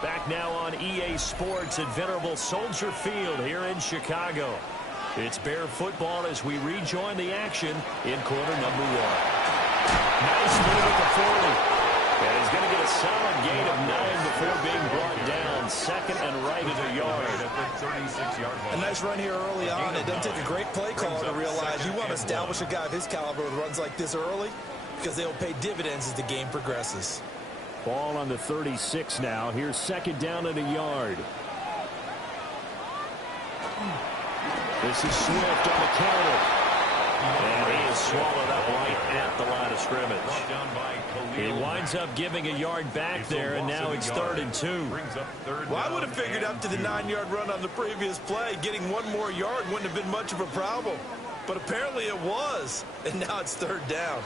Back now on EA Sports at Venerable Soldier Field here in Chicago. It's Bear football as we rejoin the action in quarter number one. Nice move at the 40. And he's going to get a solid gain of 9 before being brought down. Second and right at a yard. A nice run here early on. It doesn't take a great play caller to realize you want to establish a guy of his caliber with runs like this early because they'll pay dividends as the game progresses. Ball on the 36 now. Here's second down and a yard. This is Swift on the counter. And he is swallowed up right at the line of scrimmage. He winds up giving a yard back there, and now it's 3rd and 2. Well, I would have figured up to the 9-yard run on the previous play. Getting one more yard wouldn't have been much of a problem. But apparently it was. And now it's 3rd down.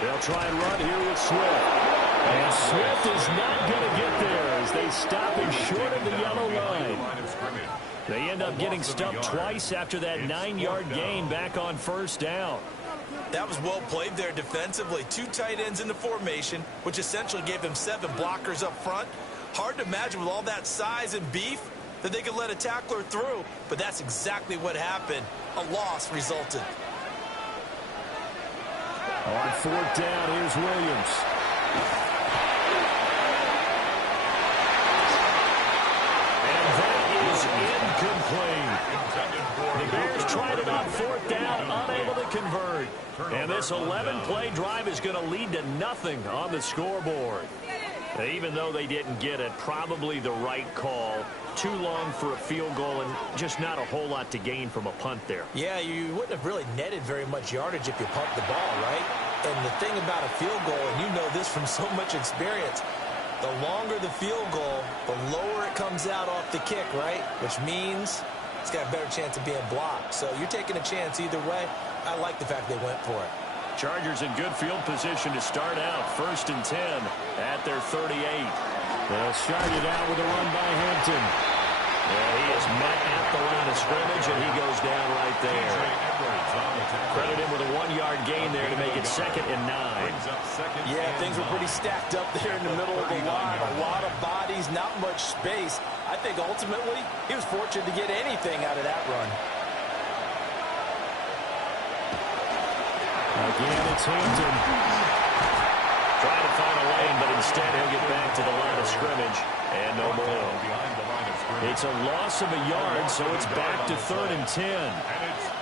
They'll try and run here with Swift. And Swift is not going to get there as they stop him short of the yellow line. They end up getting stumped twice after that 9-yard gain back on 1st down. That was well played there defensively. 2 tight ends in the formation, which essentially gave them 7 blockers up front. Hard to imagine with all that size and beef that they could let a tackler through, but that's exactly what happened. A loss resulted. On 4th down, here's Williams. And that is incomplete. The Bears tried it on 4th down, unable to convert. And this 11-play drive is going to lead to nothing on the scoreboard. Even though they didn't get it, probably the right call. Too long for a field goal and just not a whole lot to gain from a punt there. Yeah, you wouldn't have really netted very much yardage if you pumped the ball, right? And the thing about a field goal, and you know this from so much experience, the longer the field goal, the lower it comes out off the kick, right? Which means it's got a better chance of being blocked. So you're taking a chance either way. I like the fact they went for it. Chargers in good field position to start out. 1st and 10 at their 38. They'll start it out with a run by Hampton. And he is met at the line of scrimmage, and he goes down right there. Credit him with a 1-yard gain there to make it 2nd and 9. Yeah, things were pretty stacked up there in the middle of the line. A lot of bodies, not much space. I think ultimately he was fortunate to get anything out of that run. Again, it's Hampton. Trying to find a lane, but instead he'll get back to the line of scrimmage. And no more. It's a loss of a yard, so it's back to 3rd and 10.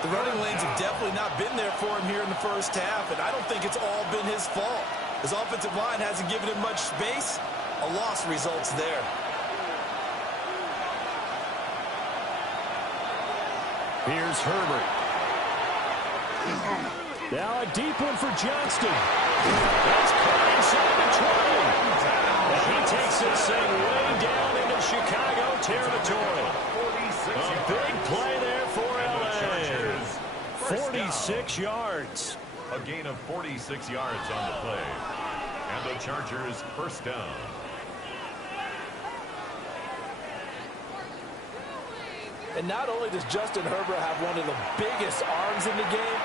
The running lanes have definitely not been there for him here in the first half, and I don't think it's all been his fault. His offensive line hasn't given him much space. A loss results there. Here's Herbert. Now a deep one for Johnston. That's caught inside the 20. And he takes this thing way down into Chicago territory. A big play there for LA. 46 yards. A gain of 46 yards on the play. And the Chargers 1st down. And not only does Justin Herbert have one of the biggest arms in the game,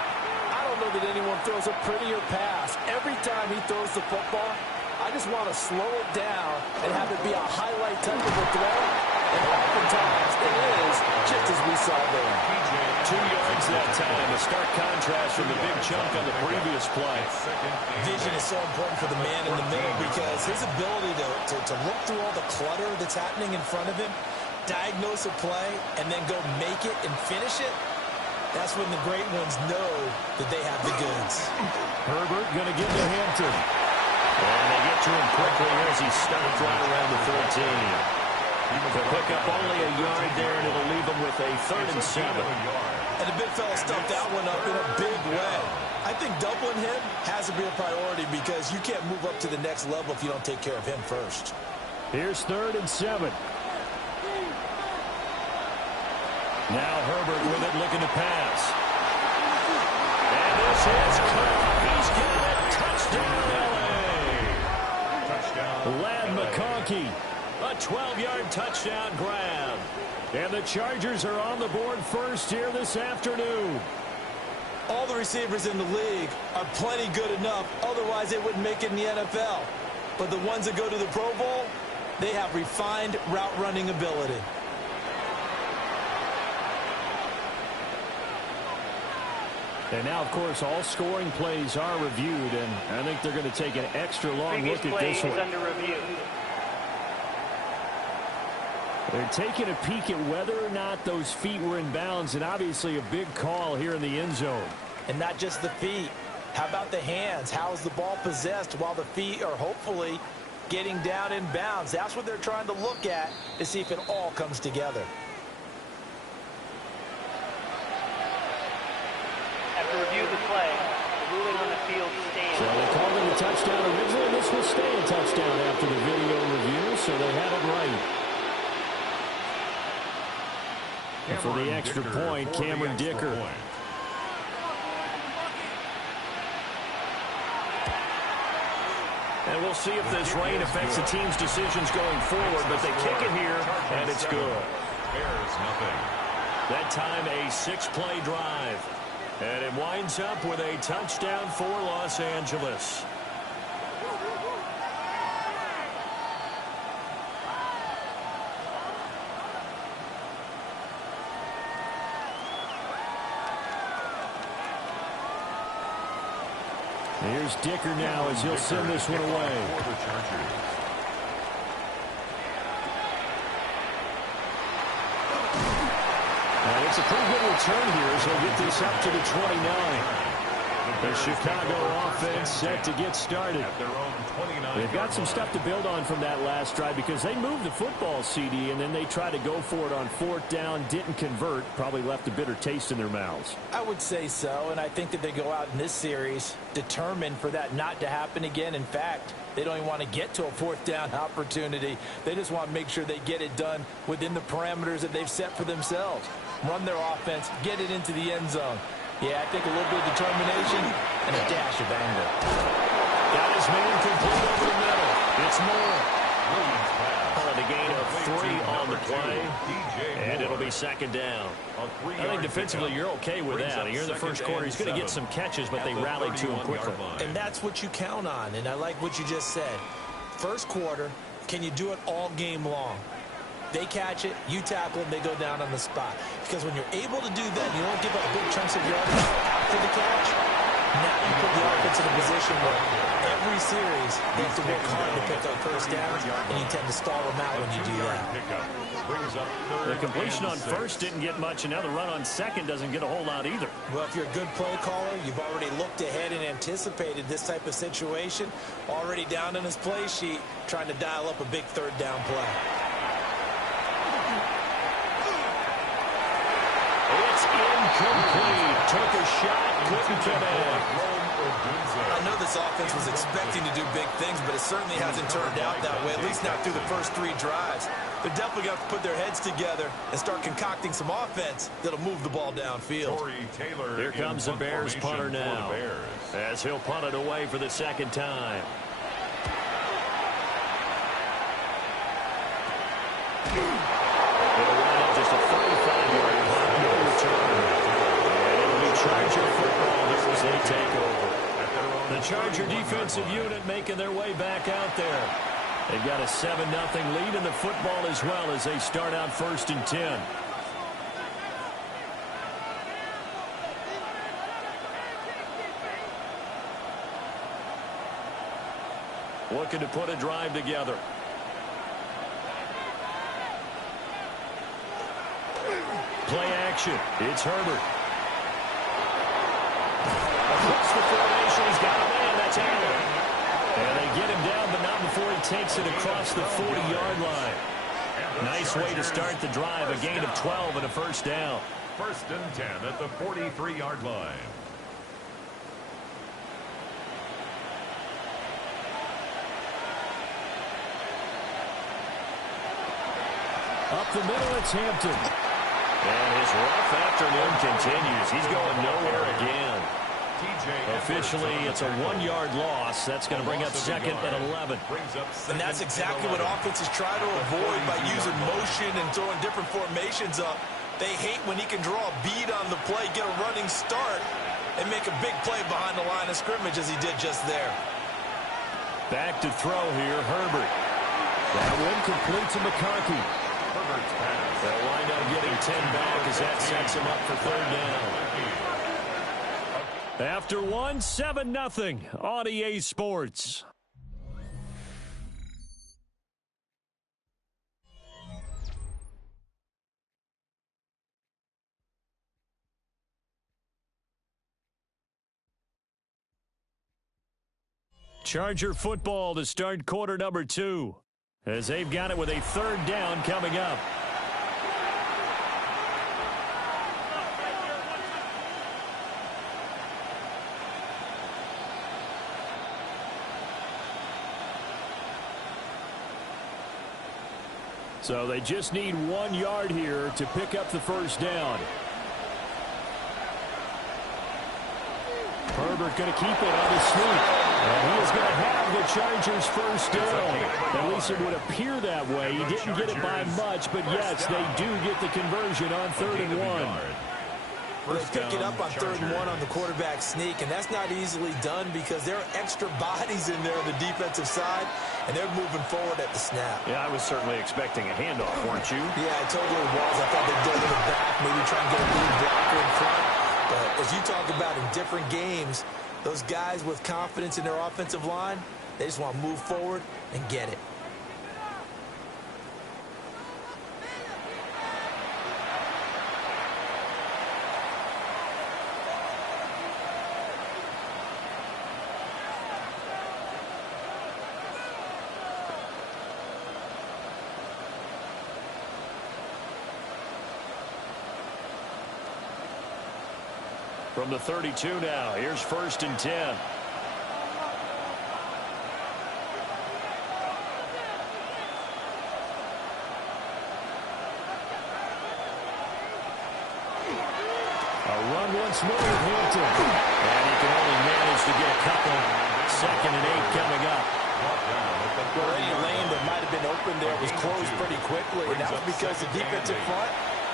I don't know that anyone throws a prettier pass. Every time he throws the football, I just want to slow it down and have it be a highlight type of a throw. And oftentimes it is, just as we saw there. 2 yards that time. A stark contrast from the big chunk on the previous play. Vision is so important for the man in the middle because his ability to look through all the clutter that's happening in front of him, diagnose a play, and then go make it and finish it, that's when the great ones know that they have the goods. Herbert going to give to Hampton. And they get to him quickly as he stopped right around the 13. They'll pick up only a yard there, and it'll leave them with a 3rd and 7. And the big fella stuffed that one up in a big way. I think doubling him has to be a priority because you can't move up to the next level if you don't take care of him first. Here's 3rd and 7. Now Herbert with it, looking to pass. And this is caught. He's got it. Touchdown, L.A. Lad McConkey, a 12-yard touchdown grab. And the Chargers are on the board first here this afternoon. All the receivers in the league are plenty good enough. Otherwise, they wouldn't make it in the NFL. But the ones that go to the Pro Bowl, they have refined route running ability. And now, of course, all scoring plays are reviewed, and I think they're going to take an extra long look at this one. Under review. They're taking a peek at whether or not those feet were in bounds, and obviously a big call here in the end zone. And not just the feet. How about the hands? How's the ball possessed while the feet are hopefully getting down in bounds? That's what they're trying to look at to see if it all comes together. After review of the play, the ruling on the field stands. So they called it a touchdown originally. This will stay a touchdown after the video review, so they have it right. And for the extra point, Cameron Dicker. And we'll see if this rain affects the team's decisions going forward, but they kick it here, and it's good. Bears nothing. That time a 6-play drive. And it winds up with a touchdown for Los Angeles. Here's Dicker now as he'll send this one away. And it's a pretty good return here as he'll get this up to the 29. The Chicago offense set to get started. They've got some stuff to build on from that last drive because they moved the football, CD, and then they tried to go for it on 4th down, didn't convert, probably left a bitter taste in their mouths. I would say so, and I think that they go out in this series determined for that not to happen again. In fact, they don't even want to get to a 4th down opportunity. They just want to make sure they get it done within the parameters that they've set for themselves. Run their offense, get it into the end zone. Yeah, I think a little bit of determination and a dash of anger. Got his man complete over the middle. It's Moore. On a gain of 3 on the play, and it'll be 2nd down. I think defensively you're okay with that. Here in the first quarter, he's going to get some catches, but they rallied to him quickly. And that's what you count on, and I like what you just said. First quarter, can you do it all game long? They catch it, you tackle them, they go down on the spot. Because when you're able to do that, you don't give up big chunks of yardage after the catch. Now you put the offense in a position where every series they have to work hard to pick up first downs, and you tend to stall them out when you do that. The completion on first didn't get much, and now the run on second doesn't get a whole lot either. Well, if you're a good play caller, you've already looked ahead and anticipated this type of situation. Already down in his play sheet, trying to dial up a big 3rd down play. It's incomplete. Took a shot, couldn't connect. I know this offense was expecting to do big things, but it certainly hasn't turned out that way, at least not through the first 3 drives. They're definitely going to have to put their heads together and start concocting some offense that'll move the ball downfield. Here comes the Bears punter now, as he'll punt it away for the 2nd time. It'll run up just a 45-yard punt, no return. And it'll be Charger football here as they take over. The Charger defensive unit making their way back out there. They've got a 7-0 lead in the football as well as they start out 1st and 10. Looking to put a drive together. Play action. It's Herbert. Across the formation, he's got a man. That's Allen. And they get him down, but not before he takes it across the 40-yard line. Nice way to start the drive. A gain of 12 and a 1st down. 1st and 10 at the 43-yard line. Up the middle, it's Hampton. And his rough afternoon continues. He's going nowhere again. Officially, it's a 1-yard loss. That's going to bring up second and 11. And that's exactly what offenses try to avoid by using motion and throwing different formations up. They hate when he can draw a bead on the play, get a running start, and make a big play behind the line of scrimmage as he did just there. Back to throw here, Herbert. That one complete to McConkey. Herbert's pass. They'll wind up getting 10 back as that sets him up for third down. After 7-0 on EA Sports. Charger football to start quarter number 2, as they've got it with a third down coming up. So they just need 1 yard here to pick up the first down. Herbert going to keep it on the sneak. And he is going to have the Chargers first down. At least it would appear that way. He didn't get it by much, but yes, they do get the conversion on 3rd and 1. They pick it up on 3rd and 1 on the quarterback sneak, and that's not easily done because there are extra bodies in there on the defensive side, and they're moving forward at the snap. Yeah, I was certainly expecting a handoff, weren't you? Yeah, I totally was. I thought they'd go to the back, maybe try and get a lead blocker in front. But as you talk about in different games, those guys with confidence in their offensive line, they just want to move forward and get it. From the 32 now, here's 1st and 10. A run once more with Hampton. And he can only manage to get a couple. 2nd and 8 coming up. Well, any lane that might have been open there was closed pretty quickly, and that was because the defensive front,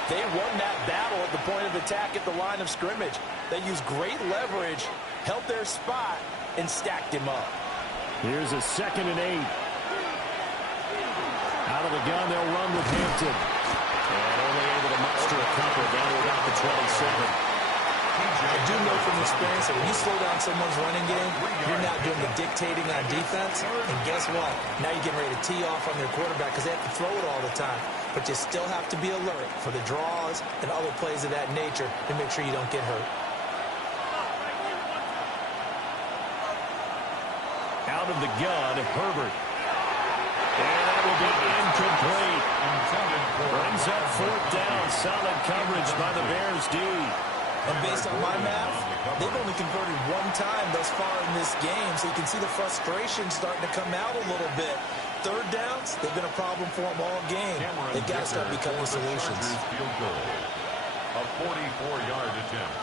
they won that battle at the point of attack at the line of scrimmage. They used great leverage, held their spot, and stacked him up. Here's a 2nd and 8. Out of the gun, they'll run with Hampton. And only able to muster a couple down to about the 27. I do know from experience that when you slow down someone's running game, you're not doing the dictating on defense. And guess what? Now you're getting ready to tee off on their quarterback because they have to throw it all the time. But you still have to be alert for the draws and other plays of that nature to make sure you don't get hurt. Out of the gun, Herbert. And that will be incomplete. Brings up 4th down. Solid coverage by the Bears D. And based on my math, they've only converted 1 time thus far in this game, so you can see the frustration starting to come out a little bit. 3rd downs, they've been a problem for them all game. They've got to start becoming solutions. A 44-yard attempt.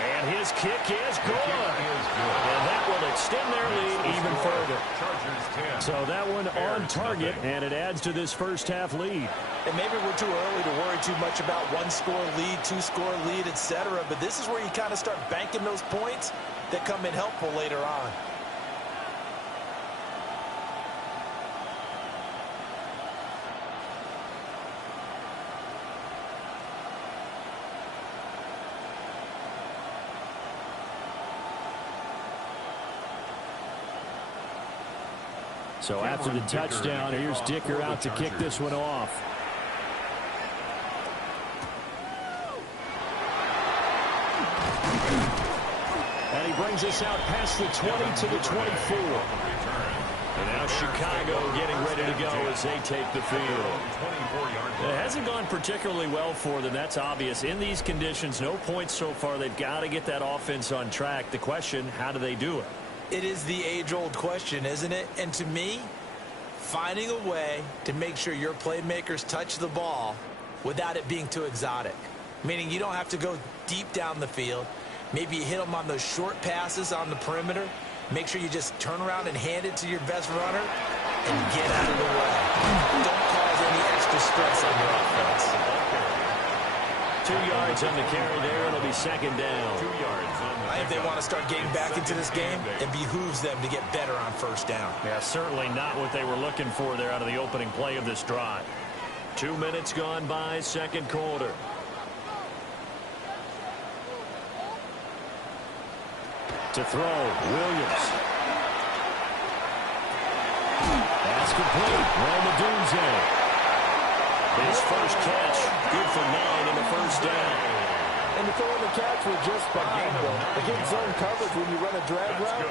And his kick is good. And that will extend their lead even further. So that one on target, and it adds to this first half lead. And maybe we're too early to worry too much about 1-score lead, 2-score lead, etc. But this is where you kind of start banking those points that come in helpful later on. So after the touchdown, here's Dicker out to kick this one off. And he brings us out past the 20 to the 24. And now Chicago getting ready to go as they take the field. It hasn't gone particularly well for them. That's obvious. In these conditions, no points so far. They've got to get that offense on track. The question, how do they do it? It is the age-old question, isn't it? And to me, finding a way to make sure your playmakers touch the ball without it being too exotic. Meaning you don't have to go deep down the field. Maybe you hit them on those short passes on the perimeter. Make sure you just turn around and hand it to your best runner and get out of the way. Don't cause any extra stress on your offense. 2 yards on the carry there. It'll be second down. 2 yards on the I think they want to start getting back into this game. Game. It behooves them to get better on first down. Yeah, certainly not what they were looking for there out of the opening play of this drive. 2 minutes gone by, second quarter. To throw, Williams. That's complete. Romadunze. His first catch, good for 9 in the first down. And the throw and the catch were just fine. Against zone coverage, when you run a drag route,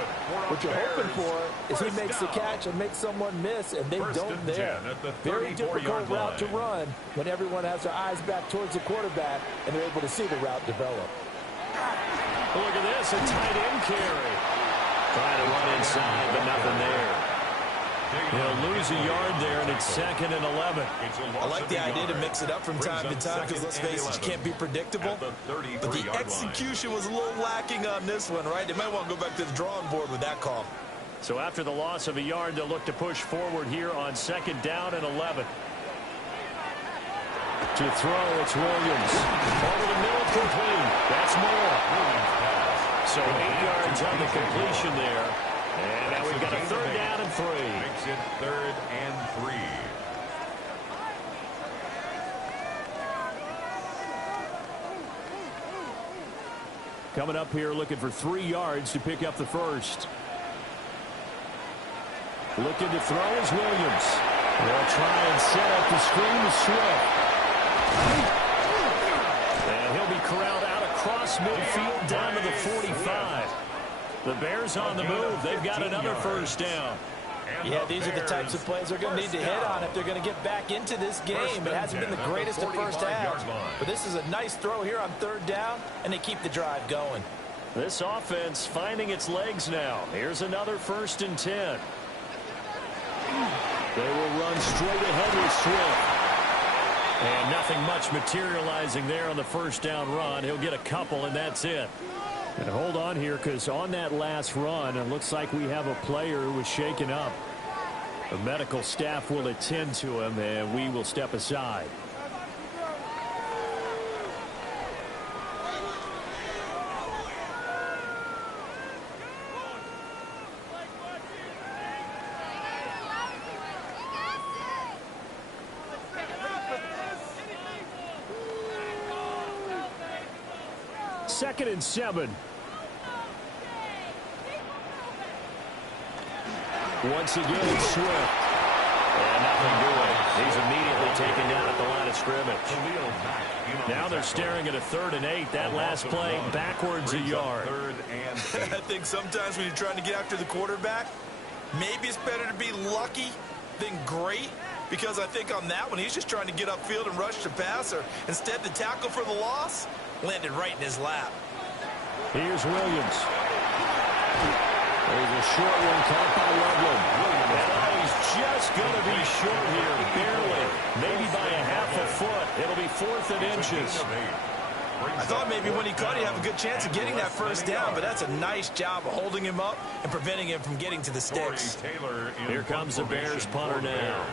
what you're hoping for is he makes the catch and makes someone miss, and they don't there. Very difficult route to run when everyone has their eyes back towards the quarterback and they're able to see the route develop. Look at this, a tight end carry. Trying to run inside, but nothing there. He'll lose a yard there, and it's second and 11. I like the idea to mix it up from time to time because, let's face it, you can't be predictable. But the execution was a little lacking on this one, right? They might want to go back to the drawing board with that call. So after the loss of a yard, they'll look to push forward here on second down and 11. To throw, it's Williams. Over the middle, complete. That's more. So 8 yards on the completion there. And now we've got a third down and 3. Makes it 3rd and 3. Coming up here looking for 3 yards to pick up the first. Looking to throw is Williams. They'll try and set up the screen to Swift. And he'll be corralled out across midfield down to the 45. The Bears on the move. They've got another first down. Yeah, these are the types of plays they're going to need to hit on if they're going to get back into this game. It hasn't been the greatest of first halves, but this is a nice throw here on third down, and they keep the drive going. This offense finding its legs now. Here's another 1st and 10. They will run straight ahead with Swift. And nothing much materializing there on the first down run. He'll get a couple, and that's it. And hold on here, because on that last run, it looks like we have a player who was shaken up. The medical staff will attend to him, and we will step aside. Second and 7. Once again, it's Swift. And nothing doing. He's immediately taken down at the line of scrimmage. Now they're staring at a 3rd and 8. That last play backwards a yard. I think sometimes when you're trying to get after the quarterback, maybe it's better to be lucky than great. Because I think on that one, he's just trying to get upfield and rush the passer. Instead, the tackle for the loss landed right in his lap. Here's Williams. There's a short one caught by Loveland. And he's just going to be short here, barely. Maybe by a half a foot. It'll be 4th and inches. I thought maybe when he caught, he'd have a good chance of getting that first down, but that's a nice job of holding him up and preventing him from getting to the sticks. Here comes the Bears punter now.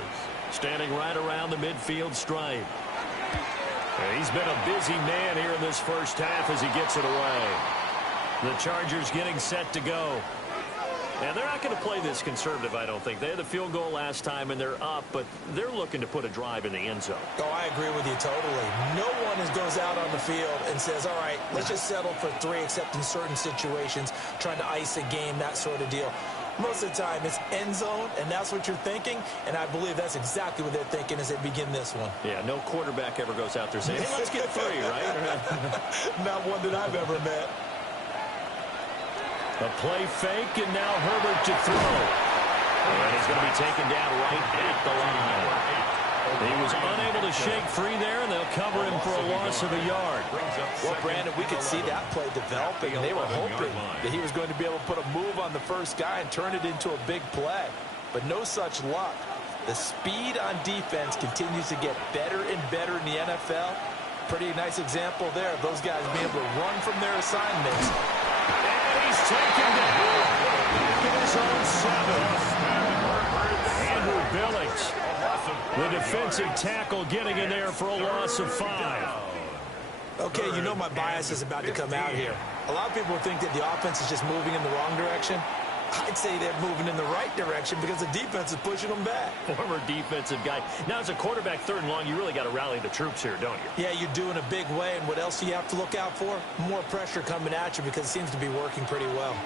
Standing right around the midfield stripe. And he's been a busy man here in this first half as he gets it away. The Chargers getting set to go. And they're not going to play this conservative, I don't think. They had the field goal last time, and they're up, but they're looking to put a drive in the end zone. Oh, I agree with you totally. No one goes out on the field and says, all right, let's just settle for 3, except in certain situations, trying to ice a game, that sort of deal. Most of the time, it's end zone, and that's what you're thinking, and I believe that's exactly what they're thinking as they begin this one. Yeah, no quarterback ever goes out there saying, hey, let's get 3, right? Not one that I've ever met. A play fake, and now Herbert to throw. And he's going to be taken down right at the line. He was unable to shake free there, and they'll cover him for a loss of a yard. Well, Brandon, we could see that play developing, and they were hoping that he was going to be able to put a move on the first guy and turn it into a big play. But no such luck. The speed on defense continues to get better and better in the NFL. Pretty nice example there of those guys being able to run from their assignments. And he's taken down. Back in his own 7. Andrew Billings, the defensive tackle, getting in there for a loss of 5. Okay, you know my bias is about to come out here. A lot of people think that the offense is just moving in the wrong direction. I'd say they're moving in the right direction because the defense is pushing them back. Former defensive guy. Now, as a quarterback, 3rd and long, you really got to rally the troops here, don't you? Yeah, you're doing a big way, and what else do you have to look out for? More pressure coming at you because it seems to be working pretty well.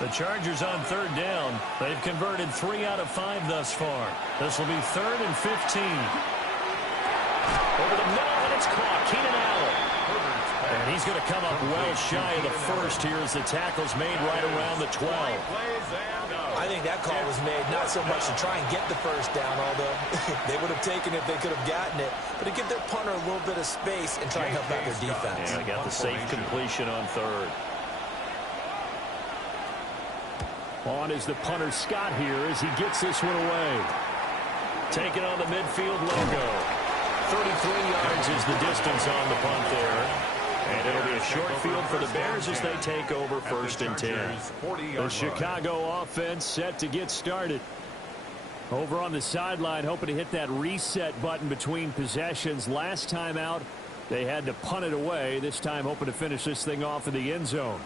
The Chargers on 3rd down. They've converted 3 out of 5 thus far. This will be 3rd and 15. Over the middle, and it's caught. Keenan Allen. And he's going to come up well shy of the first here as the tackle's made right around the 12. I think that call was made not so much to try and get the first down, although they would have taken it if they could have gotten it, but to give their punter a little bit of space and try and help out their defense. Yeah, they got the safe completion on 3rd. On is the punter Scott here as he gets this one away. Taking on the midfield logo. 33 yards is the distance on the punt there. And it'll be a short field for the Bears as they take over 1st and 10. The Chicago offense set to get started. Over on the sideline, hoping to hit that reset button between possessions. Last time out, they had to punt it away. This time, hoping to finish this thing off in the end zone.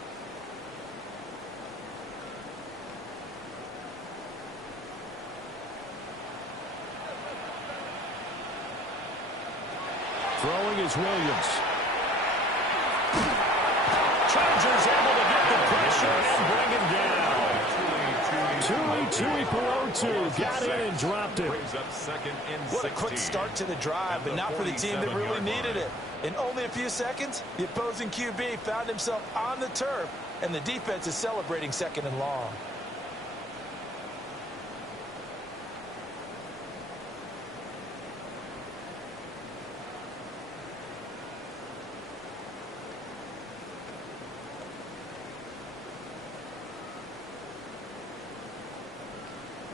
Throwing is Williams. Chargers able to get the pressure and bring him down. Tui Pelotu got in and dropped it. What a quick start to the drive, but not for the team that really needed it. In only a few seconds, the opposing QB found himself on the turf, and the defense is celebrating 2nd and long.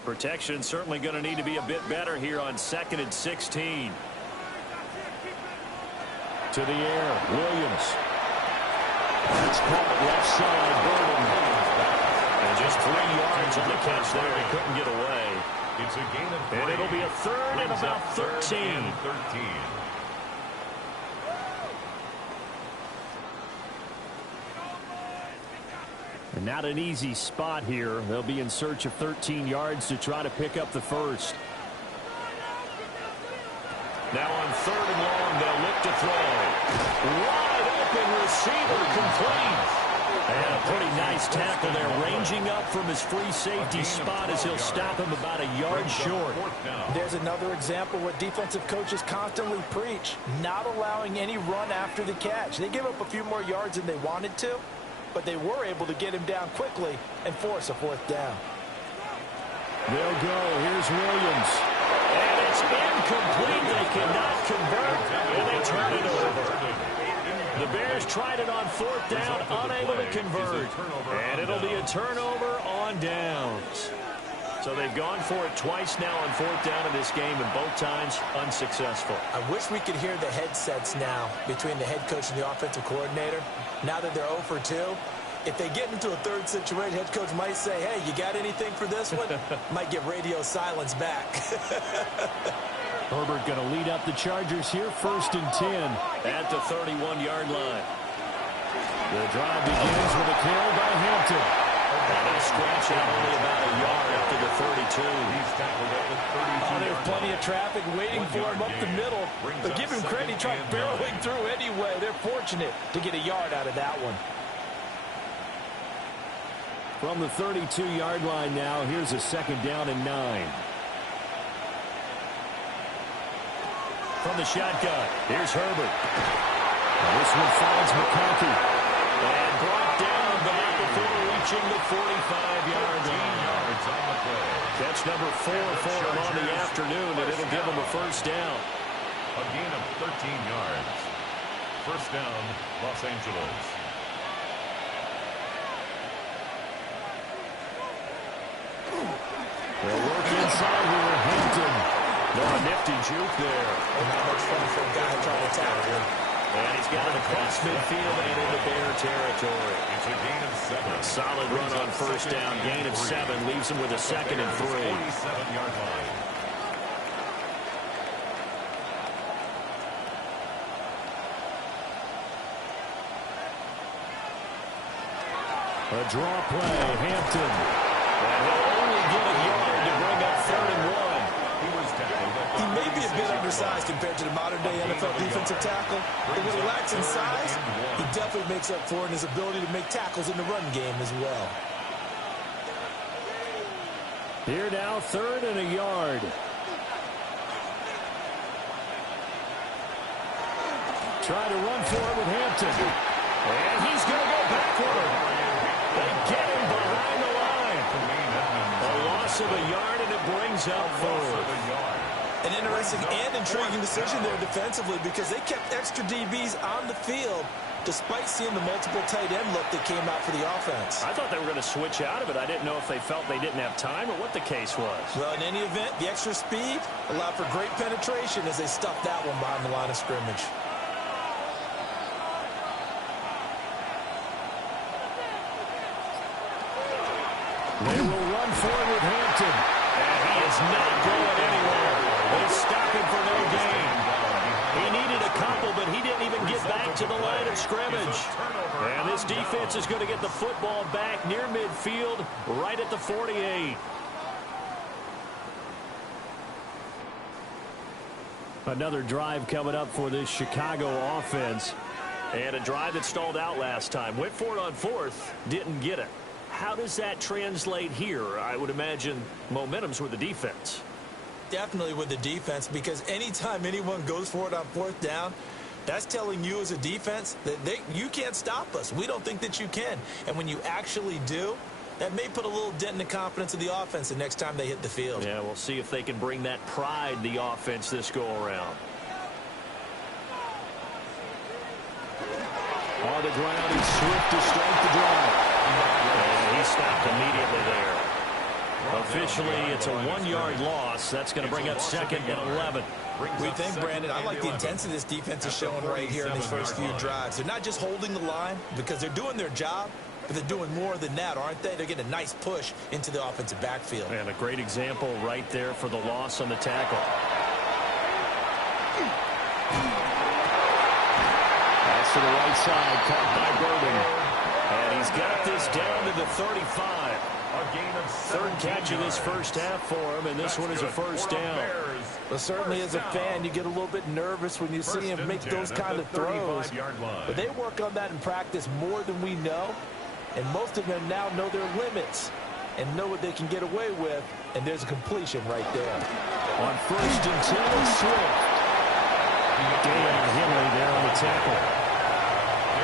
Protection certainly going to need to be a bit better here on 2nd and 16. To the air, Williams. It's caught left side, Burden. And just 3 yards on the catch there. He couldn't get away. It's a gain of 3. And it'll be a 3rd and about 13. And not an easy spot here. They'll be in search of 13 yards to try to pick up the first. Now on 3rd and long, they'll look to throw. Wide open receiver complete. And a pretty nice tackle there, ranging up from his free safety spot as he'll stop him about a yard short. There's another example what defensive coaches constantly preach, not allowing any run after the catch. They give up a few more yards than they wanted to, but they were able to get him down quickly and force a 4th down. They'll go. Here's Williams. And it's incomplete. They cannot convert, and they turn it over. The Bears tried it on 4th down, unable to convert. And it'll be a turnover on downs. So they've gone for it twice now on 4th down in this game, and both times unsuccessful. I wish we could hear the headsets now between the head coach and the offensive coordinator. Now that they're 0 for 2, if they get into a 3rd situation, head coach might say, hey, you got anything for this one? Might get radio silence back. Herbert going to lead up the Chargers here, 1st and 10 at the 31-yard line. The drive begins with a carry by Hampton. And they scratch it only about a yard after the 32. He's tackled at the 32. There's plenty of traffic waiting for him up the middle. But give him credit, he tried barreling through anyway. They're fortunate to get a yard out of that one. From the 32-yard line now, here's a 2nd down and 9. From the shotgun, here's Herbert. This one finds McConkey. And brought down, but not before reaching the 45-yard line. Catch number 4 for him on the afternoon, and it'll give him a 1st down. A gain of 13 yards. 1st down, Los Angeles. They'll work inside here, Hampton. a nifty juke there. Not much fun for a guy trying to tackle him. And he's got it across midfield and into Bear territory. It's a gain of 7. Solid run on first down. Gain of 7 leaves him with a 2nd and 3. 47-yard line. A draw play, Hampton. And he'll only get a yard to bring up 3rd and 1. He may be a bit undersized compared to the modern-day NFL defensive tackle, but what he lacks in size, he definitely makes up for in his ability to make tackles in the run game as well. Here now, 3rd and a yard. Try to run for it with Hampton. And he's going to go backward. They get him behind the line. A loss of a yard, and it brings up 4th. An interesting and intriguing decision there defensively because they kept extra DBs on the field despite seeing the multiple tight end look that came out for the offense. I thought they were going to switch out of it. I didn't know if they felt they didn't have time or what the case was. Well, in any event, the extra speed allowed for great penetration as they stuffed that one behind the line of scrimmage. They will run forward with Hampton. And he is not going anywhere. They stop him for no gain. He needed a couple, but he didn't even get back to the line of scrimmage. And this defense is going to get the football back near midfield, right at the 48. Another drive coming up for this Chicago offense. And a drive that stalled out last time. Went for it on 4th, didn't get it. How does that translate here? I would imagine momentum's with the defense. Definitely with the defense, because anytime anyone goes for it on 4th down, that's telling you as a defense that you can't stop us. We don't think that you can. And when you actually do, that may put a little dent in the confidence of the offense the next time they hit the field. Yeah, we'll see if they can bring that pride, the offense, this go-around. On the ground, he's swift to start the drive. And he stopped immediately there. Officially, it's a 1-yard loss. That's going to bring up 2nd and 11. We think, Brandon, I like the intensity this defense is showing right here in these first few drives. They're not just holding the line because they're doing their job, but they're doing more than that, aren't they? They're getting a nice push into the offensive backfield. And a great example right there for the loss on the tackle. Pass to the right side, caught by Burden. And he's got this down to the 35. Third catch of this first half for him, and this one is a first down. Well, certainly as a fan, you get a little bit nervous when you see him make those kind of throws. But they work on that in practice more than we know. And most of them now know their limits and know what they can get away with. And there's a completion right there. On 1st and 10, Swift. Dan Henley there on the tackle.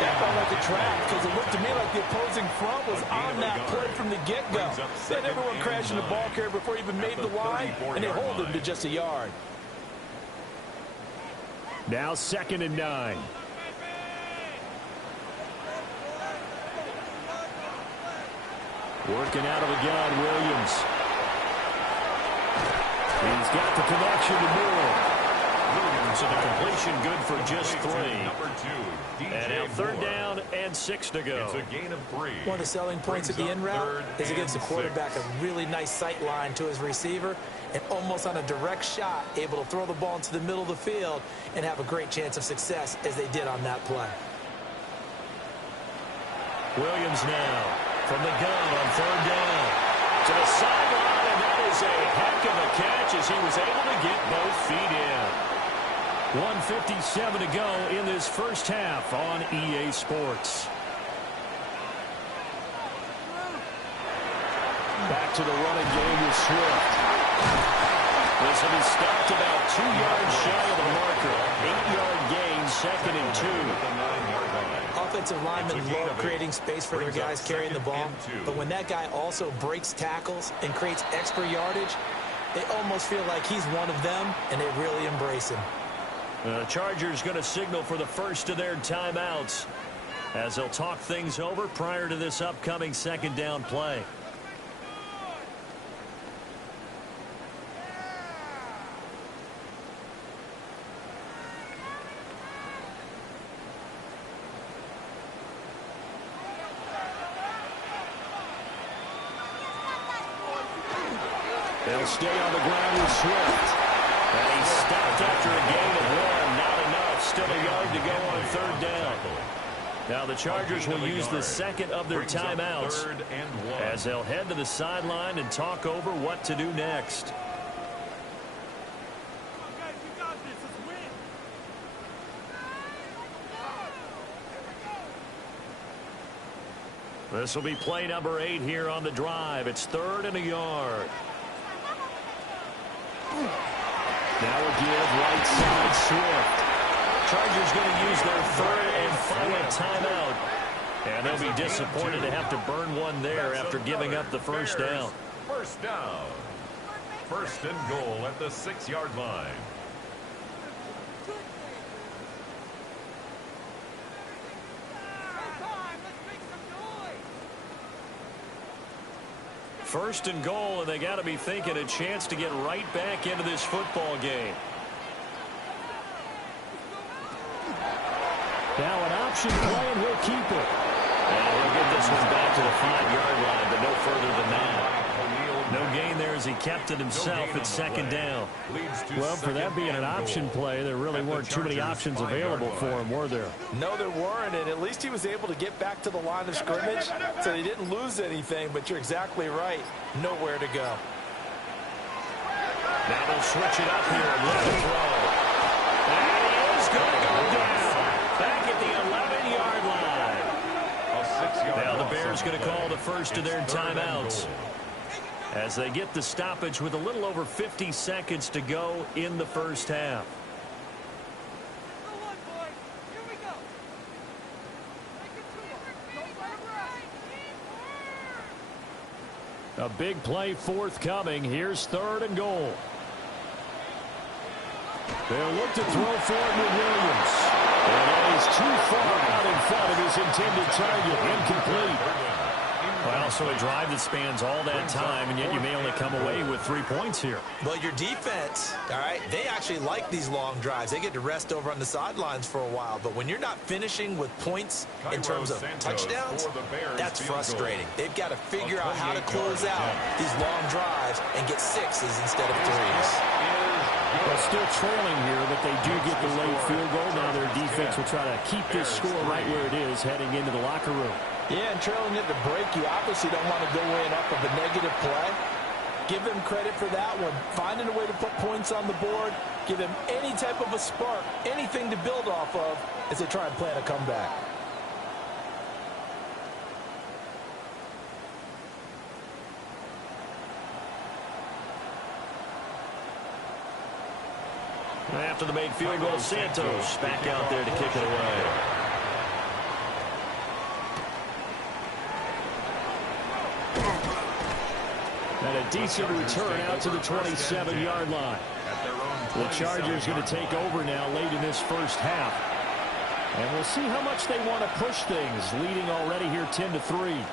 That felt like a trap because it looked to me like the opposing front was on that play from the get-go. They had everyone crashing the ball carrier before he even made the line, and they hold him to just a yard. Now 2nd and 9. Working out of a gun, Williams. He's got the connection to Moore. So the completion good for just 3. And now 3rd down and 6 to go. It's a gain of 3. One of the selling points of the in route is it gives the quarterback a really nice sight line to his receiver and almost on a direct shot able to throw the ball into the middle of the field and have a great chance of success as they did on that play. Williams now from the gun on 3rd down to the sideline, and that is a heck of a catch as he was able to get both feet in. 1:57 to go in this first half on EA Sports. Back to the running game with Swift. This will be stopped about 2 yards shy of the marker. 8-yard gain, 2nd and 2. Offensive linemen love creating space for their guys carrying the ball, but when that guy also breaks tackles and creates extra yardage, they almost feel like he's one of them, and they really embrace him. The Chargers going to signal for the first of their timeouts as they'll talk things over prior to this upcoming 2nd down play. They'll stay on the ground with Swift. And he stopped after a gain of 1. Not enough. Still a yard to go on 3rd down. Now the Chargers will use the second of their timeouts as they'll head to the sideline and talk over what to do next. This will be play number 8 here on the drive. It's 3rd and a yard. Now a give right side Swift. Chargers going to use their 3rd and final timeout. And they'll be disappointed to have to burn one there after giving up the first down. First down. 1st and goal at the 6-yard line. First and goal, and they got to be thinking a chance to get right back into this football game. Now an option play, and he'll keep it. And he'll get this one back to the 5-yard line, but no further than that. No gain there as he kept it himself at 2nd down. Well, for that being an option play, there really weren't too many options available for him, were there? No, there weren't, and at least he was able to get back to the line of scrimmage, so he didn't lose anything, but you're exactly right. Nowhere to go. Now they'll switch it up here and look to throw. And he is going to go down. Back at the 11-yard line. Now the Bears going to call the first of their timeouts as they get the stoppage with a little over 50 seconds to go in the first half. A big play forthcoming. Here's 3rd and goal. They'll look to throw for it with Williams. And that is too far out in front of his intended target. Incomplete. Well, so a drive that spans all that time, and yet you may only come away with 3 points here. Well, your defense, all right, they actually like these long drives. They get to rest over on the sidelines for a while. But when you're not finishing with points in terms of touchdowns, that's frustrating. They've got to figure out how to close out these long drives and get 6s instead of 3s. Well, still trailing here, but they do get the late field goal. Now their defense will try to keep this score right where it is heading into the locker room. Yeah, and trailing at the break, you obviously don't want to go in up of a negative play. Give them credit for that one. Finding a way to put points on the board, give them any type of a spark, anything to build off of as they try and plan a comeback. After the made field goal, Santos back out there to kick it away. And a decent return out to the 27-yard line. The Chargers going to take over now late in this first half. And we'll see how much they want to push things, leading already here 10-3.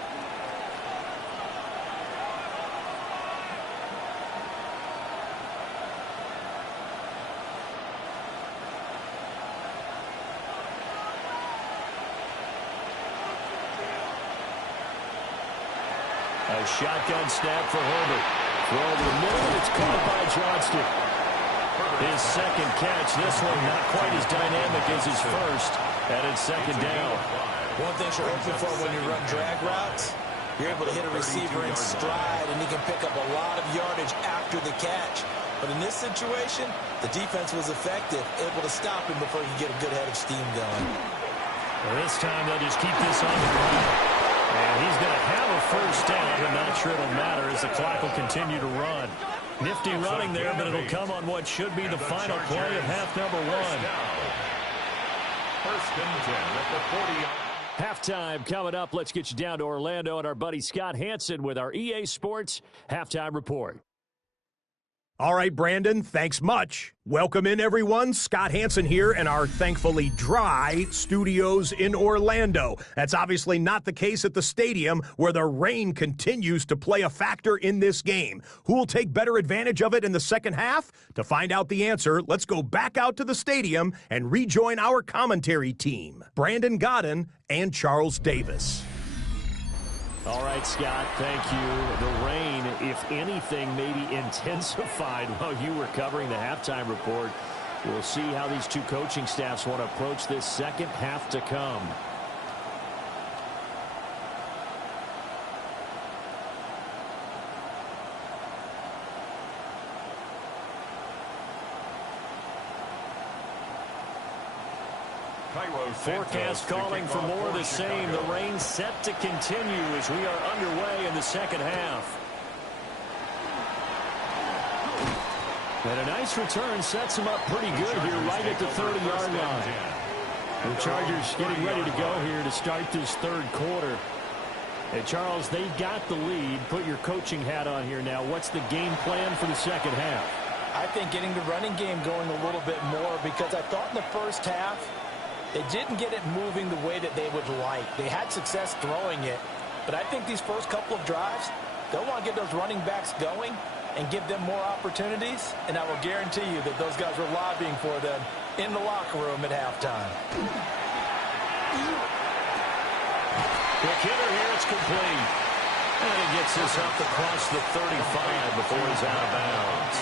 A shotgun snap for Herbert. Throw over the middle, and it's caught by Johnston. His second catch. This one not quite as dynamic as his first. And it's 2nd down. One thing you're hoping for when you run drag routes, you're able to hit a receiver in stride, and he can pick up a lot of yardage after the catch. But in this situation, the defense was effective, able to stop him before you get a good head of steam going. Well, this time they'll just keep this on the ground. And he's going to have a first down, but not sure it'll matter as the clock will continue to run. Nifty running there, but it'll come on what should be the final play of half number 1. 1st and 10 at the 40. Halftime coming up. Let's get you down to Orlando and our buddy Scott Hansen with our EA Sports Halftime Report. All right, Brandon, thanks much. Welcome in, everyone. Scott Hansen here in our thankfully dry studios in Orlando. That's obviously not the case at the stadium, where the rain continues to play a factor in this game. Who will take better advantage of it in the second half? To find out the answer, let's go back out to the stadium and rejoin our commentary team, Brandon Godden and Charles Davis. All right, Scott, thank you. The rain, if anything, maybe intensified while you were covering the halftime report. We'll see how these two coaching staffs want to approach this second half to come. Forecast calling for more of the same. The rain set to continue as we are underway in the second half. And a nice return sets him up pretty good here right at the 30-yard line. The Chargers getting ready to go here to start this third quarter. Hey, Charles, they've got the lead. Put your coaching hat on here now. What's the game plan for the second half? I think getting the running game going a little bit more, because I thought in the first half they didn't get it moving the way that they would like. They had success throwing it, but I think these first couple of drives, they'll want to get those running backs going and give them more opportunities, and I will guarantee you that those guys were lobbying for them in the locker room at halftime. Quick hitter here, it's complete. And he gets this up across the 35 before he's out of bounds.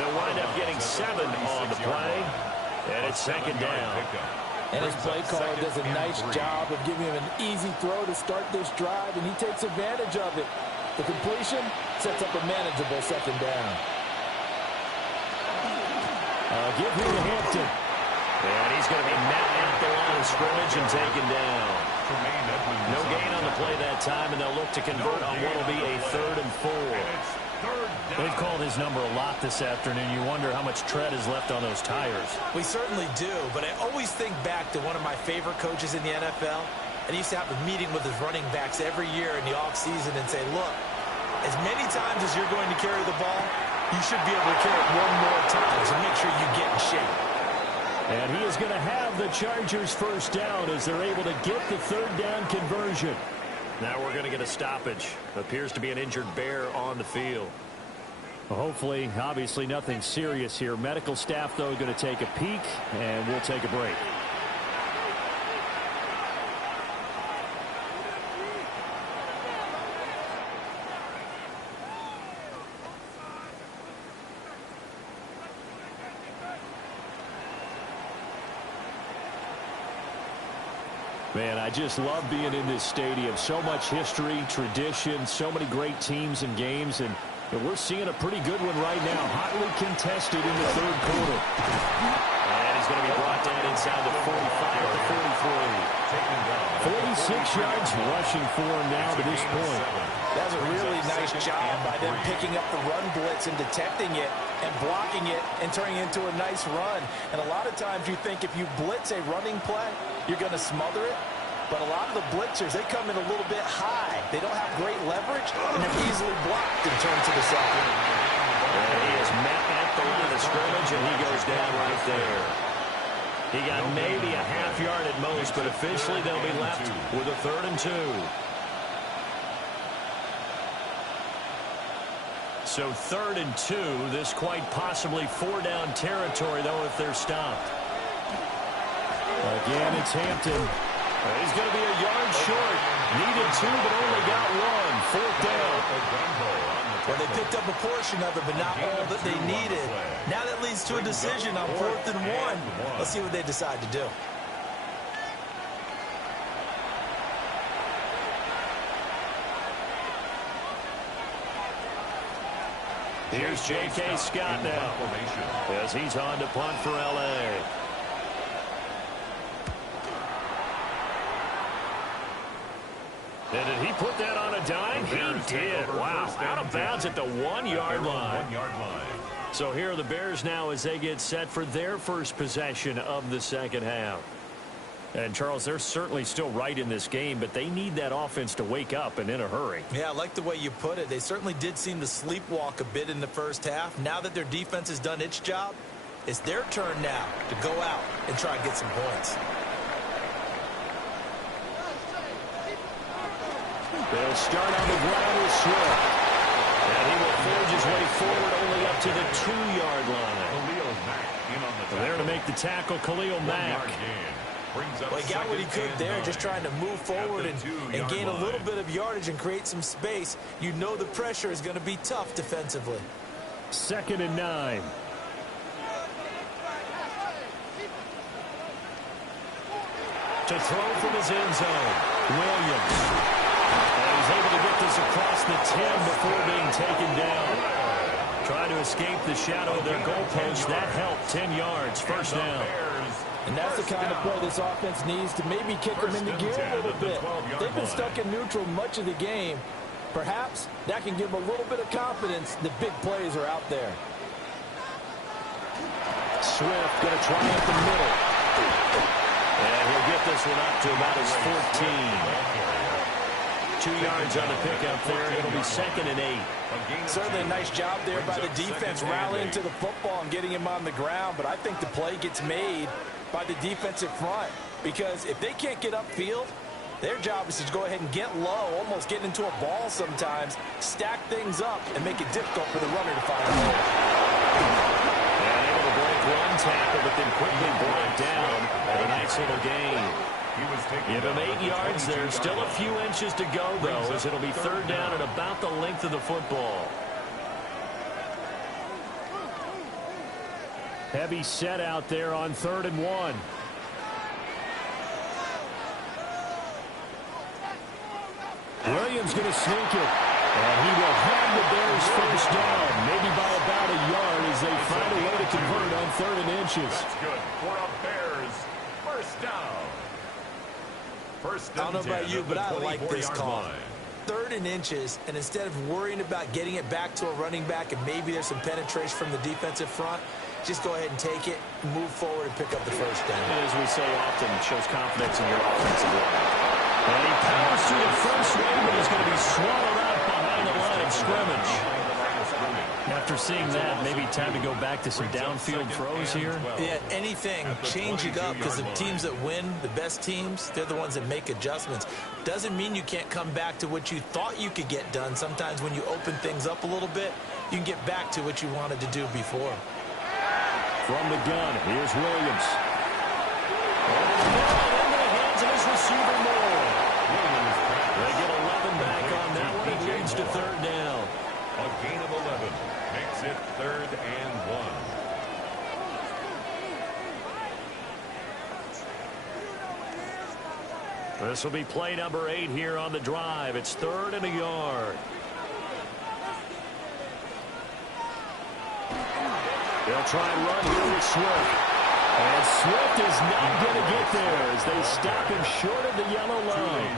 They'll wind up getting 7 on the play. And it's second down. And his play caller does a nice job of giving him an easy throw to start this drive, and he takes advantage of it. The completion sets up a manageable second down. Give him to Hampton. And he's going to be met at the line of scrimmage and taken down. No gain on the play that time, and they'll look to convert on what will be a 3rd and 4. They've called his number a lot this afternoon. You wonder how much tread is left on those tires. We certainly do, but I always think back to one of my favorite coaches in the NFL. And he used to have a meeting with his running backs every year in the offseason and say, look, as many times as you're going to carry the ball, you should be able to carry it one more time, so make sure you get in shape. And he is going to have the Chargers first down as they're able to get the 3rd down conversion. Now we're going to get a stoppage. Appears to be an injured Bear on the field. Well, hopefully, obviously nothing serious here. Medical staff, though, going to take a peek, and we'll take a break. Man, I just love being in this stadium. So much history, tradition, so many great teams and games, and we're seeing a pretty good one right now. Hotly contested in the 3rd quarter. And he's going to be brought down inside the 45 to 43. 46 yards rushing for him now to this point. That's a really nice job by them picking up the run blitz and detecting it and blocking it and turning it into a nice run. And a lot of times you think if you blitz a running play, you're going to smother it. But a lot of the blitzers, they come in a little bit high. They don't have great leverage, and they're easily blocked and turned to the side. And he is met at the line of scrimmage, and he goes down right there. He got maybe a half yard at most, but officially they'll be left with a 3rd and 2. So 3rd and 2, this quite possibly 4-down territory, though, if they're stopped. Again, it's Hampton. He's going to be a yard short. Needed 2, but only got 1. 4th down. Well, they picked up a portion of it, but not all that they needed. Now that leads to a decision on 4th and 1. Let's see what they decide to do. Here's J.K. Scott now as he's on to punt for L.A. And did he put that on a dime? He did. Wow. Out of bounds at the 1-yard line. So here are the Bears now as they get set for their first possession of the second half. And, Charles, they're certainly still right in this game, but they need that offense to wake up and in a hurry. Yeah, I like the way you put it. They certainly did seem to sleepwalk a bit in the first half. Now that their defense has done its job, it's their turn now to go out and try and get some points. They'll start on the ground with Swift. And he will forge his way forward only up to the 2-yard line. There to make the tackle, Khalil Mack. Well, he got what he could there, just trying to move forward and gain a little bit of yardage and create some space. You know the pressure is going to be tough defensively. 2nd and 9. To throw from his end zone, Williams. And he's able to get this across the 10 before being taken down. Trying to escape the shadow of their goalpost. That helped. 10 yards, first down. And that's the kind of play this offense needs to maybe kick them into gear a little bit. They've been stuck in neutral much of the game. Perhaps that can give them a little bit of confidence that big plays are out there. Swift going to try up the middle. And he'll get this one up to about his 14. 2 yards on the pickup there. It'll be 2nd and 8. Certainly a nice job there by the defense rallying to the football and getting him on the ground. But I think the play gets made by the defensive front, because if they can't get upfield, their job is to go ahead and get low, almost get into a ball sometimes, stack things up, and make it difficult for the runner to find a hole. And able to break one tackle, but then quickly brought down at a nice little gain. Give him 8 yards there. Still a few inches to go, though, as it'll be 3rd down at about the length of the football. Heavy set out there on 3rd and 1. Williams going to sneak it. And he will have the Bears first down, maybe by about a yard as they find a way to convert on 3rd and inches. That's good for a Bears first down. I don't know about you, but I like this call. 3rd and inches, and instead of worrying about getting it back to a running back and maybe there's some penetration from the defensive front, just go ahead and take it, move forward, and pick up the first down. And as we say often, it shows confidence in your offensive line. And he powers through the first wave, but he's going to be swallowed up behind the line of scrimmage. After seeing that, maybe time to go back to some downfield throws here. Yeah, anything, change it up, because the teams that win, the best teams, they're the ones that make adjustments. Doesn't mean you can't come back to what you thought you could get done. Sometimes when you open things up a little bit, you can get back to what you wanted to do before. From the gun, here's Williams. Into the hands of his receiver Moore. They get 11 back on that one. It leads to 3rd down. A gain of 11 makes it 3rd and 1. This will be play number 8 here on the drive. It's 3rd and a yard. They'll try and run here with Swift. And Swift is not going to get there as they stop him short of the yellow line.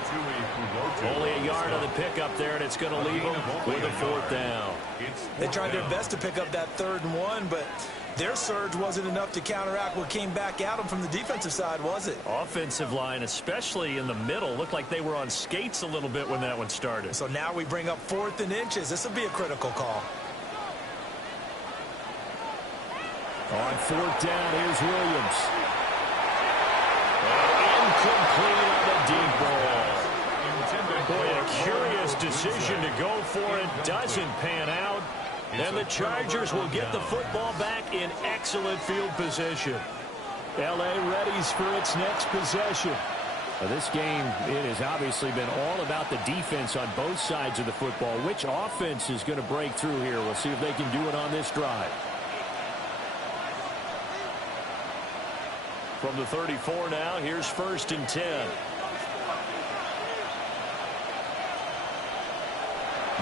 Only a yard on the pickup there, and it's going to leave them with a 4th down. They tried their best to pick up that 3rd and 1, but their surge wasn't enough to counteract what came back at them from the defensive side, was it? Offensive line, especially in the middle, looked like they were on skates a little bit when that one started. So now we bring up 4th and inches. This will be a critical call. On 4th down, here's Williams. Incomplete on the deep ball. Boy, a curious decision to go for it. Doesn't pan out. And the Chargers will get the football back in excellent field position. L.A. readies for its next possession. Now, this game, it has obviously been all about the defense on both sides of the football. Which offense is going to break through here? We'll see if they can do it on this drive. From the 34 now, here's 1st and 10.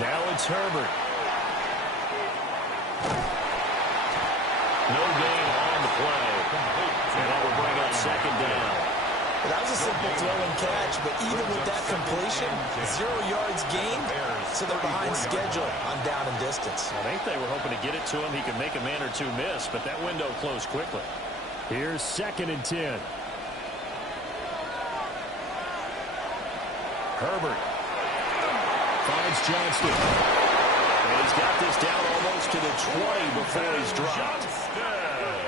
Now it's Herbert. No gain on the play. And that will bring up 2nd down. Well, that was a simple throw and catch, but even with that completion, 0 yards gained, so they're behind schedule on down and distance. I think they were hoping to get it to him. He could make a man or two miss, but that window closed quickly. Here's 2nd and 10. Herbert finds Johnston. And he's got this down almost to the 20 before he's dropped.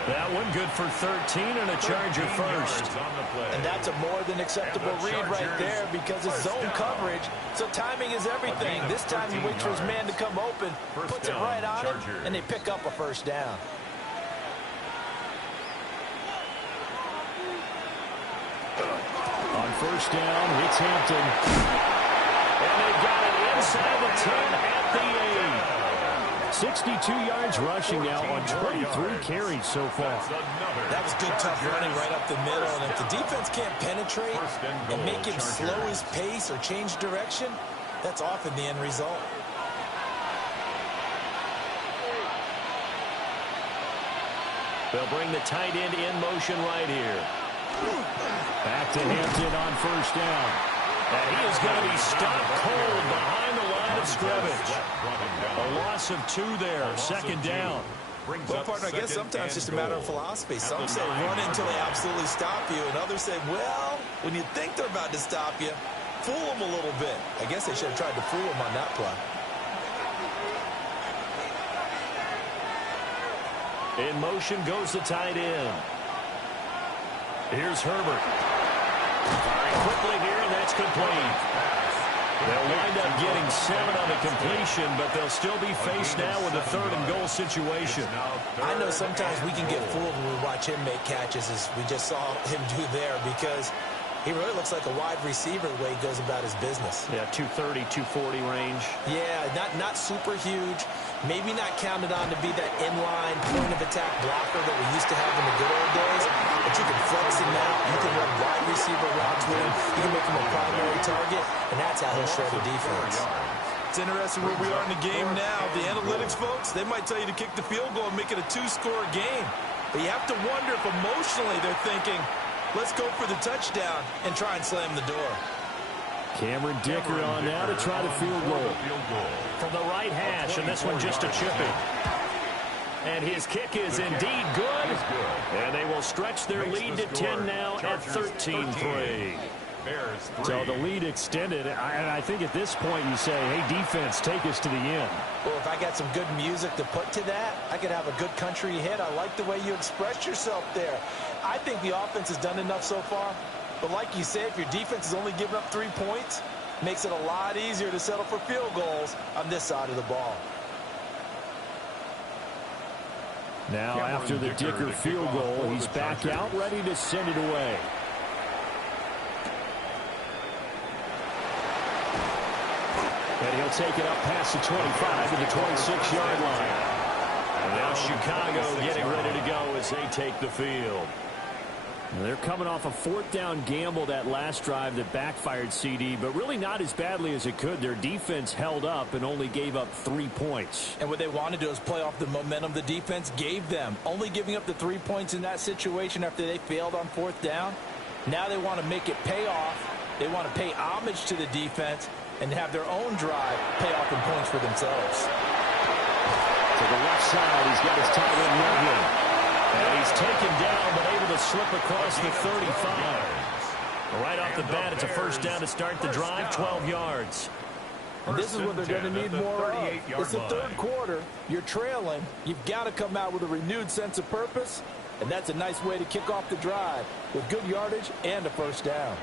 That one good for 13 and a Charger first. And that's a more than acceptable read right there because it's zone coverage, so timing is everything. This time he waits for his man to come open, puts it right on him, and they pick up a first down. first down. It's Hampton. And they got it inside the 10 at the 8. 62 yards rushing now on 23 carries so far. That was good, tough running right up the middle. And if the defense can't penetrate and make him slow his pace or change direction, that's often the end result. They'll bring the tight end in motion right here. Back to Hampton on first down. And he is going to be stopped cold behind the line of scrimmage. A loss of 2 there, second down. Well, partner, I guess sometimes it's just a matter of philosophy. Some say run until they absolutely stop you, and others say, well, when you think they're about to stop you, fool them a little bit. I guess they should have tried to fool them on that play. In motion goes the tight end. Here's Herbert. Firing quickly here, and that's complete. They'll wind up getting 7 on the completion, but they'll still be faced now with a 3rd and goal situation. I know sometimes we can get fooled when we watch him make catches, as we just saw him do there, because he really looks like a wide receiver the way he goes about his business. Yeah, 230, 240 range. Yeah, not super huge. Maybe not counted on to be that inline point-of-attack blocker that we used to have in the good old days. But you can flex him out. You can run wide receiver routes with him. You can make him a primary target, and that's how he'll shred a defense. It's interesting where we are in the game now. The analytics folks, they might tell you to kick the field goal and make it a 2-score game. But you have to wonder if emotionally they're thinking, let's go for the touchdown and try and slam the door. Cameron Dicker on now to try the field goal. From the right hash, and this one just a chipping. And his kick is indeed good. And they will stretch their lead to 10 now at 13-3. So the lead extended, and I think at this point you say, hey, defense, take us to the end. Well, if I got some good music to put to that, I could have a good country hit. I like the way you express yourself there. I think the offense has done enough so far. But like you said, if your defense is only giving up 3 points, makes it a lot easier to settle for field goals on this side of the ball. Now, after the Dicker field goal, he's back out, ready to send it away. And he'll take it up past the 25 to the 26-yard line. And now Chicago getting ready to go as they take the field. They're coming off a 4th down gamble that last drive that backfired, CD, but really not as badly as it could. Their defense held up and only gave up 3 points. And what they wanted to do is play off the momentum the defense gave them. Only giving up the 3 points in that situation after they failed on 4th down. Now they want to make it pay off. They want to pay homage to the defense and have their own drive pay off in points for themselves. To the left side, he's got his tight end Loveland. And he's taken down, but able to slip across the 35. Right off the bat, it's a first down to start the drive, 12 yards. And this is what they're going to need more of. It's the 3rd quarter. You're trailing. You've got to come out with a renewed sense of purpose. And that's a nice way to kick off the drive with good yardage and a first down.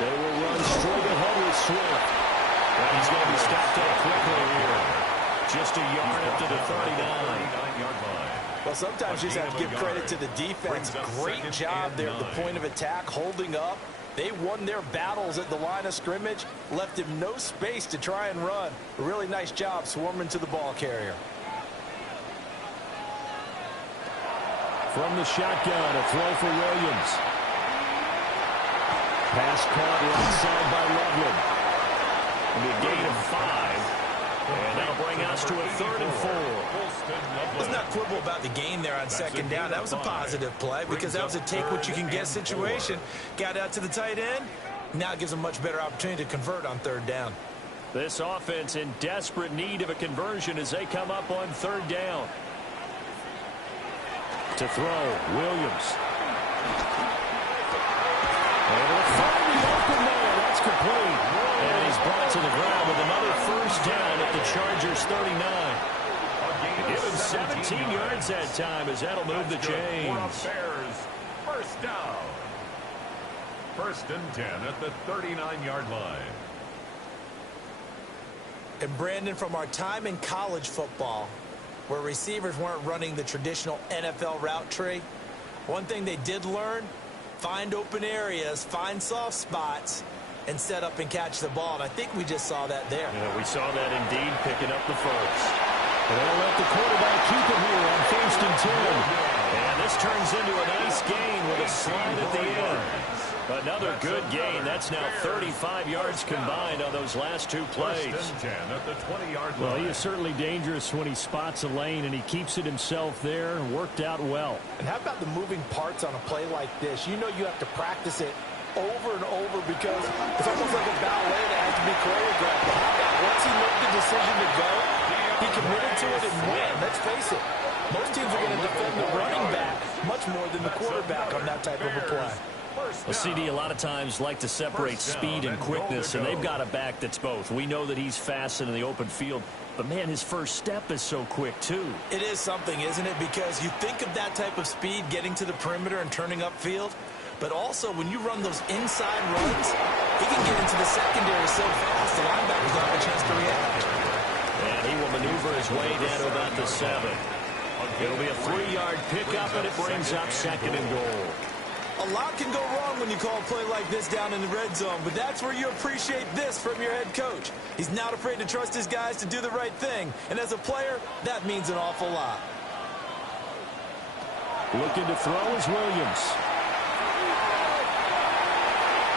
They will run straight ahead with Swift. And he's going to be stopped up quickly here. Just a yard up to the 39-yard line. Well, sometimes you just have to give credit to the defense. Great job there at the point of attack, holding up. They won their battles at the line of scrimmage, left him no space to try and run. A really nice job swarming to the ball carrier. From the shotgun, a throw for Williams. Pass caught right side by Loveland. A gain of 5. And that'll bring us to a 3rd and 4. Let's not quibble about the gain there on 2nd down. That was a positive play because that was a take-what-you-can-get situation. Got out to the tight end. Now it gives them a much better opportunity to convert on 3rd down. This offense in desperate need of a conversion as they come up on 3rd down. To throw, Williams. And he'll find the open man. That's complete. And he's brought to the ground with another first down at the Chargers' 39. Give him 17 yards that time as that'll move the chains. First down. 1st and 10 at the 39-yard line. And Brandon, from our time in college football, where receivers weren't running the traditional NFL route tree, one thing they did learn, find open areas, find soft spots, and set up and catch the ball. And I think we just saw that there. Yeah, we saw that indeed, picking up the first. And they'll let the quarterback keep it here on 1st and 10. And this turns into a nice gain with a slide at the end. Another good gain. That's now 35 yards combined on those last 2 plays. At the 20-yard line. Well, he is certainly dangerous when he spots a lane, and he keeps it himself there and worked out well. And how about the moving parts on a play like this? You know you have to practice it over and over because it's almost like a ballet that has to be choreographed. But how about once he made the decision to go, he committed to it and went. Let's face it, most teams are going to defend the running back much more than the quarterback on that type of a play. Well, CD, a lot of times like to separate speed and quickness, and they've got a back that's both. We know that he's fast in the open field, but, man, his first step is so quick, too. It is something, isn't it? Because you think of that type of speed getting to the perimeter and turning upfield, but also when you run those inside runs, he can get into the secondary so fast the linebackers don't have a chance to react. And he will maneuver his way down to about the 7. It'll be a 3-yard pickup, and it brings up 2nd and goal. A lot can go wrong when you call a play like this down in the red zone, but that's where you appreciate this from your head coach. He's not afraid to trust his guys to do the right thing, and as a player, that means an awful lot. Looking to throw is Williams.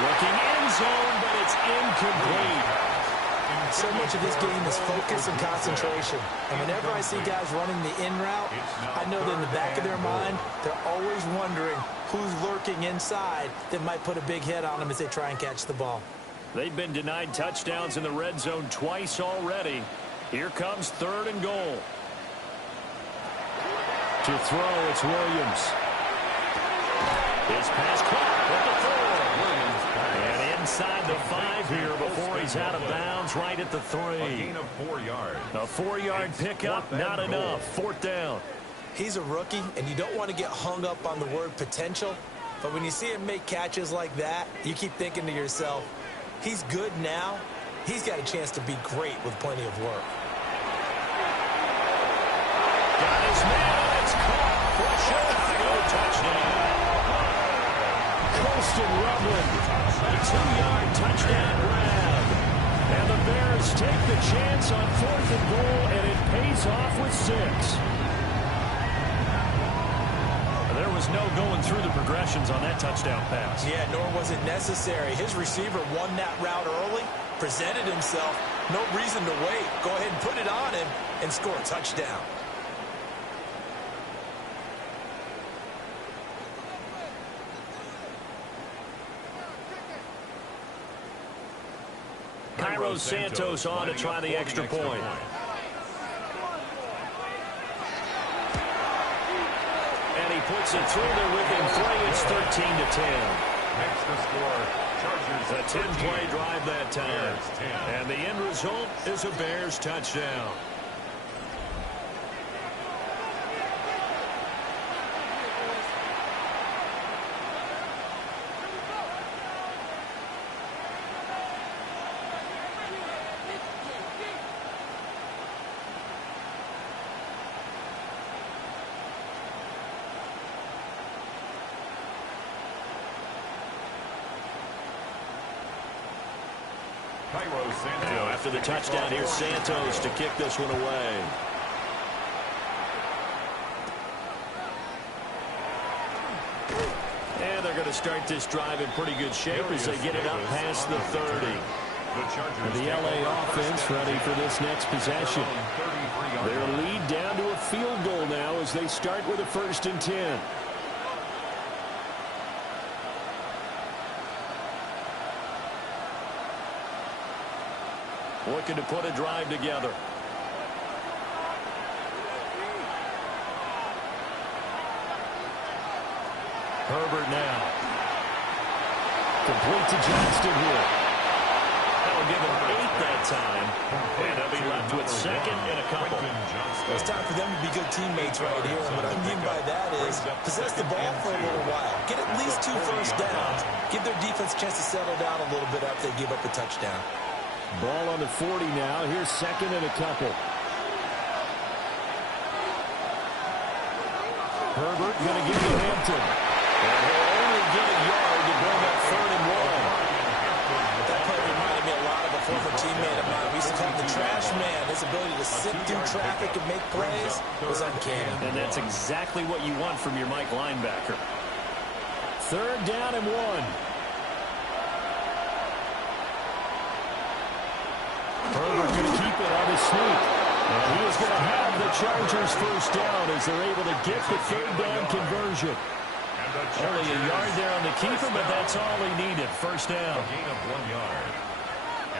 Looking end zone, but it's incomplete. So much of this game is focus and concentration. And whenever I see guys running the in route, I know that in the back of their mind, they're always wondering who's lurking inside that might put a big hit on them as they try and catch the ball. They've been denied touchdowns in the red zone twice already. Here comes 3rd and goal. To throw, it's Williams. His pass caught at the 4. And inside the 5 here before he's out of bounds, right at the 3. A gain of 4 yards. A 4-yard pickup, not enough. 4th down. He's a rookie, and you don't want to get hung up on the word potential. But when you see him make catches like that, you keep thinking to yourself, he's good now. He's got a chance to be great with plenty of work. Got his man, it's caught for a Chicago touchdown. Colston rumbling. A 2-yard touchdown grab. And the Bears take the chance on 4th and goal, and it pays off with 6. There was no going through the progressions on that touchdown pass. Yeah, nor was it necessary. His receiver won that route early, presented himself. No reason to wait. Go ahead and put it on him and score a touchdown. Cairo Santos on to try the extra point. And he puts it through there within 3. It's 13-10. Makes the score. Chargers A 10-play drive that time. And the end result is a Bears touchdown. After the touchdown, here's Santos to kick this one away. And they're going to start this drive in pretty good shape as they get it up past the 30. And the LA offense ready for this next possession. Their lead down to a field goal now as they start with a 1st and 10. Looking to put a drive together. Herbert now. Complete to Johnston here. That'll give him 8 that time. And they'll be left with 2nd and a couple. It's time for them to be good teammates right here. And what I mean by that is possess the ball for a little while. Get at least 2 first downs. Give their defense a chance to settle down a little bit after they give up a touchdown. Ball on the 40 now. Here's 2nd and a couple. Herbert going to give to Hampton. And he'll only barely get a yard to bring up 3rd and 1. That play reminded me a lot of a former teammate of mine. We used to call him the trash man. His ability to sift through traffic and make plays was uncanny. And that's exactly what you want from your Mike linebacker. 3rd down and 1. Herbert going to keep it on his sneak. And he is going to have the Chargers first down as they're able to get the 3rd down conversion. Only a yard there on the keeper, but that's all he needed. First down. A gain of 1 yard.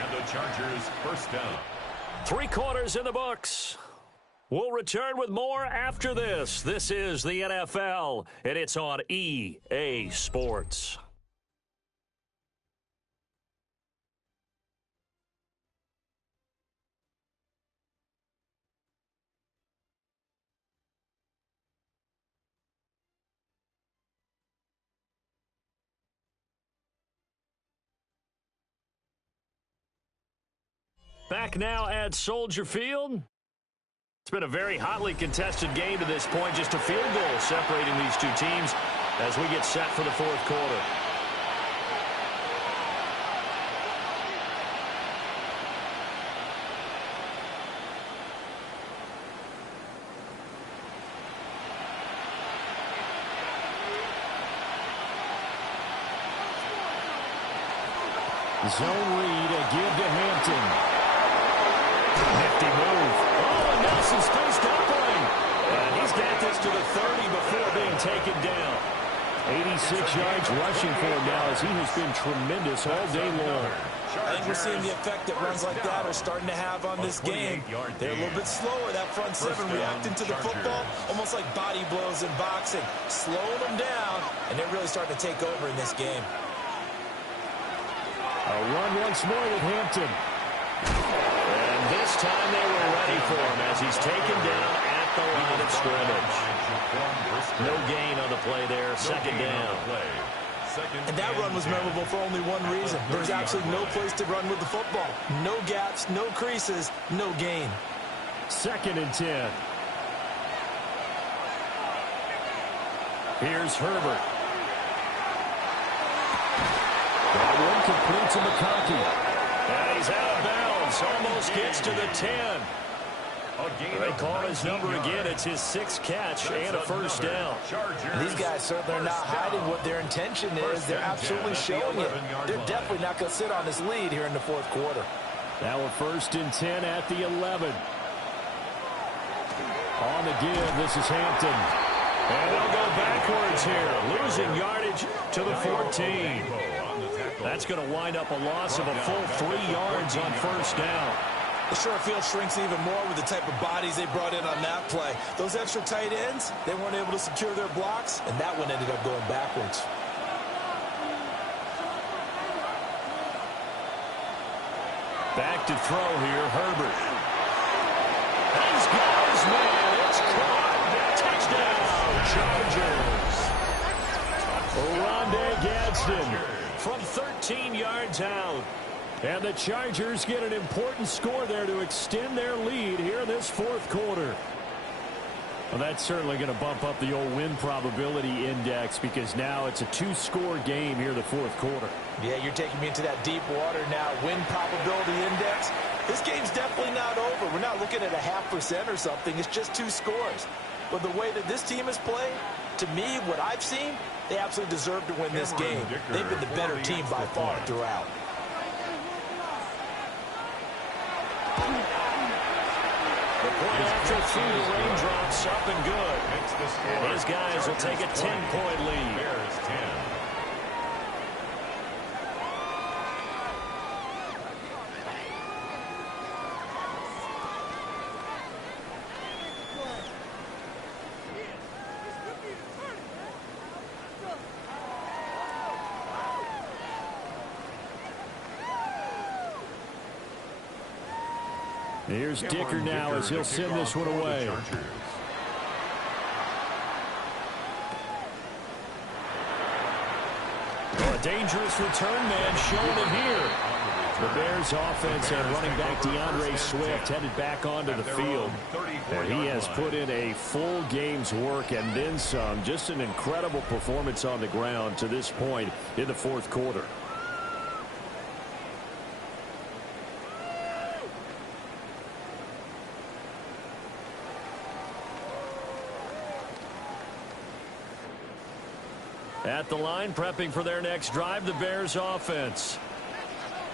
And the Chargers first down. 3 quarters in the books. We'll return with more after this. This is the NFL, and it's on EA Sports. Back now at Soldier Field. It's been a very hotly contested game to this point. Just a field goal separating these two teams as we get set for the 4th quarter. Zone read, a give to Hampton. Nifty move. Oh, and Nelson still stopping. And he's got this to the 30 before being taken down. 86 yards rushing for him now as he has been tremendous all day long. I think we're seeing the effect that runs like that are starting to have on this game. They're a little bit slower, that front 7 reacting to the football, almost like body blows in boxing, slowing them down, and they're really starting to take over in this game. A run once more with Hampton. And this time they were ready for him as he's taken down at the line of scrimmage. No gain on the play there, 2nd down. And that run was memorable for only one reason. There's absolutely no place to run with the football. No gaps, no creases, no gain. 2nd and 10. Here's Herbert. That one complete to McConkey. And he's out of bounds. Almost gets to the 10. They call his number again. It's his 6th catch and a first down. These guys certainly are not hiding what their intention is. They're absolutely showing it. They're definitely not going to sit on this lead here in the 4th quarter. Now a 1st and 10 at the 11. On the give, this is Hampton. And they'll go backwards here, losing yardage to the 14. That's going to wind up a loss of a full 3 yards on first down. The short field shrinks even more with the type of bodies they brought in on that play. Those extra tight ends, they weren't able to secure their blocks, and that one ended up going backwards. Back to throw here, Herbert. He's got his man. It's caught. Touchdown, Chargers. Oronde Gadsden from 13 yards out. And the Chargers get an important score there to extend their lead here in this 4th quarter. Well, that's certainly going to bump up the old win probability index because now it's a 2-score game here in the 4th quarter. Yeah, you're taking me into that deep water now. Win probability index. This game's definitely not over. We're not looking at a 0.5% or something. It's just 2 scores. But the way that this team has played, to me, what I've seen, they absolutely deserve to win this game. They've been the better team by far throughout. The point after 2 raindrops up and good. And his guys will take a 10-point lead. Bears 10. Here's Dicker now as he'll send this one away. A dangerous return man showing him here. The Bears offense and running back DeAndre Swift headed back onto the field. And he has put in a full game's work and then some. Just an incredible performance on the ground to this point in the fourth quarter. At the line, prepping for their next drive, the Bears offense.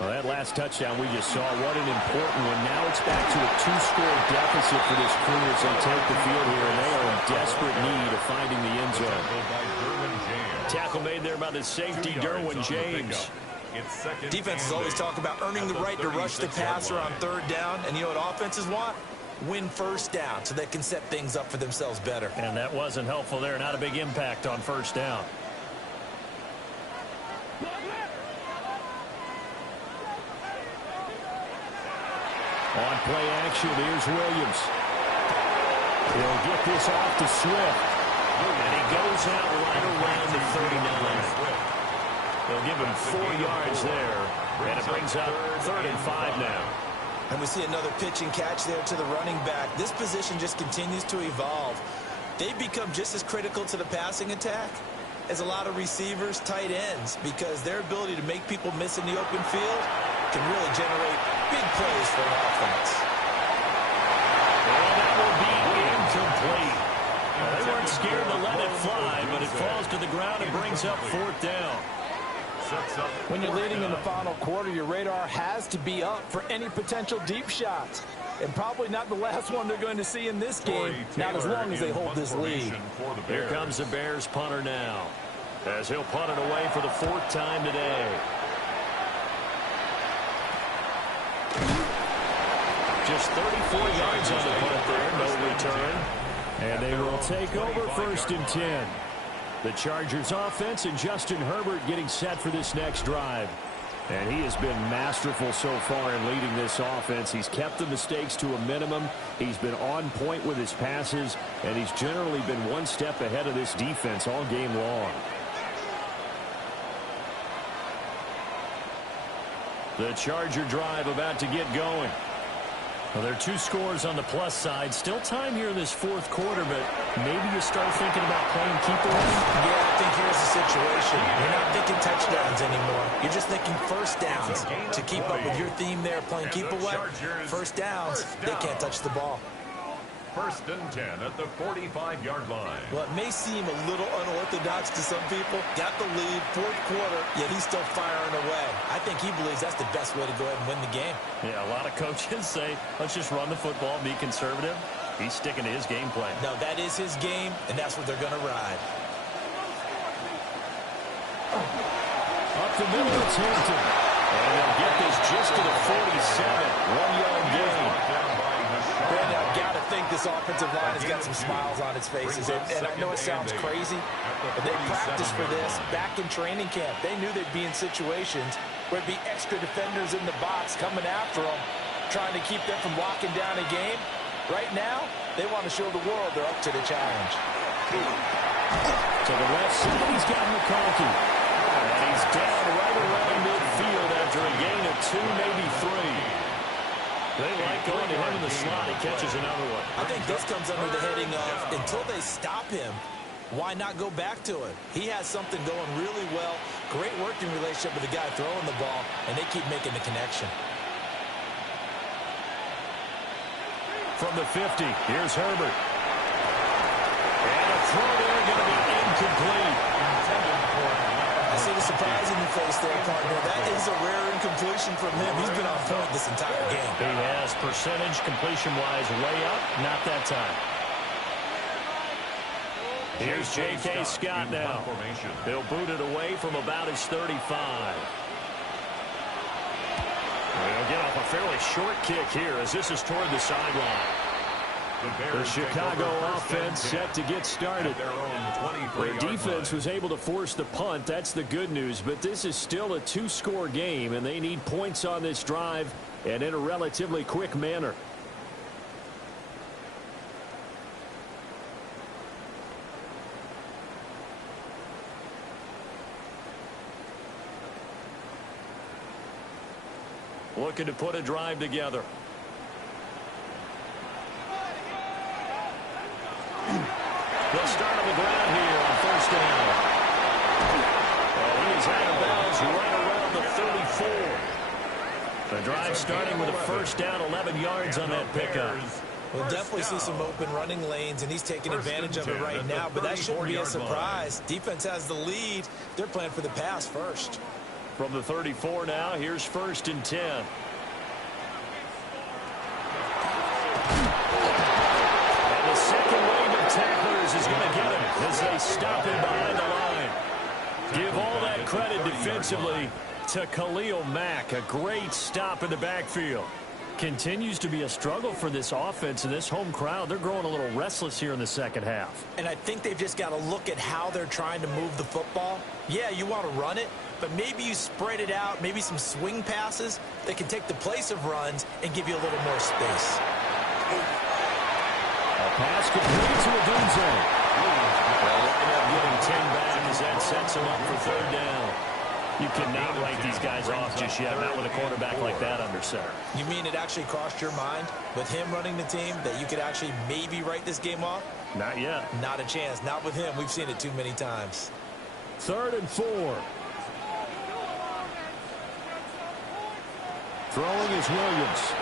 Well, that last touchdown we just saw, what an important one. Now it's back to a two-score deficit for this crew as they take the field here, and they are in desperate need of finding the end zone. Tackle made there by the safety, Derwin James. Defenses always talk about earning the right to rush the passer on third down, and you know what offenses want? Win first down so they can set things up for themselves better. And that wasn't helpful there. Not a big impact on first down. On play action, here's Williams. He'll get this off to Swift. And he goes out right around the 39. They'll give him 4 yards there. And it brings up 3rd and 5 now. And we see another pitch and catch there to the running back. This position just continues to evolve. They become just as critical to the passing attack as a lot of receivers, tight ends, because their ability to make people miss in the open field can really generate big plays for an offense. Well, that will be incomplete. Well, they weren't scared to let it fly, but it falls to the ground and brings up 4th down. When you're leading in the final quarter, your radar has to be up for any potential deep shots. And probably not the last one they're going to see in this game, not as long as they hold this lead. Here comes the Bears punter now, as he'll punt it away for the 4th time today. Just 34 yards on the punt there, no return. And they will take over 1st and 10. The Chargers offense and Justin Herbert getting set for this next drive. And he has been masterful so far in leading this offense. He's kept the mistakes to a minimum. He's been on point with his passes, and he's generally been one step ahead of this defense all game long. The Charger drive about to get going. Well, there are 2 scores on the plus side. Still time here in this 4th quarter, but maybe you start thinking about playing keep away. Yeah, I think here's the situation. You're not thinking touchdowns anymore. You're just thinking first downs. To keep up with your theme there, playing keep away, first downs, they can't touch the ball. 1st and 10 at the 45-yard line. Well, it may seem a little unorthodox to some people. Got the lead, 4th quarter, yet he's still firing away. I think he believes that's the best way to go ahead and win the game. Yeah, a lot of coaches say, let's just run the football, be conservative. He's sticking to his game plan. No, that is his game, and that's what they're going to ride. Up the middle, it's Hampton. And they'll get this just to the 47. 1-yard gain. Brandon, I've got to think this offensive line has got some smiles on its faces. And I know it sounds crazy, but they practiced for this back in training camp. They knew they'd be in situations where there'd be extra defenders in the box coming after them, trying to keep them from locking down a game. Right now, they want to show the world they're up to the challenge. To the left side, he's got McConkey. And he's down right around midfield after a gain of 2, maybe 3. They like going to him in the slot. He catches another one. I think this comes under the heading of, until they stop him, why not go back to it? He has something going really well. Great working relationship with the guy throwing the ball, and they keep making the connection. From the 50, here's Herbert. And a throw there going to be incomplete. I see the surprise in your face there, partner. That is a rare incompletion from him. He's been on point this entire game. He has percentage completion-wise way up. Not that time. Here's J.K. Scott now. He'll boot it away from about his 35. He'll get off a fairly short kick here as this is toward the sideline. The Chicago offense set to get started. The defense was able to force the punt. That's the good news. But this is still a 2-score game, and they need points on this drive and in a relatively quick manner. looking to put a drive together. They'll start on the ground here on first down. And he is out of bounds right around the 34. The drive starting with a first down, 11 yards on that pickup. We'll definitely see some open running lanes, and he's taking advantage of it right now, but that shouldn't be a surprise. Defense has the lead. They're playing for the pass first. From the 34 now, here's first and 10. And the second wave of tacklers is going to get him as they stop him behind the line. Give all that credit defensively to Khalil Mack. A great stop in the backfield. Continues to be a struggle for this offense and this home crowd. They're growing a little restless here in the second half. And I think they've just got to look at how they're trying to move the football. Yeah, you want to run it, but maybe you spread it out, maybe some swing passes that can take the place of runs and give you a little more space. A pass complete to Odunze. They'll wind up getting 10 back as that sets them up for third down. You cannot write these guys off just yet, not with a quarterback like that under center. You mean it actually crossed your mind with him running the team that you could actually maybe write this game off? Not yet. Not a chance. Not with him. We've seen it too many times. 3rd and 4. Throwing is Williams.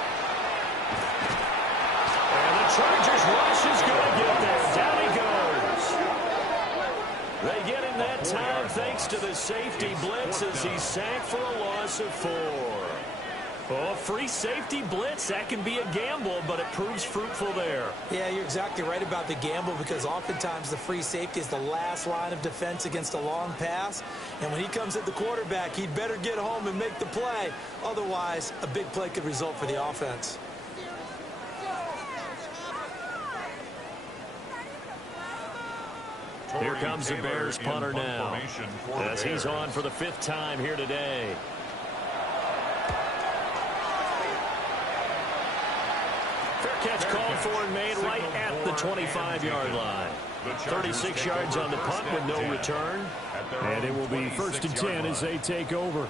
And the Chargers rush is going to get there. Down he goes. They get him that time thanks to the safety blitz as he sacked for a loss of 4. Oh, free safety blitz, that can be a gamble, but it proves fruitful there. Yeah, you're exactly right about the gamble because oftentimes the free safety is the last line of defense against a long pass. And when he comes at the quarterback, he'd better get home and make the play. Otherwise, a big play could result for the offense. Here comes the Bears punter now as he's on for the 5th time here today. Fair catch called for and made right at the 25-yard line. 36 yards on the punt with no return. And it will be 1st and 10 as they take over.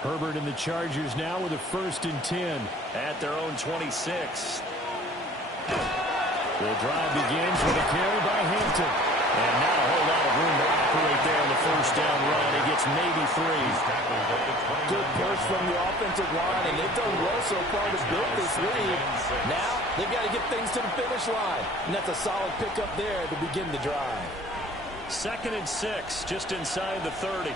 Herbert and the Chargers now with a 1st and 10. At their own 26. The drive begins with a carry by Hampton. And now a whole lot of room to operate there on the 1st down run. He gets maybe 3. Good push from the offensive line, and they've done well so far to build this lead. Now they've got to get things to the finish line, and that's a solid pickup there to begin the drive. 2nd and 6, just inside the 30.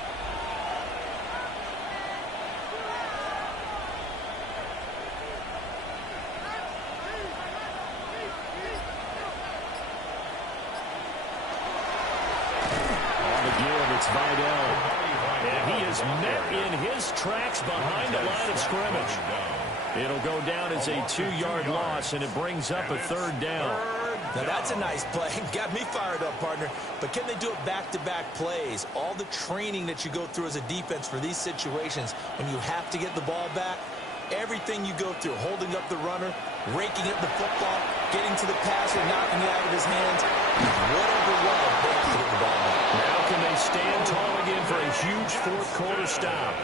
It's Vidal. And he is met in his tracks behind the line of scrimmage. It'll go down as a 2-yard loss, and it brings up a 3rd down. Now that's a nice play. Got me fired up, partner. But can they do it back-to-back plays? All the training that you go through as a defense for these situations, when you have to get the ball back, everything you go through, holding up the runner, raking up the football, getting to the passer, knocking it out of his hands, whatever way, they have to get the ball back. Now can they stand tall again for a huge 4th quarter stop?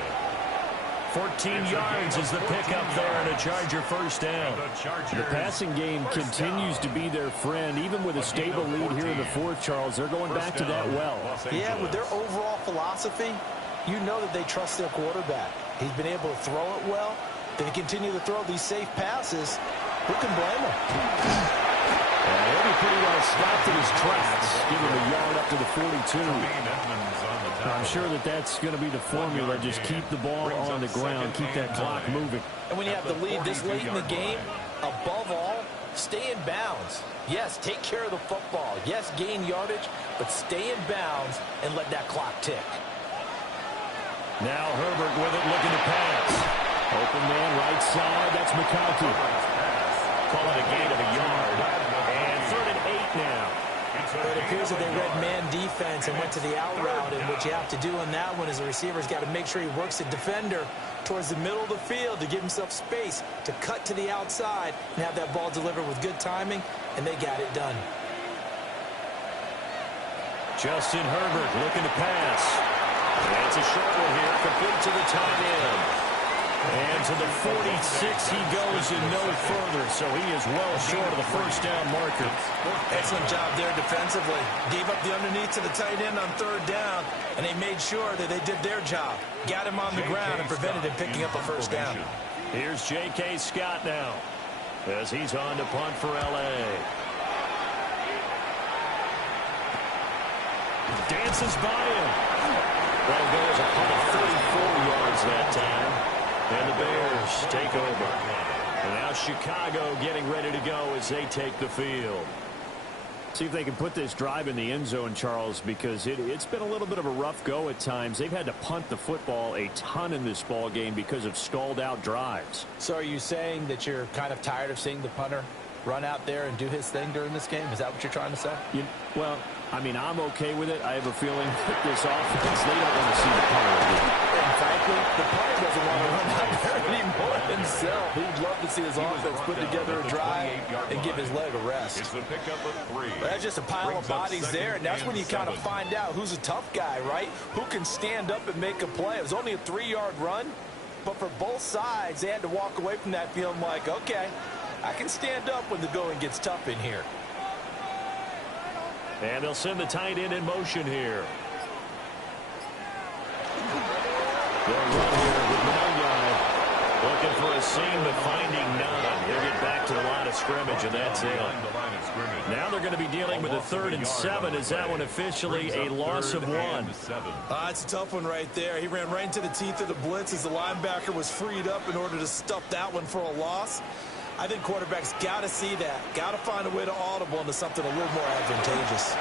14 yards is the pickup there and a Charger 1st down. The passing game continues to be their friend. Even with a stable lead here in the 4th, Charles, they're going back to that well. Yeah, with their overall philosophy, you know that they trust their quarterback. He's been able to throw it well. If they continue to throw these safe passes, who can blame him? He'll be pretty well stopped in his tracks. Give him a yard up to the 42. I'm sure that that's going to be the formula. Just keep the ball on the ground. Keep that clock moving. And when you have the lead this late in the game, above all, stay in bounds. Yes, take care of the football. Yes, gain yardage, but stay in bounds and let that clock tick. Now Herbert with it, looking to pass. Open man, right side. That's McConkey. Call it a gain of a yard. And 3rd and 8 now. But it appears that they read man defense and went to the out route, and what you have to do on that one is the receiver's got to make sure he works the defender towards the middle of the field to give himself space to cut to the outside and have that ball delivered with good timing, and they got it done. Justin Herbert looking to pass. And it's a short one here, complete to the tight end. And to the 46 he goes and no further, so he is well short of the first down marker. Excellent job there defensively. Gave up the underneath to the tight end on third down, and they made sure that they did their job. Got him on the ground and prevented him picking up a first down. Here's J.K. Scott now as he's on to punt for L.A. Dances by him. Well, goes a punt of 34 yards that time. And the Bears take over. And now Chicago getting ready to go as they take the field. See if they can put this drive in the end zone, Charles, because it's been a little bit of a rough go at times. They've had to punt the football a ton in this ball game because of stalled-out drives. So are you saying that you're kind of tired of seeing the punter run out there and do his thing during this game? Is that what you're trying to say? Well, I mean, I'm okay with it. I have a feeling that this offense, they don't want to see the punter again. And frankly, the punter doesn't want to run out there anymore himself. He'd love to see his offense put together a drive and give his leg a rest. It's a pickup of 3. That's just a pile of bodies there, and that's when you kind of find out who's a tough guy, right? Who can stand up and make a play. It was only a 3-yard run, but for both sides, they had to walk away from that feeling like, okay, I can stand up when the going gets tough in here. And they'll send the tight end in motion here. They'll run here with one guy. Looking for a seam, but finding none. He'll get back to the line of scrimmage, and that's it. Now they're going to be dealing with a 3rd and 7. Is that one officially a loss of 1? It's a tough one right there. He ran right into the teeth of the blitz as the linebacker was freed up in order to stuff that one for a loss. I think quarterbacks got to see that. Got to find a way to audible into something a little more advantageous.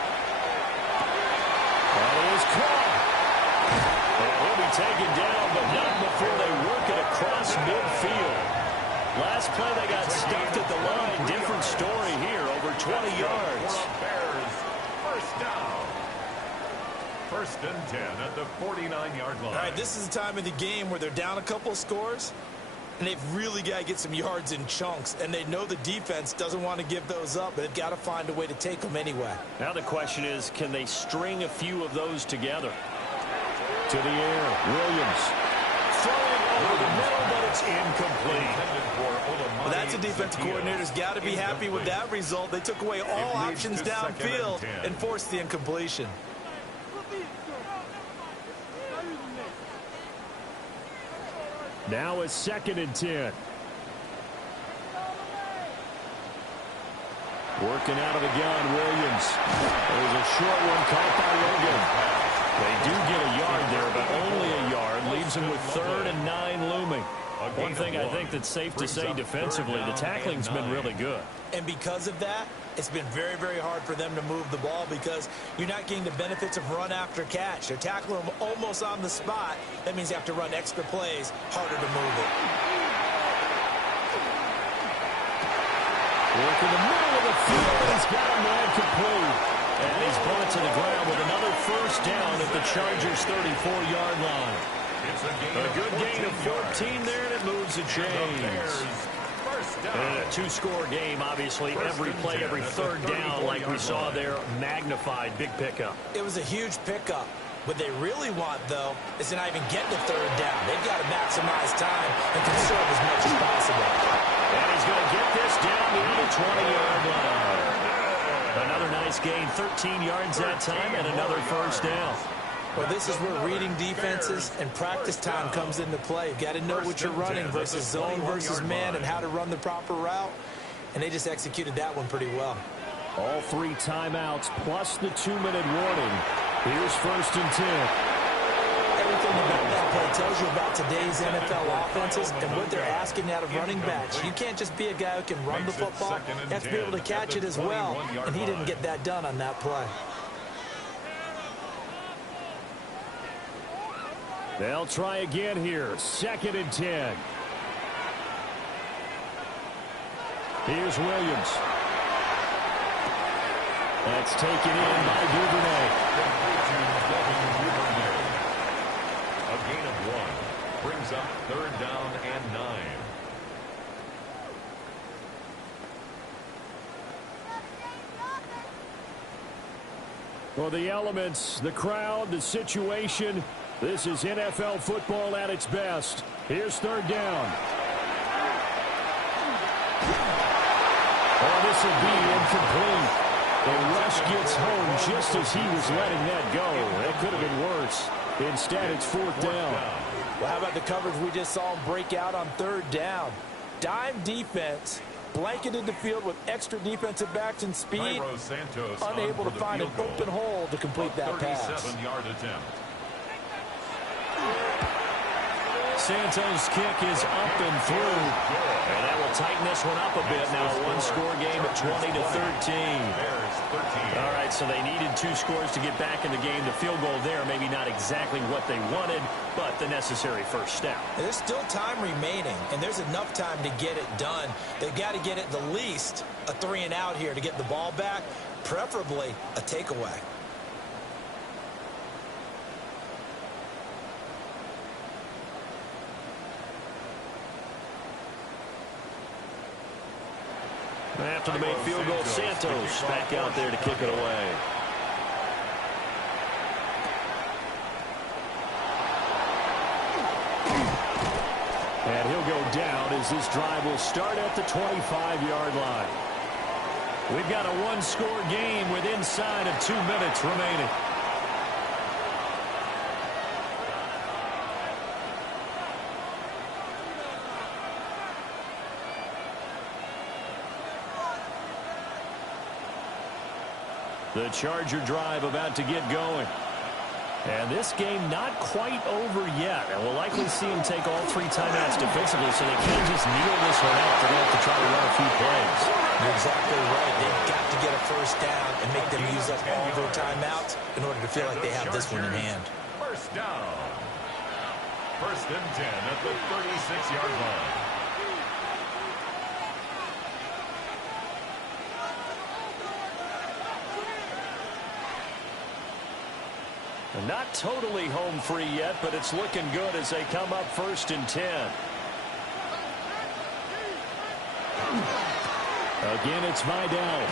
That is caught. And he'll be taken down, but not before they work it across midfield. Last play they got stuffed at the line. Different story here, over 20 yards. Bears, first down. 1st and 10 at the 49-yard line. All right, this is the time of the game where they're down a couple of scores, and they've really got to get some yards in chunks, and they know the defense doesn't want to give those up, but they've got to find a way to take them anyway. Now the question is, can they string a few of those together? To the air, Williams. Throwing over the middle, but it's incomplete. Well, that's a defensive coordinator's got to be happy with that result. They took away all options downfield and forced the incompletion. Now a 2nd and 10. Working out of the gun, Williams. There's a short one caught by Logan. They do get a yard there, but only a yard. Leaves them with 3rd and 9 looming. One thing I think that's safe to say defensively, the tackling's been really good. And because of that, it's been very, very hard for them to move the ball because you're not getting the benefits of run after catch. They're tackling them almost on the spot. That means you have to run extra plays, harder to move it. Work in the middle of the field, and he's got a man complete. And he's brought to the ground with another first down at the Chargers' 34-yard line. A good gain of 14 there, and it moves the chains. And a 2-score game, obviously, every play, every 3rd down, like we saw there, magnified, big pickup. It was a huge pickup. What they really want, though, is to not even get to 3rd down. They've got to maximize time and conserve as much as possible. And he's going to get this down near the 20-yard line. Another nice gain, 13 yards that time, and another first down. Well, this is where reading defenses and practice time comes into play. You've got to know what you're running versus zone versus man and how to run the proper route. And they just executed that one pretty well. All 3 timeouts plus the 2-minute warning. Here's 1st and 10. Everything about that play tells you about today's NFL offenses and what they're asking out of running backs. You can't just be a guy who can run the football. You have to be able to catch it as well. And he didn't get that done on that play. They'll try again here. 2nd and 10. Here's Williams. That's taken in by Duvernay. A gain of 1 brings up 3rd down and 9. Well, the elements, the crowd, the situation, this is NFL football at its best. Here's 3rd down. Oh, this will be incomplete. The rush gets home just as he was letting that go. That could have been worse. Instead, it's 4th down. Well, how about the coverage we just saw him break out on 3rd down? Dime defense, blanketed the field with extra defensive backs and speed, unable to find an open hole to complete that pass. 37-yard attempt. Santos' kick is up and through. And that will tighten this one up a bit. Now a one-score game at 20-13. All right, so they needed 2 scores to get back in the game. The field goal there, maybe not exactly what they wanted, but the necessary first step. And there's still time remaining, and there's enough time to get it done. They've got to get at the least a 3-and-out here to get the ball back, preferably a takeaway. After the made field goal, Santos back out there to kick it away. And he'll go down as this drive will start at the 25-yard line. We've got a one-score game with inside of 2 minutes remaining. The Charger drive about to get going. And this game not quite over yet. And we'll likely see him take all 3 timeouts defensively, so they can't just kneel this one out. They're going to have to try to run a few plays. You're exactly right. They've got to get a first down and make them use up all their timeouts in order to feel like they have this one in hand. First down. 1st and 10 at the 36-yard line. Not totally home free yet, but it's looking good as they come up 1st and 10. Again, it's Vidal. And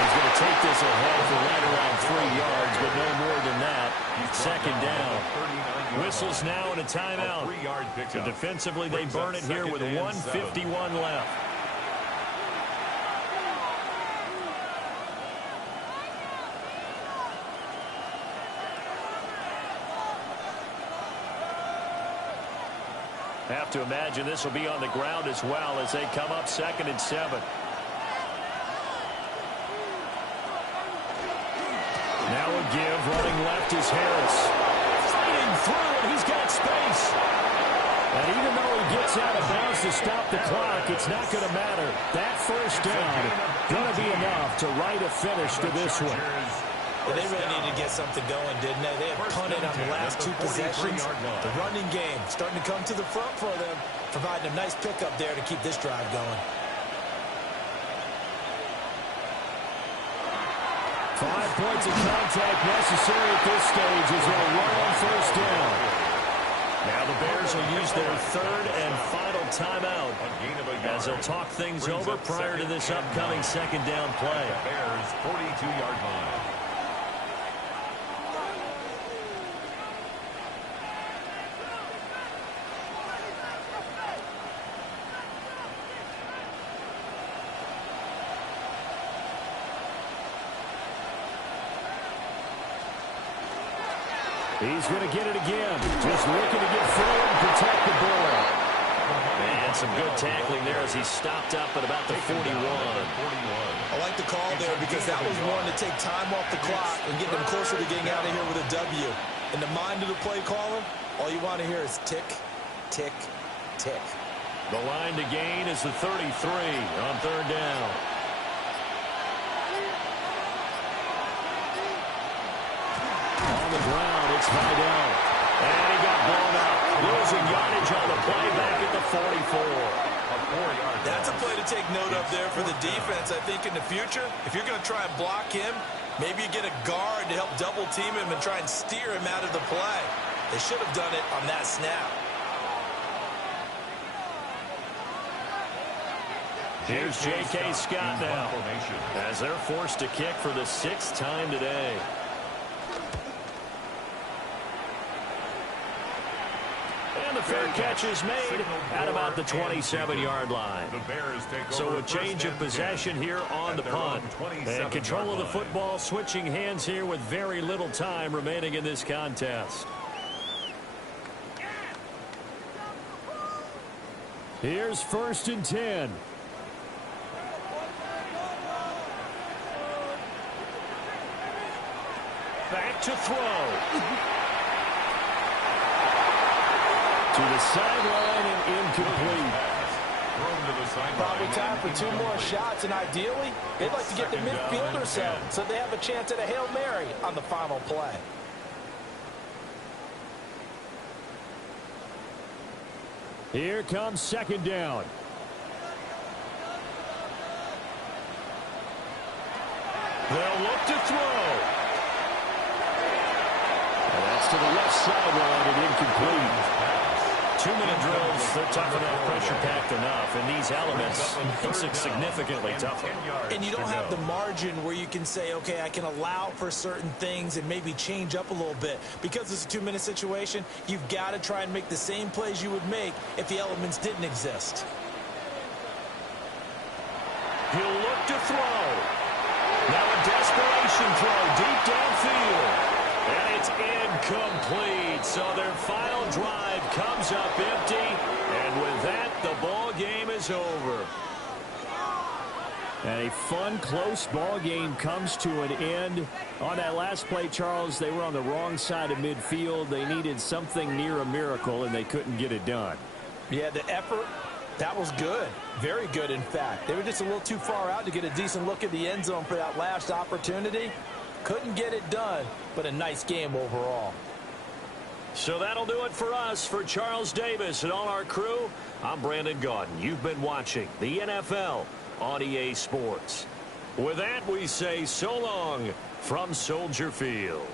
he's going to take this ahead for right around 3 yards, but no more than that. 2nd down. Whistles now and a timeout. So defensively, they burn it here with 1:51 left. Have to imagine this will be on the ground as well as they come up 2nd and 7. Now a give, running left is Harris. Fighting through, and he's got space. And even though he gets out of bounds to stop the clock, it's not going to matter. That first down going to be enough to write a finish to this one. Well, they really needed to get something going, didn't they? They had punted on the last 2 possessions. The running game starting to come to the front for them, providing a nice pickup there to keep this drive going. 5 points of contact necessary at this stage as they'll run on first down. Now the Bears will use their 3rd and final timeout as they'll talk things over prior to this upcoming 2nd down play. Bears 42-yard line. He's going to get it again. Just looking to get forward and protect the ball. And some good tackling there as he stopped up at about the 41. I like the call there because that was one to take time off the clock and get them closer to getting out of here with a W. In the mind of the play caller, all you want to hear is tick, tick, tick. The line to gain is the 33 on 3rd down. On the ground, it's Vidal. And he got blown out. Losing yardage on the play back at the 44. That's a play to take note of there for the defense. I think in the future, if you're going to try and block him, maybe you get a guard to help double team him and try and steer him out of the play. They should have done it on that snap. Here's J.K. Scott now as they're forced to kick for the 6th time today. And the fair catch is made at about the 27-yard line. So a change of possession here on the punt. And control of the football switching hands here with very little time remaining in this contest. Here's 1st and 10. Back to throw. To the sideline and incomplete. Probably time for 2 more shots, and ideally, they'd like to get the midfielder set so they have a chance at a Hail Mary on the final play. Here comes 2nd down. They'll look to throw. And that's to the left sideline and incomplete. 2-minute drills, they're tough enough, pressure-packed enough, and these elements makes it significantly tougher. And you don't have the margin where you can say, okay, I can allow for certain things and maybe change up a little bit. Because it's a 2-minute situation, you've got to try and make the same plays you would make if the elements didn't exist. He'll look to throw. Now a desperation throw deep downfield. And it's incomplete. So their final drive comes up empty. And with that, the ball game is over. And a fun, close ball game comes to an end. On that last play, Charles, they were on the wrong side of midfield. They needed something near a miracle, and they couldn't get it done. Yeah, the effort, that was good. Very good, in fact. They were just a little too far out to get a decent look at the end zone for that last opportunity. Couldn't get it done, but a nice game overall. So that'll do it for us. For Charles Davis and all our crew, I'm Brandon Gaudin. You've been watching the NFL on EA Sports. With that, we say so long from Soldier Field.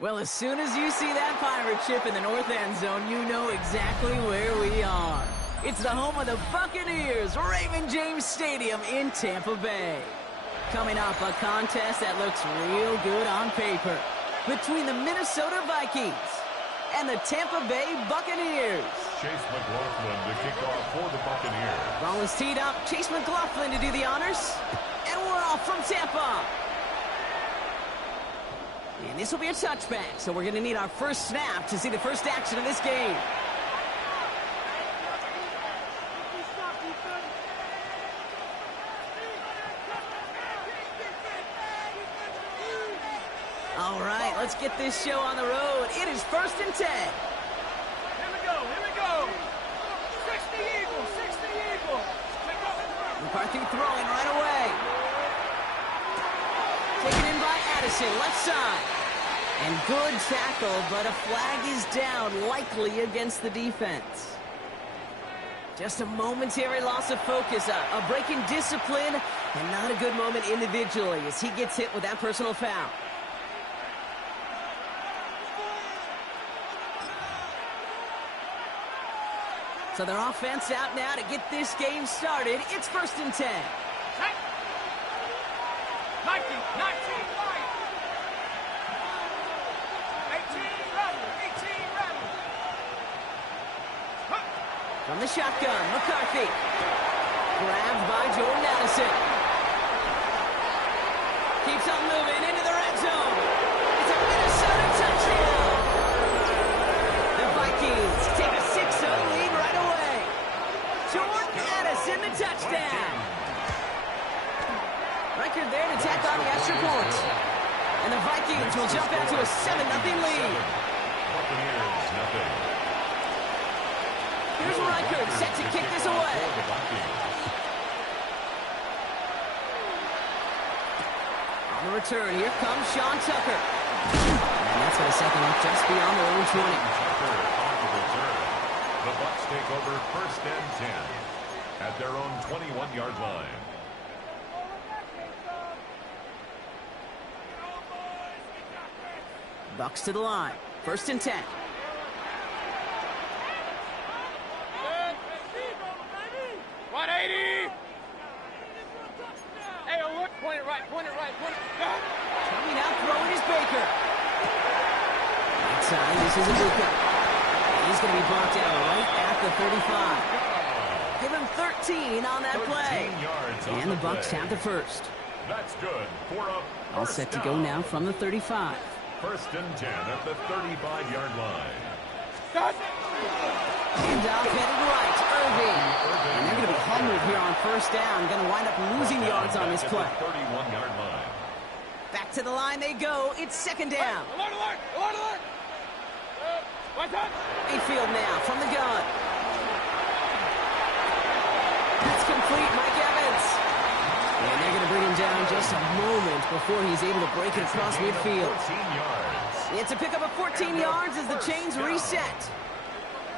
Well, as soon as you see that pirate ship in the north end zone, you know exactly where we are. It's the home of the Buccaneers, Raymond James Stadium in Tampa Bay. Coming up, a contest that looks real good on paper between the Minnesota Vikings and the Tampa Bay Buccaneers. Chase McLaughlin to kick off for the Buccaneers. Ball is teed up. Chase McLaughlin to do the honors. And we're off from Tampa. And this will be a touchback, so we're going to need our first snap to see the first action of this game. All right, let's get this show on the road. It is 1st and 10. Here we go, here we go. 60 Eagles, 60 Eagles. McCarthy throwing right away. Taken in by Addison, left side. And good tackle, but a flag is down, likely against the defense. Just a momentary loss of focus, a break in discipline, and not a good moment individually as he gets hit with that personal foul. So their offense out now to get this game started. It's 1st and 10. 19, 19, 18, ready. From the shotgun, McCarthy. Grabbed by Jordan Addison. Keeps on moving into the red zone. It's a Minnesota touchdown. The Vikings take a 6-0 lead right away. Jordan Addison, the touchdown. Record there to tack on the extra point. And the Vikings will jump out to a 7-0 lead. Buccaneers, nothing. Here's Reichard set to kick this away. On the return, here comes Sean Tucker. And that's going to set them up just beyond their own 20. The Bucs take over 1st and 10 at their own 21-yard line. Bucs to the line. 1st and 10. Coming out, throwing is Baker. That time, this is Ibuka. He's going to be brought down right at the 35. Give him 13 on that play. And the Bucs have the first. That's good for a All set to go now from the 35. 1st and 10 at the 35-yard line. Handoff headed right, Irving. And they're going to be humbled here on 1st down. Going to wind up losing yards on this play. 31-yard line. Back to the line they go. It's 2nd down. Alert! Mayfield now from the gun. That's complete, Mike Evans. And they're going to bring him down just a moment before he's able to break it across midfield. 14 yards. It's a pickup of 14 yards as the chains reset.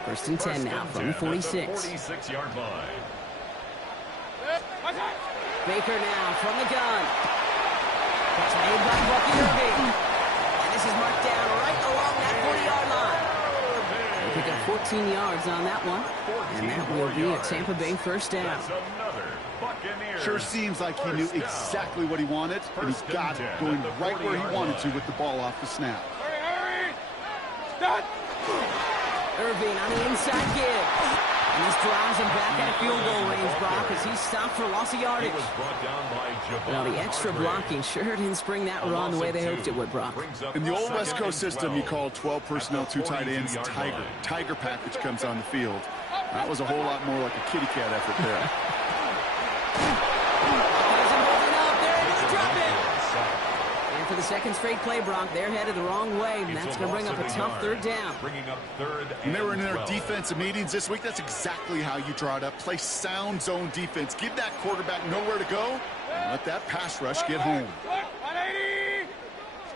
1st and 10 now from the 46. 46-yard line. Baker now from the gun. It's made by Bucky Irving. And this is marked down right along that 40-yard line. They pick up 14 yards on that one. And that will be a Tampa Bay 1st down. That's another Buccaneers. Sure seems like he knew exactly what he wanted, and he got it going right where he wanted to with the ball off the snap. Hurry! Stop! Irving on the inside give. And this drives him back at field goal range, Brock, as he's stopped for loss of yardage. He was brought down by Well, the extra blocking sure didn't spring that run the way they hoped it would, Brock. In the old West Coast system, you call 12 personnel, 2 tight ends, Tiger. Tiger package comes on the field. That was a whole lot more like a kitty cat effort there. And for the second straight play, Brock, they're headed the wrong way, and that's going to bring up a tough 3rd down. Bringing up 3rd and When they were in their 12. defensive meetings this week, that's exactly how you draw it up. Play sound zone defense. Give that quarterback nowhere to go, and let that pass rush get home. 180!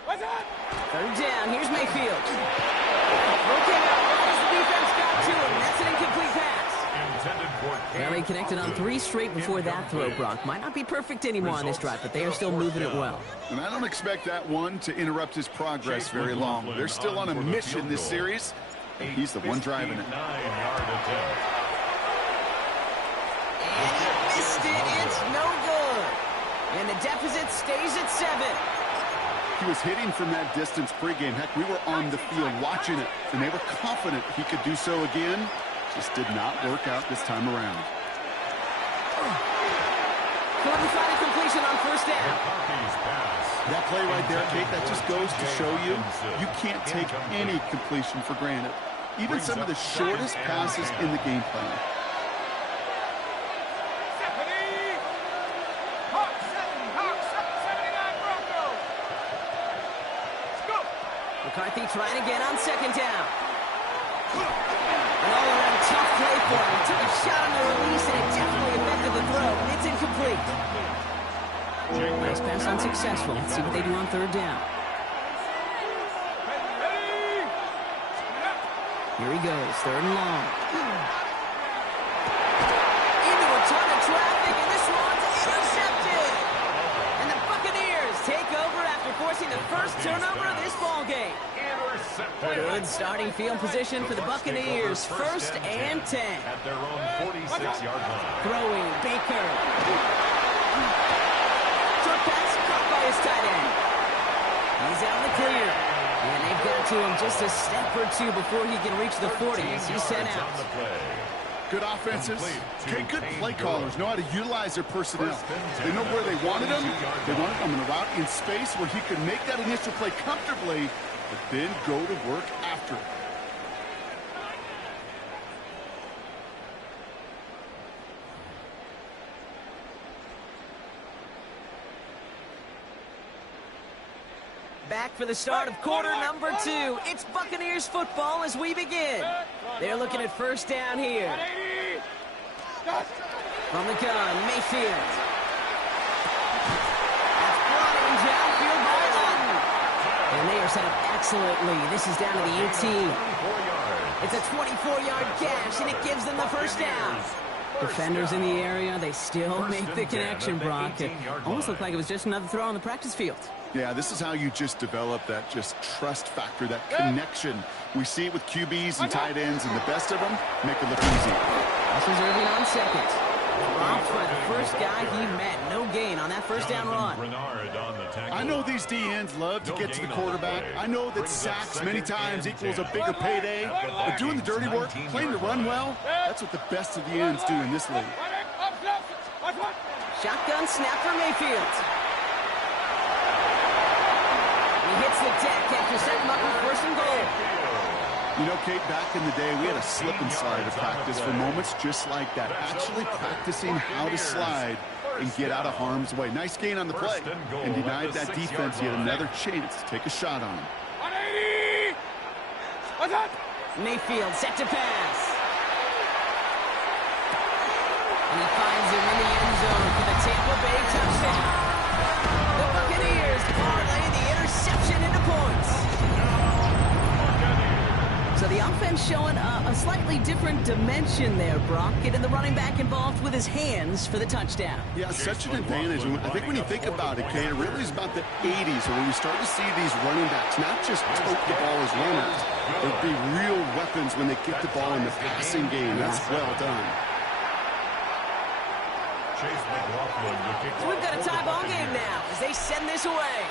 What's up? 3rd down, here's Mayfield. Okay, now, as the defense got to him, that's an incomplete pass. Intended for Well, he connected on 3 straight before that throw, Brock. Might not be perfect anymore on this drive, but they are still moving it well. And I don't expect that one to interrupt his progress very long. They're still on a mission this series, and he's the one driving it. And he missed it. It's no good. And the deficit stays at 7. He was hitting from that distance pregame. Heck, we were on the field watching it, and they were confident he could do so again. Just did not work out this time around. Couldn't find a completion on first down. That play right there, Kate, that just goes to show you, you can't take any completion for granted. Even some of the shortest passes in the game plan. McCarthy trying again on second down. An all-around tough play for him. He took a shot on the release, and it definitely affected the throw. It's incomplete. Nice pass unsuccessful. Let's see what they do on third down. Here he goes, 3rd and long. Into a ton of traffic, and this one's intercepted. And the Buccaneers take over after forcing the first turnover of this ballgame. Good starting field position for the Buccaneers. 1st and 10. At their own 46-yard line. Throwing, Baker. Short pass caught by his tight end. He's out in the clear. And they've got to him just a step or 2 before he can reach the 40 as he's sent out. Good offenses. Okay, good play callers know how to utilize their personnel. They know where they wanted him. They wanted him in a route in space where he could make that initial play comfortably, but then go to work after it. Back for the start of quarter number 2. It's Buccaneers football as we begin. They're looking at first down here. From the gun, Mayfield. That's brought in downfield by Lawton. And they are set up excellently. This is down to the 18. It's a 24-yard gash, and it gives them the first down. Defenders in the area, they still make the connection, Brock. It almost looked like it was just another throw on the practice field. Yeah, this is how you just develop that just trust factor, that connection. We see it with QBs and tight ends, and the best of them make it look easy. This is Irving on second. Dropped by the first guy he met. No gain on that first down run. I know these D-ends love to get to the quarterback. I know that sacks many times equals a bigger payday. But doing the dirty work, playing to run well, that's what the best of the ends do in this league. Shotgun snap for Mayfield. He hits the deck after setting up with 1st and goal. You know, Kate, back in the day, we had a slip and slide to practice for moments just like that. Actually practicing how to slide and get out of harm's way. Nice gain on the play, and denied that defense yet another chance to take a shot on him. Mayfield set to pass. And he finds him in the end zone for the Tampa Bay touchdown. The Buccaneers parlay the interception into points. So the offense showing a slightly different dimension there, Brock. Getting the running back involved with his hands for the touchdown. Yeah, such an advantage. And I think when you think about it, Kate, it really is about the 80s when we start to see these running backs not just tote the ball as runners, but be real weapons when they get the ball in the passing game. That's well done. So we've got a tie ball game now as they send this away.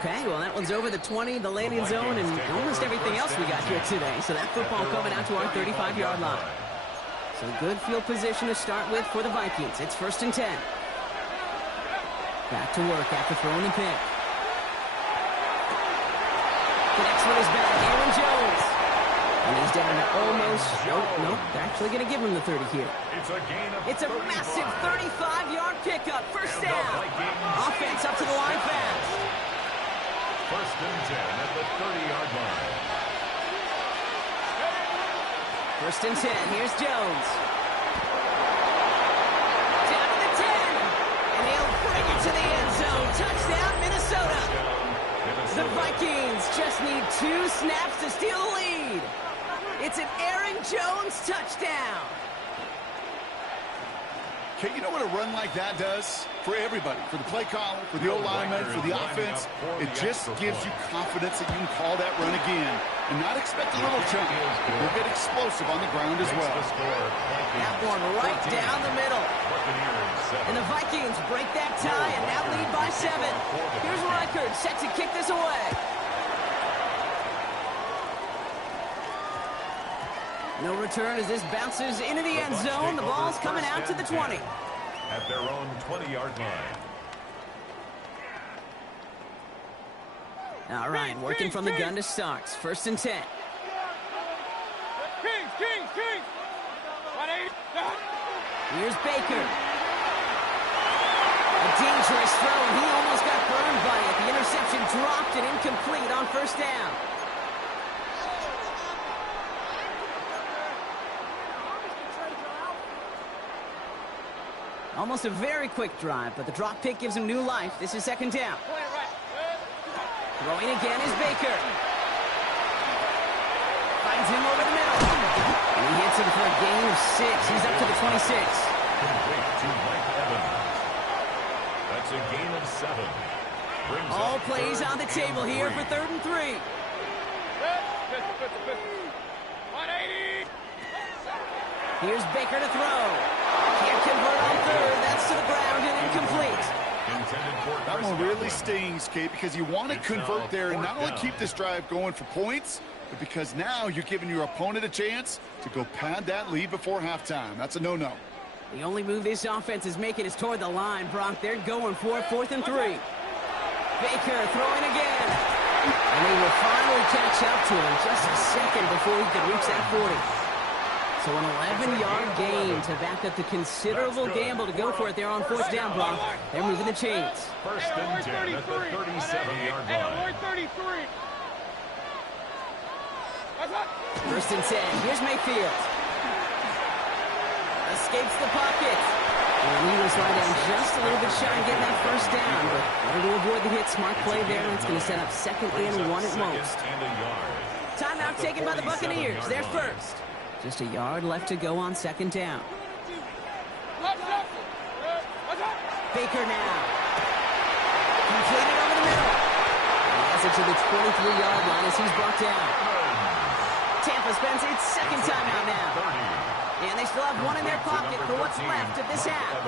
Okay, well, that one's over the 20, the landing zone, and almost everything else we got here today. So that football coming out to our 35-yard line. So good field position to start with for the Vikings. It's 1st and 10. Back to work after throwing the pick. Connects with his back, Aaron Jones. And he's down to almost, nope, they're actually going to give him the 30 here. It's a massive 35-yard pickup, 1st down. Offense up to the line fast. 1st and 10 at the 30-yard line. 1st and 10, here's Jones. Down to the 10. And he'll bring it to the end zone. Touchdown, Minnesota. The Vikings just need 2 snaps to steal the lead. It's an Aaron Jones touchdown. Okay, you know what a run like that does? For everybody, for the play caller, for the O-lineman, for the offense, it just gives you confidence that you can call that run again and not expect a little chunk. We'll get explosive on the ground as well. That one right down the middle. And the Vikings break that tie and now lead by 7. Here's Reichard set to kick this away. No return as this bounces into the end zone. The ball's coming out to the 20. At their own 20-yard line. All right, working from the gun to start. 1st and 10. Kings. Here's Baker. A dangerous throw, and he almost got burned by it. The interception dropped and incomplete on 1st down. Almost a very quick drive, but the drop pick gives him new life. This is 2nd down. Throwing again is Baker. Finds him over the middle. And he hits him for a gain of 6. He's up to the 26. Complete to Mike Evans. That's a gain of 7. Brings All plays on the table here for 3rd and 3. Here's Baker to throw. Can't convert on 3rd. That's to the ground and incomplete. That one really stings, Kate, because you want to convert there and not only keep this drive going for points, but because now you're giving your opponent a chance to go pad that lead before halftime. That's a no-no. The only move this offense is making is toward the line, Brock. They're going for 4th and 3. Baker throwing again. And they will finally catch up to him just a second before he could reach that 40. So an 11-yard gain to back up the considerable gamble to go for it there on 4th down, Brock. They're moving the chains. 1st and 10 at the 37-yard line. 1st and 10. Here's Mayfield. Escapes the pocket. And he will slide down just a little bit shy and get that 1st down. But better to avoid the hit. Smart play there, and it's going to set up 2nd and 1 at most. Timeout taken by the Buccaneers. They're first. Just a yard left to go on 2nd down. Baker now. Completed over the middle. And he has it to the 23-yard line as he's brought down. Tampa spends its 2nd timeout now. And they still have one in their pocket for what's left of this half.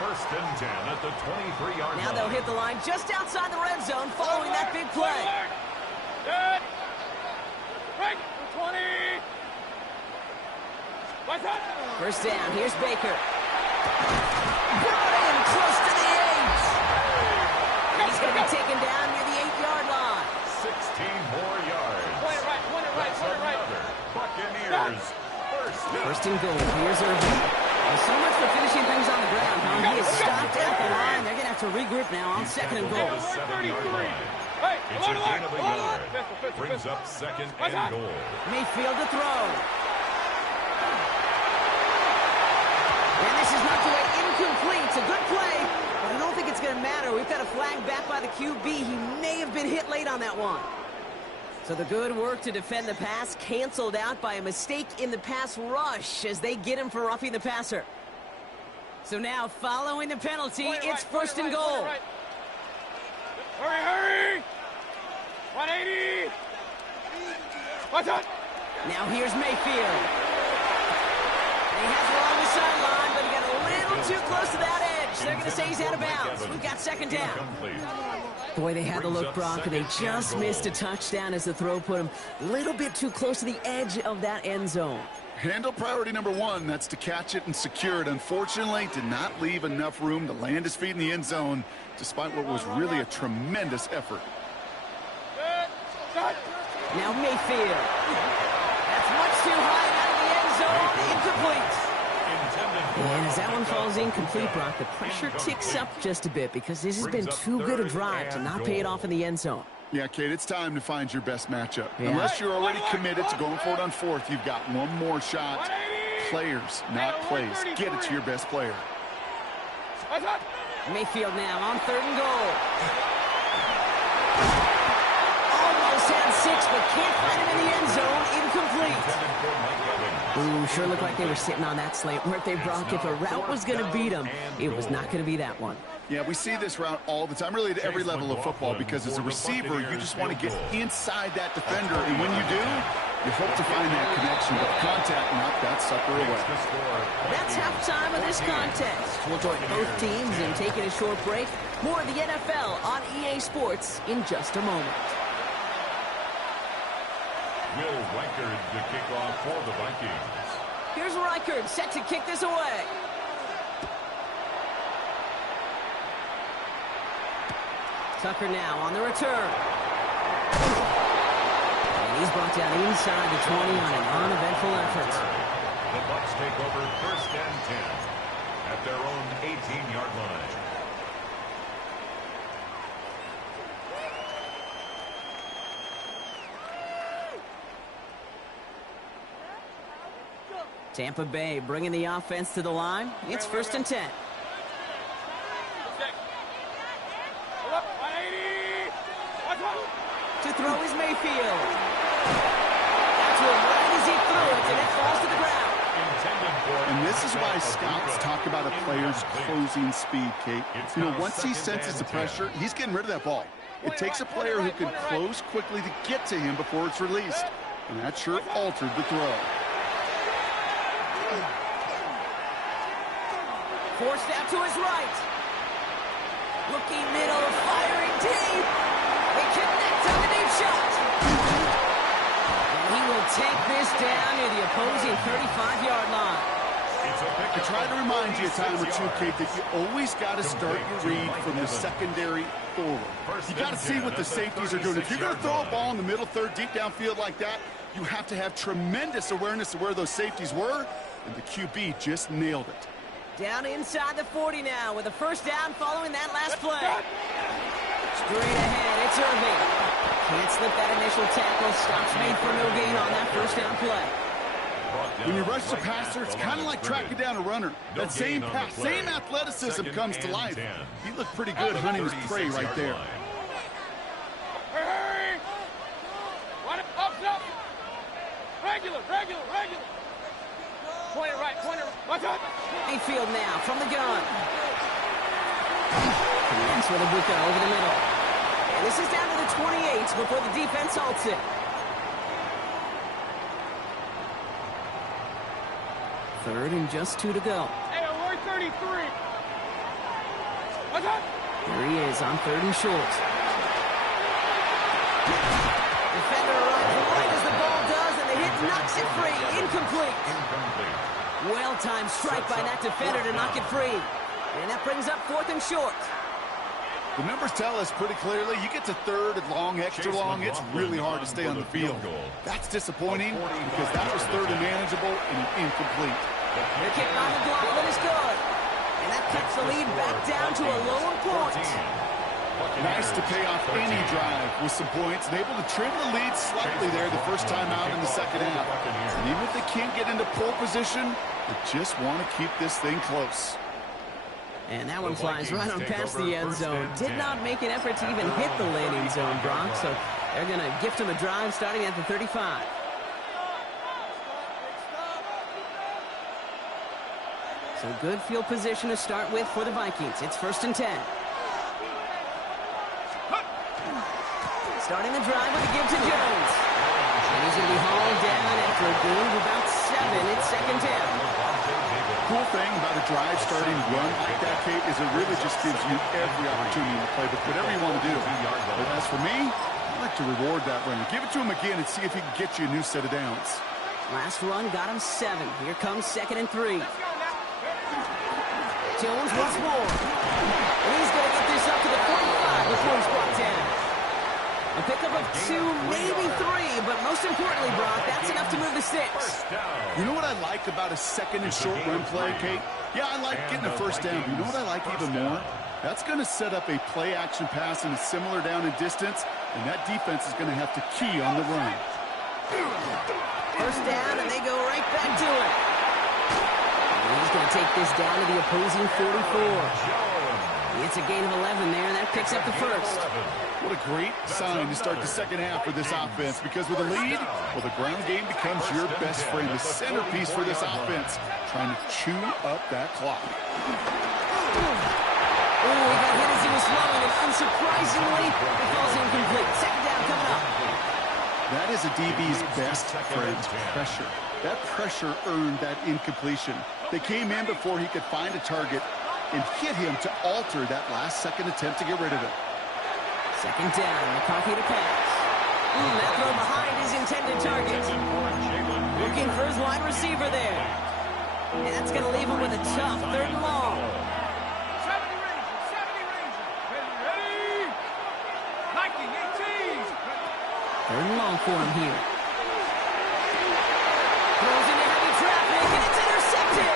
1st and 10 at the 23-yard line. Now they'll hit the line just outside the red zone following that big play. Good. Break. 20. 1st down. Here's Baker. Brought in close to the 8. He's going to be taken down near the 8-yard line. 16 more yards. Point it right. Buccaneers. 1st and goal. Here's Irvin. So much for finishing things on the ground. He is stopped at the line. They're going to have to regroup now on 2nd and goal. It's a gain of a yard. Brings up 2nd and goal. Mayfield to throw. And this is knocked away incomplete. It's a good play, but I don't think it's going to matter. We've got a flag back by the QB. He may have been hit late on that one. So the good work to defend the pass canceled out by a mistake in the pass rush as they get him for roughing the passer. So now, following the penalty, it's 1st and goal. Hurry! 180! What's up? Now here's Mayfield. He has it along the sideline, but he got a little too close to that edge. They're going to say he's out of bounds. We've got 2nd down. Boy, they had the look, Brock, and they just missed a touchdown as the throw put him a little bit too close to the edge of that end zone. Handle priority number 1. That's to catch it and secure it. Unfortunately, did not leave enough room to land his feet in the end zone, despite what was really a tremendous effort. Now Mayfield. That's much too high and out of the end zone. Incomplete. And as that one falls incomplete, Brock, the pressure ticks up just a bit because this has been too good a drive to not pay it off in the end zone. Yeah, Kate, it's time to find your best matchup. Yeah. Unless you're already committed to going for it on 4th, you've got one more shot. Players, not plays. Get it to your best player. Mayfield now on 3rd and goal. Almost had 6, but can't find him in the end zone. incomplete. Ooh, sure looked like they were sitting on that slant, weren't they, Brock? If a route was going to beat them, it was not going to be that one. Yeah, we see this route all the time, really at every level of football, because as a receiver, you just want to get inside that defender, and when you do, you hope to find that connection, but contact knocked that sucker away. That's halftime of this contest. We'll join both teams in taking a short break. More of the NFL on EA Sports in just a moment. Will Reichard to kick off for the Vikings. Here's Reichard set to kick this away. Tucker now on the return. And he's brought down inside the 20 on an uneventful effort. The Bucs take over 1st and 10 at their own 18-yard line. Tampa Bay bringing the offense to the line. It's 1st and 10. To throw is Mayfield. That's him right as he threw it, and it falls to the ground. And this is why scouts talk about a player's closing speed, Kate. You know, once he senses the pressure, he's getting rid of that ball. It takes a player who can close quickly to get to him before it's released. And that sure altered the throw. Forced out to his right. Looking middle, firing deep. They connect on the deep shot. And he will take this down near the opposing 35-yard line. I try to remind you a time or two, Kate, that you always got to start your read from the secondary forward. You got to see what the safeties are doing. If you're going to throw a ball in the middle third, deep downfield like that, you have to have tremendous awareness of where those safeties were, and the QB just nailed it. Down inside the 40 now with a 1st down following that last play. Straight ahead, it's Irving. Can't slip that initial tackle. Stops made for no gain on that 1st down play. When you rush the passer, it's kind of like tracking down a runner. That same pass, same athleticism comes to life. He looked pretty good hunting his prey right there. Hey! Run it up. Regular. Point it right. Watch out. Mayfield now from the gun. Connects with Ibuka over the middle. And this is down to the 28 before the defense halts it. 3rd and just 2 to go. Hey, we're 33. Watch out. Here he is on 3rd and short. Defender arrives right as the ball does, and the hit knocks it free. Incomplete. Well-timed strike by that defender to knock it free. And that brings up 4th and short. The numbers tell us pretty clearly, you get to 3rd and long, extra long, it's really hard to stay on the field. That's disappointing because that was 3rd and manageable and incomplete. The kick on the Glotman is good. And that cuts the lead back down to a lower point. Nice to pay off any drive with some points and able to trim the lead slightly there the first time out in the 2nd half. And even if they can't get into pole position, they just want to keep this thing close. And that one flies right on past the end zone. Did not make an effort to even hit the landing zone, Brock. So they're going to gift him a drive starting at the 35. So good field position to start with for the Vikings. It's 1st and 10. Starting the drive with a give to Jones. And he's going to be hauled down after a gain of about 7. It's 2nd down. Cool thing about a drive starting run like that, Kate, is it really just gives you every opportunity to play, but whatever you want to do. But as for me, I like to reward that runner. Give it to him again and see if he can get you a new set of downs. Last run got him 7. Here comes 2nd and 3. Jones once more. And he's going to get this up to the 45 before he's brought down. A pickup of 2, maybe 3, but most importantly, Brock, that's enough to move the 6. You know what I like about a 2nd and short run play, Kate? Yeah, I like getting a 1st down, but you know what I like even more? That's going to set up a play-action pass in a similar down and distance, and that defense is going to have to key on the run. 1st down, and they go right back to it. And he's going to take this down to the opposing 44. It's a gain of 11 there, and that picks up the first. What a great sign to start the second half for this offense, because with a lead, well, the ground game becomes your best friend, the centerpiece for this offense, trying to chew up that clock. Oh, he got hit as he was throwing, and unsurprisingly, it falls incomplete. Second down coming up. That is a DB's best friend, pressure. That pressure earned that incompletion. They came in before he could find a target and hit him to alter that last-second attempt to get rid of it. Second down, McCarthy to pass. That throw behind his intended target. Looking for his wide receiver there. And that's going to leave him with a tough 3rd and long. 70 Rangers. Ready. Nike, 18. 3rd and long for him here. Throws into heavy traffic, and it's intercepted.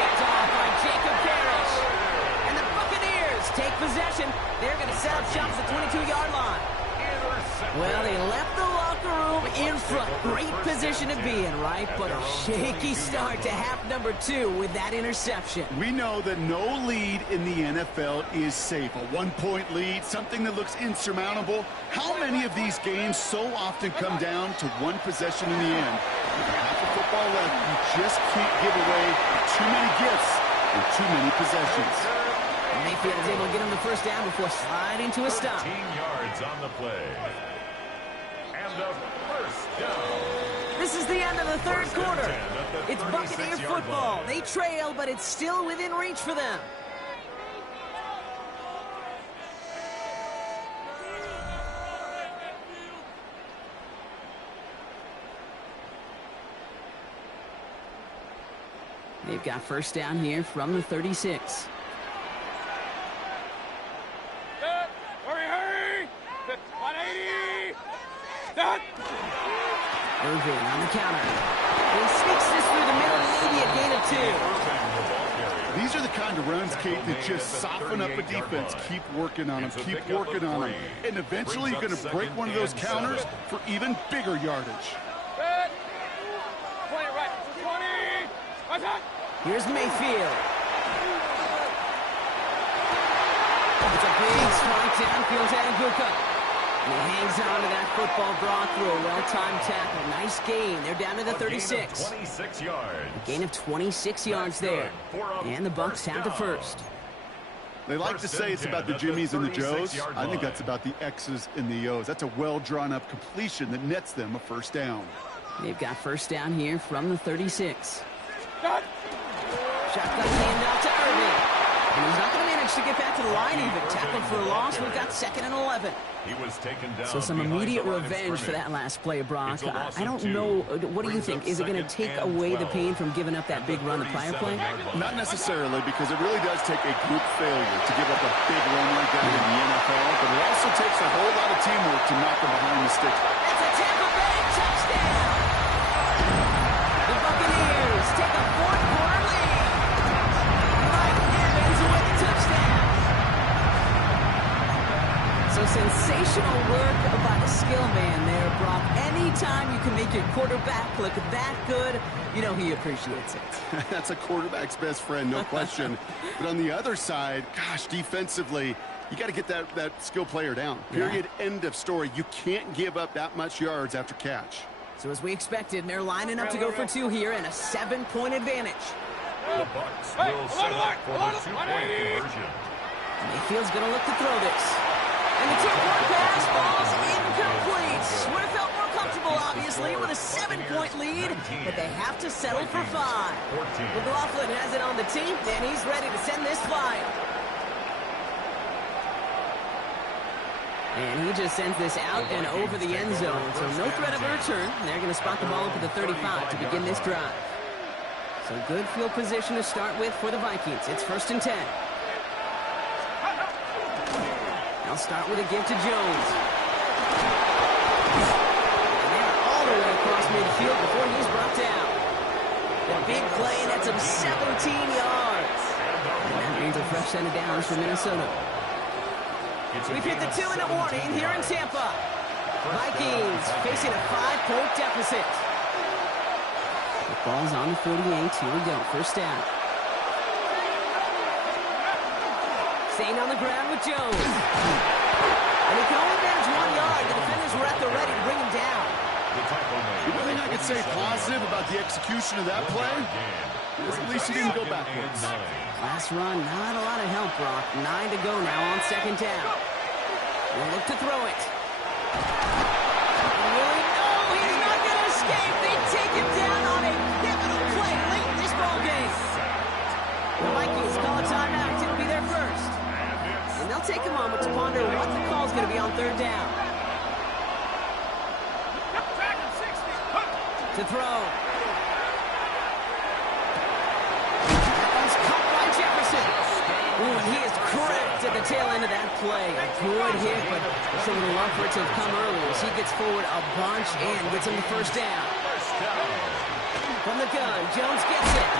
Picked off by Jacob Parrish. And the Buccaneers take possession. They're going to set up shop at the 22-yard line. Well, they left the locker room in front. Great position to be in, right? But a shaky start to half number 2 with that interception. We know that no lead in the NFL is safe. A 1-point lead, something that looks insurmountable. How many of these games so often come down to one possession in the end? With half a football left, you just can't give away too many gifts and too many possessions. Mayfield is able to get him the first down before sliding to a stop. 13 yards on the play. And a first down. This is the end of the 3rd quarter. It's Buccaneer football. They trail, but it's still within reach for them. They've got first down here from the 36. Hurry. 180. Done. Irvin on the counter. He sneaks this through the middle, maybe a gain of 2. These are the kind of runs, Kate, that just soften up a defense. Keep working on them, keep working on them. And eventually you're going to break one of those counters for even bigger yardage. Good. 20 right. 20. Attack. Here's Mayfield. It's a big strike downfield to Aguka. And he hangs on to that football brought through a well-timed tackle. Nice gain. They're down to the 36. 26 yards. A gain of 26 yards there. And the Bucs have the first. They like to say it's about the Jimmies and the Joes. I think that's about the X's and the O's. That's a well-drawn-up completion that nets them a first down. They've got first down here from the 36. Shotgun handout to Irvin. And he's not going to manage to get back to the line even. Tackled for a loss. We've got 2nd and 11. He was taken down. So some immediate revenge for that last play, Brock. I don't know. What do you think? Is it going to take away the pain from giving up that big run the prior play? Not necessarily, because it really does take a group failure to give up a big run like that in the NFL. But it also takes a whole lot of teamwork to knock them behind the sticks. It's a Tampa Bay touchdown. The Buccaneers take a 4th quarter lead. Mike Evans with the touchdown. So sensational work by the skill man there, Brock. Anytime you can make your quarterback look that good, you know he appreciates it. That's a quarterback's best friend, no question. But on the other side, gosh, defensively, you got to get that skill player down. Period. Yeah. End of story. You can't give up that much yards after catch. So as we expected, they're lining up to go for 2 here and a 7-point advantage. The Bucs will set up for the 2-point conversion. Mayfield's going to look to throw this. And the 2-point pass falls incomplete. Would have felt more comfortable, obviously, with a 7-point lead, but they have to settle for 5. McLaughlin has it on the team, and he's ready to send this flying. And he just sends this out and over the end zone, so no threat of a return. They're going to spot the ball up at the 35 to begin this drive. So good field position to start with for the Vikings. It's 1st and 10. They'll start with a give to Jones. And they're all the way across midfield before he's brought down. The big play, and that's him 17 yards. And that means a fresh set of downs for Minnesota. We've hit the 2-minute warning here in Tampa. Vikings facing a 5-point deficit. The ball's on the 48. Here we go. First down. Staying on the ground with Jones. And he can only manage 1 yard. The defenders were at the ready to bring him down. The only thing I could say positive about the execution of that play is at least he didn't go backwards. Last run, not a lot of help, Brock. 9 to go now on second down. We'll look to throw it. Really? No, he's not going to escape. They take him down on a pivotal play late in this ball game. The Vikings call a timeout. It'll be their first. And they'll take a moment to ponder what the call's going to be on third down. To throw. Ooh, and he is correct at the tail end of that play. A good hit, but someone would love for it to have come early as he gets forward a bunch and gets him the first down. From the gun, Jones gets it.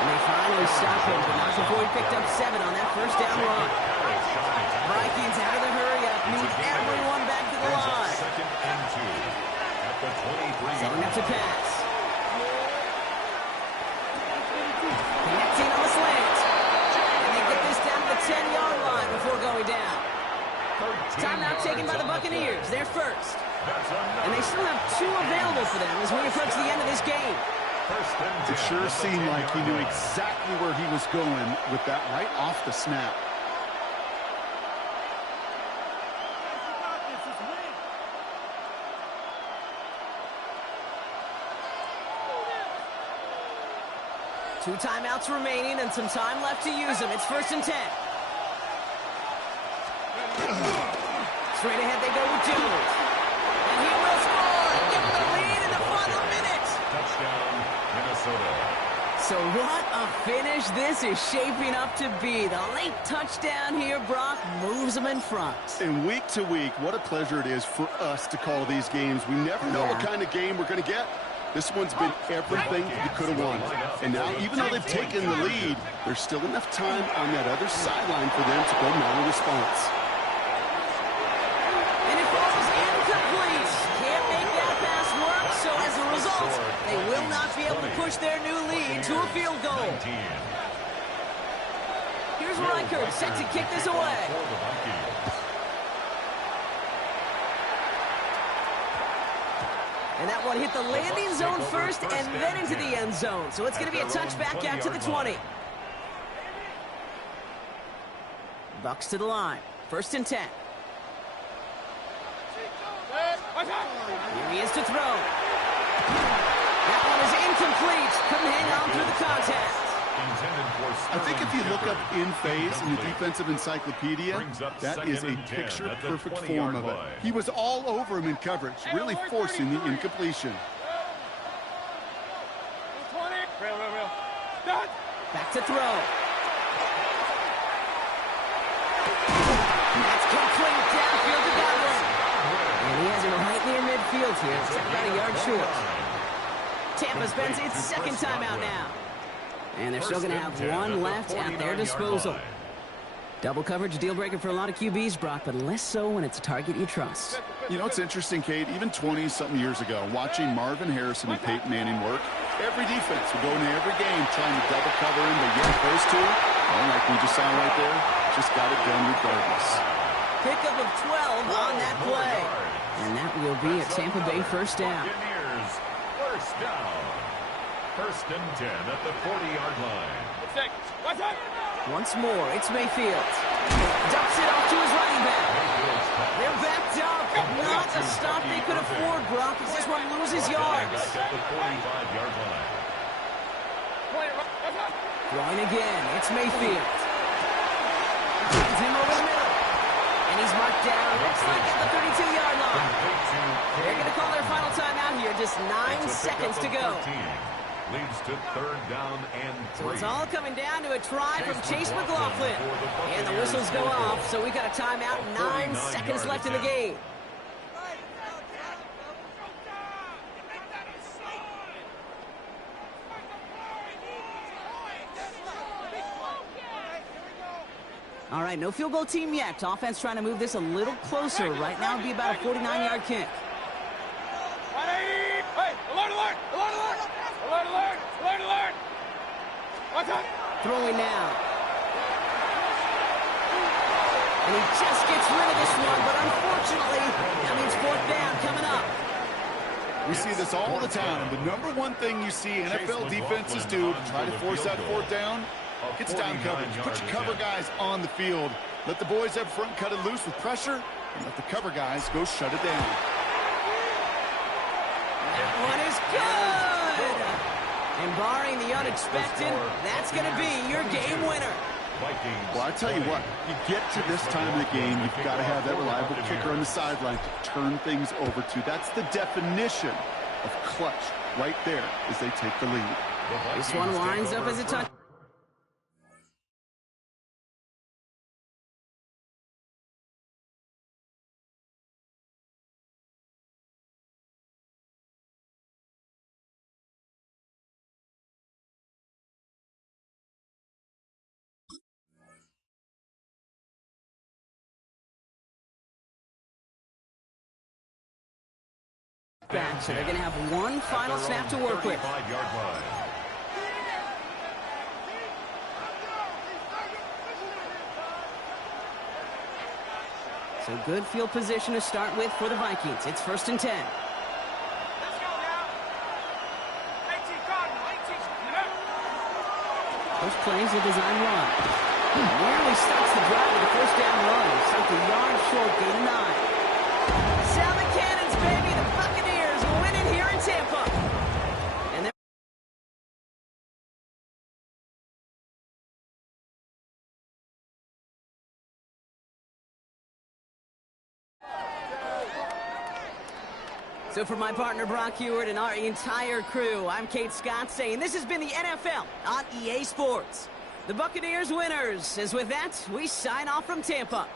And they finally stop him, but not before he picked up 7 on that first down run. Vikings out of the hurry-up, need everyone back to the line. Setting up to pass. Connecting on the slant. 10-yard line before going down. Timeout taken by the Buccaneers. They're first. And they still have 2 available for them as we approach the end of this game. It sure seemed like he knew exactly where he was going with that right off the snap. Two timeouts remaining and some time left to use them. It's 1st and 10. Straight ahead they go with Jones. And he will score and give them the lead in the final minute. Touchdown, Minnesota. So what a finish this is shaping up to be. The late touchdown here, Brock, moves them in front. And week to week, what a pleasure it is for us to call these games. We never know what kind of game we're going to get. This one's been everything you could have won. And now, even though they've taken the lead, there's still enough time on that other sideline for them to go mount a response. And it falls incomplete. Can't make that pass work, so as a result, they will not be able to push their new lead to a field goal. Here's Reichert set to kick this away. And that one hit the landing zone first and then into the end zone. So it's going to be a touchback out to the 20. Bucks to the line. 1st and 10. Here he is to throw. That one is incomplete. Couldn't hang on through the contact. I think if you look up in phase in the defensive encyclopedia, that is a picture-perfect form of it. He was all over him in coverage, really forcing the incompletion. Back to throw. That's complete downfield to Godwin. And he has it right near midfield here. It's about a yard short. Tampa spends its 2nd timeout now. And they're still going to have 1 left at their disposal. Double coverage, deal breaker for a lot of QBs, Brock, but less so when it's a target you trust. You know, it's interesting, Kate, even 20-something years ago, watching Marvin Harrison and Peyton Manning work, every defense would go into every game trying to double cover him, but yet those two, well, like we just saw right there, just got it done regardless. Pickup of 12 on that play. And that will be a Tampa Bay first down. First down. 1st and 10 at the 40-yard line. Once more, it's Mayfield. Dumps it off to his running back. They're backed up. Not a stop they could afford, Brock, as this one loses yards. At the 45-yard line. Throwing again, it's Mayfield. Finds him over the middle. And he's marked down, looks like at the 32-yard line. They're going to call their final timeout here, just 9 seconds to go. Leads to 3rd down and 3. So it's all coming down to a try from Chase McLaughlin. And the whistles go off, so we've got a timeout, 9 seconds left in the game. All right, no field goal team yet. Offense trying to move this a little closer. Right now, it'd be about a 49-yard kick. Throwing now. And he just gets rid of this one, but unfortunately, that means fourth down coming up. We see this all the time. The number one thing you see NFL defenses do to try to force that fourth down, it's down coverage. Put your cover guys on the field. Let the boys up front cut it loose with pressure, and let the cover guys go shut it down. That one is good! And barring the unexpected, that's going to be your game winner. Well, I tell you what, you get to this time of the game, you've got to have that reliable kicker on the sideline to turn things over to. That's the definition of clutch right there as they take the lead. This one winds up as a touchdown. Back, so they're going to have one final snap to work with. So good field position to start with for the Vikings. It's 1st and 10. Let's go now. 18 Cardinal, 18. First plays a design run. Nearly starts the drive with a first down run. Something yard short, gain 9. Sound the cannons, baby. The Buccaneers win it here in Tampa. And so for my partner Brock Heward and our entire crew, I'm Kate Scott saying this has been the NFL on EA Sports. The Buccaneers winners. As with that, we sign off from Tampa.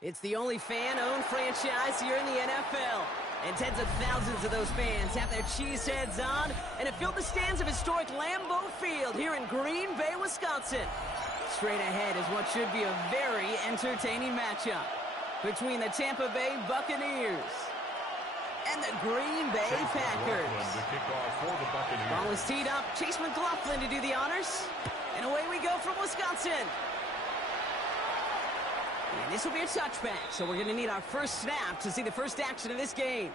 It's the only fan-owned franchise here in the NFL. And tens of thousands of those fans have their cheese heads on and have filled the stands of historic Lambeau Field here in Green Bay, Wisconsin. Straight ahead is what should be a very entertaining matchup between the Tampa Bay Buccaneers and the Green Bay Packers. Ball is teed up. Chase McLaughlin to do the honors. And away we go from Wisconsin. And this will be a touchback, so we're going to need our first snap to see the first action of this game.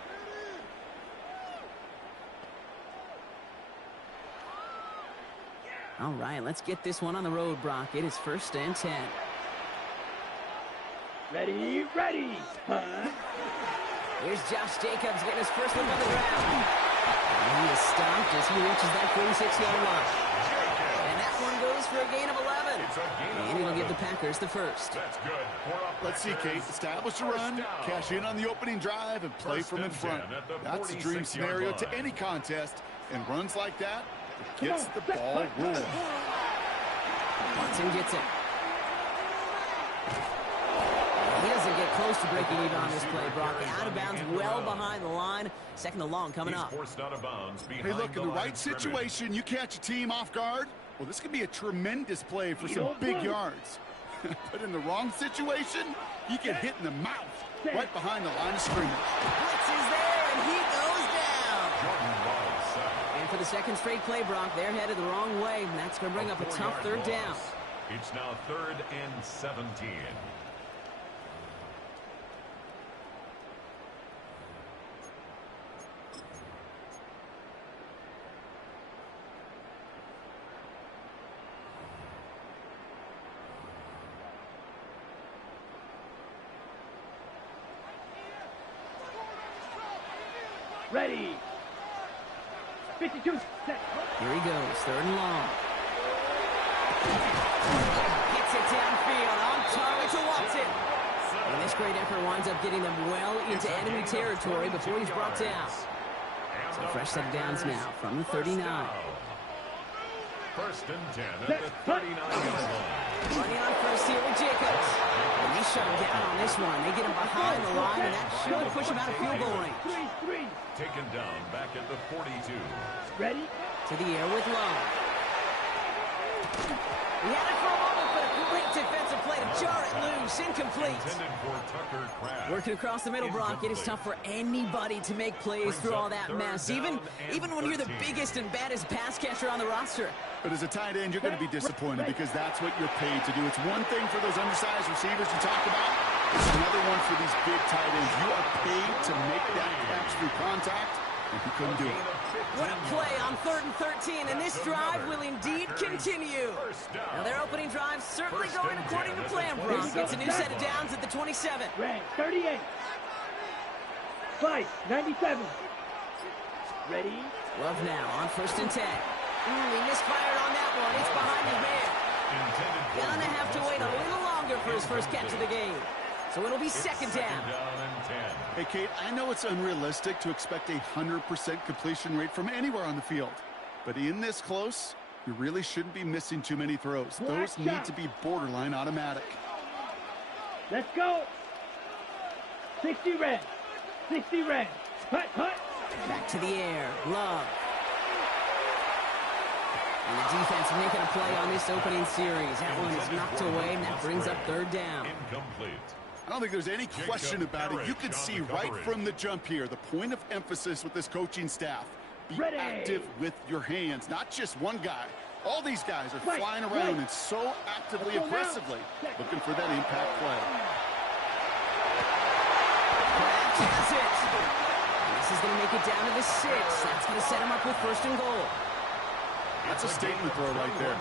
All right, let's get this one on the road, Brock. It is 1st and 10. Ready, ready. Here's Josh Jacobs getting his first look on the ground. And he is stopped as he reaches that 46-yard line. And that one goes for a gain of 11. And it'll give the Packers the first. That's good. Let's see, Kate. Establish a run, cash in on the opening drive, and play from in front. That's a dream scenario to any contest. And runs like that, it gets the ball rolling. Watson gets it. He doesn't get close to breaking even on this play, Brock. Out of bounds, well behind the line. 2nd and long coming up. Hey, look, in the right situation, you catch a team off guard. Well, this could be a tremendous play for some big yards. But in the wrong situation, you get hit in the mouth right behind the line of scrimmage. Blitz is there, and he goes down. And for the second straight play, Brock, they're headed the wrong way, and that's going to bring up a tough 3rd down. It's now 3rd and 17. Ready. 52 seconds. Here he goes, 3rd and long. Gets it downfield, on target to Watson. And this great effort winds up getting them well into enemy territory before he's brought down. So fresh set of downs now from the 39. 1st and 10 at the 39-yard line. Running on first here with Jacobs. And he's shut him down on this one. They get him behind the line, and that should push him out of field goal range. Taken down back at the 42. Ready? To the air with Love. He had it for a moment, but a great defensive play to jar it loose. Incomplete. Working across the middle, Brock. It is tough for anybody to make plays through all that mess, even when you're the biggest and baddest pass catcher on the roster. But as a tight end, you're going to be disappointed because that's what you're paid to do. It's one thing for those undersized receivers you talk about. It's another one for these big tight ends. You are paid to make that catch through contact, and he couldn't do it. What a play on 3rd and 13, and this drive will indeed continue. Now, their opening drive certainly going according to plan, Brock. It's a new set of downs at the 27. Red, 38. Slice, 97. Ready? Love now on 1st and 10. He misfired on that one. It's behind his man. Gonna have to wait a little longer for his first catch of the game. So it'll be 2nd down. Hey, Kate, I know it's unrealistic to expect a 100% completion rate from anywhere on the field. But in this close, you really shouldn't be missing too many throws. Those need to be borderline automatic. Let's go. 60 red. 60 red. Hut, hut. Back to the air. Love. And the defense making a play on this opening series. That one is knocked away, and that brings up 3rd down. Incomplete. I don't think there's any question about it. You could see right from the jump here, the point of emphasis with this coaching staff. Be active with your hands, not just one guy. All these guys are flying around and so actively, aggressively looking for that impact play. That's it. This is going to make it down to the 6. That's going to set him up with 1st and goal. That's a statement throw right there.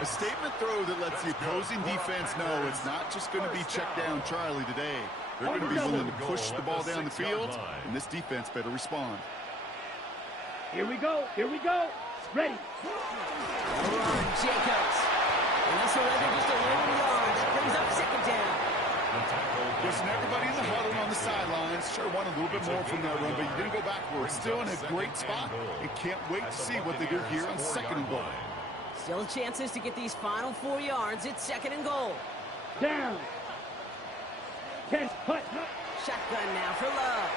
A statement throw that lets the opposing defense know it's not just going to be check down Charlie today. They're going to be willing to push the ball down the field, and this defense better respond. Here we go. Here we go. Ready. All right, Jacobs. And that's already just a little yard. That brings up 2nd down. Listen, everybody in the huddle on the sidelines sure want a little bit more from that run, but you didn't go backwards. Still in a great spot. And can't wait to see what they do here on 2nd and goal. Still chances to get these final 4 yards. It's 2nd and goal. Down. Shotgun now for Love.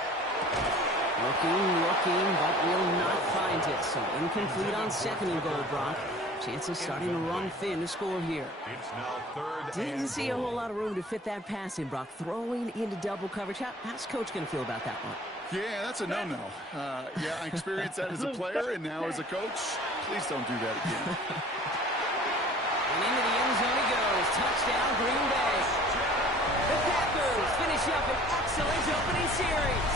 Looking, but will not find it. So incomplete on second and goal, Brock. Chances starting to run thin to score here. It's now third. Didn't see a whole lot of room to fit that pass in, Brock. Throwing into double coverage. How's Coach going to feel about that one? Yeah, that's a no-no. Yeah, I experienced that as a player and now as a coach. Please don't do that again. And into the end zone he goes. Touchdown, Green Bay. The Packers finish up an excellent opening series.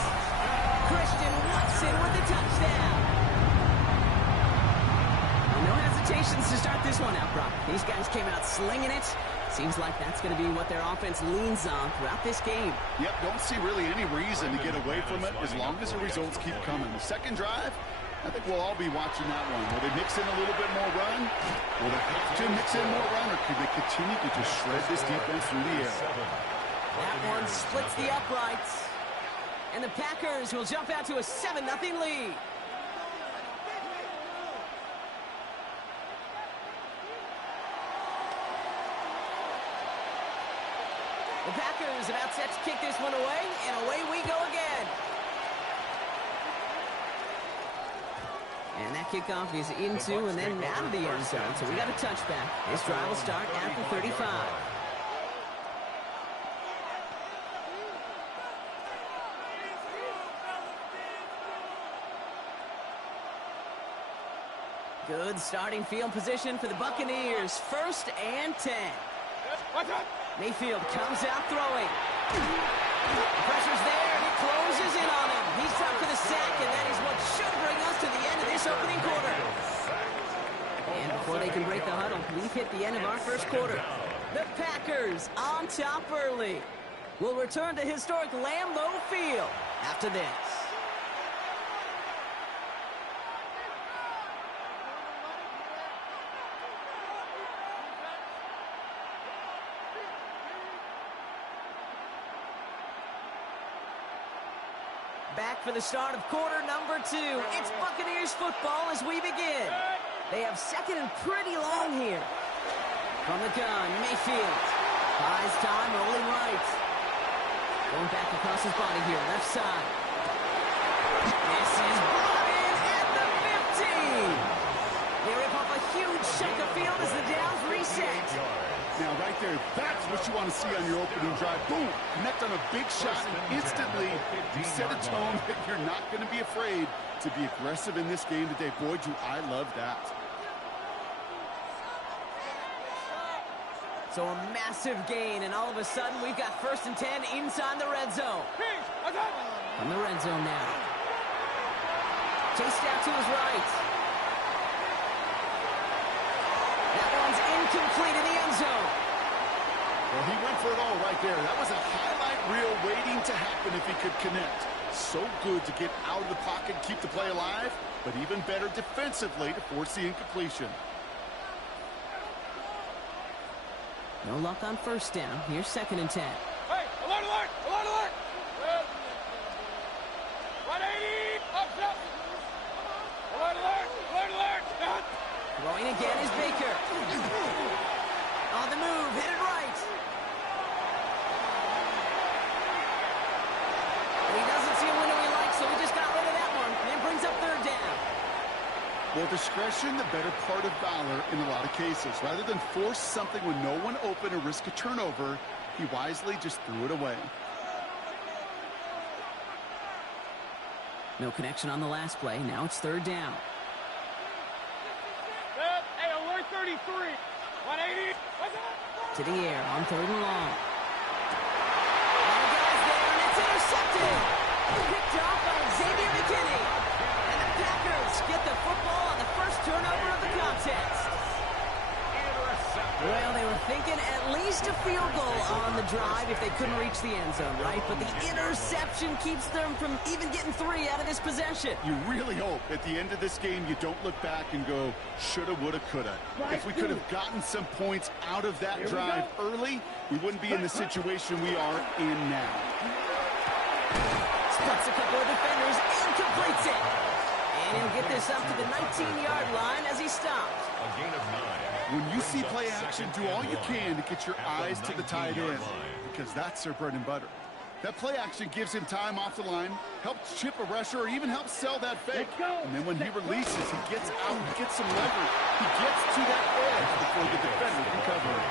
Christian Watson with the touchdown. No hesitations to start this one out, Brock. These guys came out slinging it. Seems like that's going to be what their offense leans on throughout this game. Yep, don't see really any reason to get away from it as long as the results keep coming. The second drive, I think we'll all be watching that one. Will they mix in a little bit more run? Will they have to mix in more run, or could they continue to just shred this defense through the air? That one splits the uprights. And the Packers will jump out to a 7-0 lead. The Packers about set to kick this one away, and away we go again. And that kickoff is into and then out of the end zone, so we got a touchback. This drive will start at the 35. Good starting field position for the Buccaneers. 1st and 10. Mayfield comes out throwing. The pressure's there, and it closes in on him. He's up for the sack, and that is what should bring us to the end of this opening quarter. And before they can break the huddle, we've hit the end of our first quarter. The Packers on top early. We'll return to historic Lambeau Field after this. Back for the start of quarter number 2. It's Buccaneers football as we begin. They have second and pretty long here. From the gun, Mayfield. Buys time, rolling right. Going back across his body here, left side. This is brought in at the 15. They rip off a huge chunk of field as the downs reset. Now, right there, that's what you want to see on your opening drive. Boom! Connect on a big shot, and instantly you set a tone that you're not going to be afraid to be aggressive in this game today. Boy, do I love that. So a massive gain, and all of a sudden, we've got 1st and 10 inside the red zone. From the red zone now. Chased out to his right. That one's incomplete in the end zone. Well, he went for it all right there. That was a highlight reel waiting to happen if he could connect. So good to get out of the pocket, keep the play alive, but even better defensively to force the incompletion. No luck on 1st down. Here's 2nd and 10. Hey, alert, alert, alert, alert! 180, up, up! Alert, alert, alert, alert! Down. Throwing again is Baker. On the move, hit it right. He doesn't see a window he likes, so he just got rid of that one. And it brings up 3rd down. Well, discretion, the better part of valor in a lot of cases. Rather than force something when no one open or risk a turnover, he wisely just threw it away. No connection on the last play. Now it's 3rd down. Hey, alert 33. 180. To the air on 3rd and long. And the guy's there, and it's intercepted. Picked off by Xavier McKinney. And the Packers get the football on the first turnover of the contest. Well, they were thinking at least a field goal on the drive if they couldn't reach the end zone, right? But the interception keeps them from even getting 3 out of this possession. You really hope at the end of this game you don't look back and go, shoulda, woulda, coulda. If we could have gotten some points out of that drive early, we wouldn't be in the situation we are in now. Splits a couple of defenders and completes it. And he'll get this up to the 19-yard line as he stops. A gain of 9. When you see play action, do all you can to get your eyes to the tight end, because that's their bread and butter. That play action gives him time off the line, helps chip a rusher, or even helps sell that fake. And then when he releases, he gets out, he gets some leverage. He gets to that edge before the defender can cover it.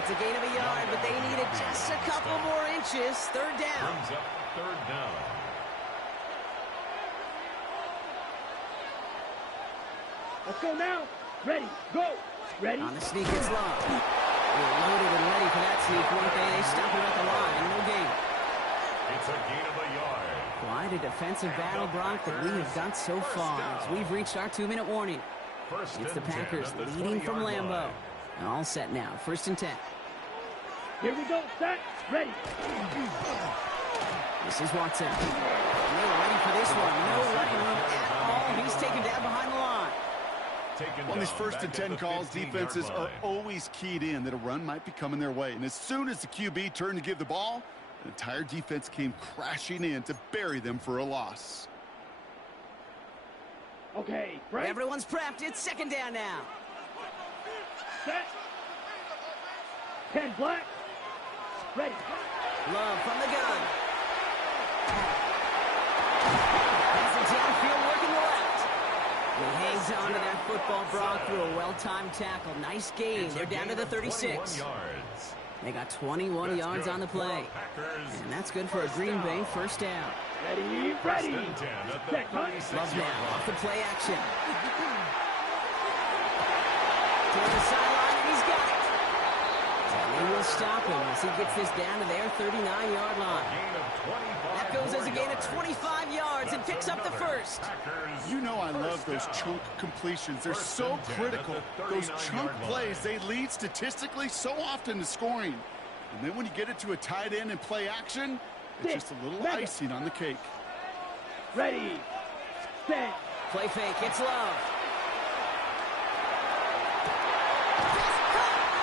It's a gain of a yard, but they needed just a couple more inches. Third down. Brings up third down. Let's go now. Ready, go. Ready. On the sneak, it's Love. They were loaded and ready for that sneak, weren't they? They stop him at the line. No gain. It's a gain of a yard. Quite a defensive battle, Brock, that we have got so far as we've reached our 2-minute warning. It's the Packers leading from Lambeau. And all set now. 1st and 10. Here we go. Set. Ready. This is Watson. And they were ready for this one. No running room at all. He's taken down behind the line. On these 1st and 10 calls, defenses are always keyed in that a run might be coming their way. And as soon as the QB turned to give the ball, the entire defense came crashing in to bury them for a loss. Okay, right. Everyone's prepped. It's 2nd down now. Set. 10 black. Ready. Love from the gun. That's a downfield working the left. He hangs on to that football, Brock, through a well-timed tackle. Nice gain. They're down to the 36. They got 21 yards on the play. And that's good for a Green Bay 1st down. Ready, ready. Love now off the play action. To the sideline, and he's got it. And they will stop him as he gets this down to their 39-yard line. That goes as a gain of 25 yards and picks up the 1st. You know I love those chunk completions. They're so critical. Those chunk plays, they lead statistically so often to scoring. And then when you get it to a tight end and play action, it's just a little icing on the cake. Ready, set. Play fake, it's Love.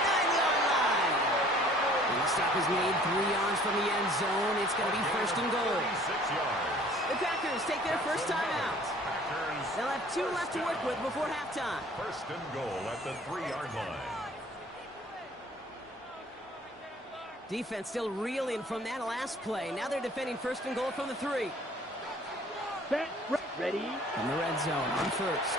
9-yard line. And the stop is made 3 yards from the end zone. It's going to be 1st and goal. The Packers take their first time out. They'll have 2 left to work with before halftime. 1st and goal at the 3-yard line. Defense still reeling from that last play. Now they're defending 1st and goal from the 3. Set. Ready. From the red zone on 1st.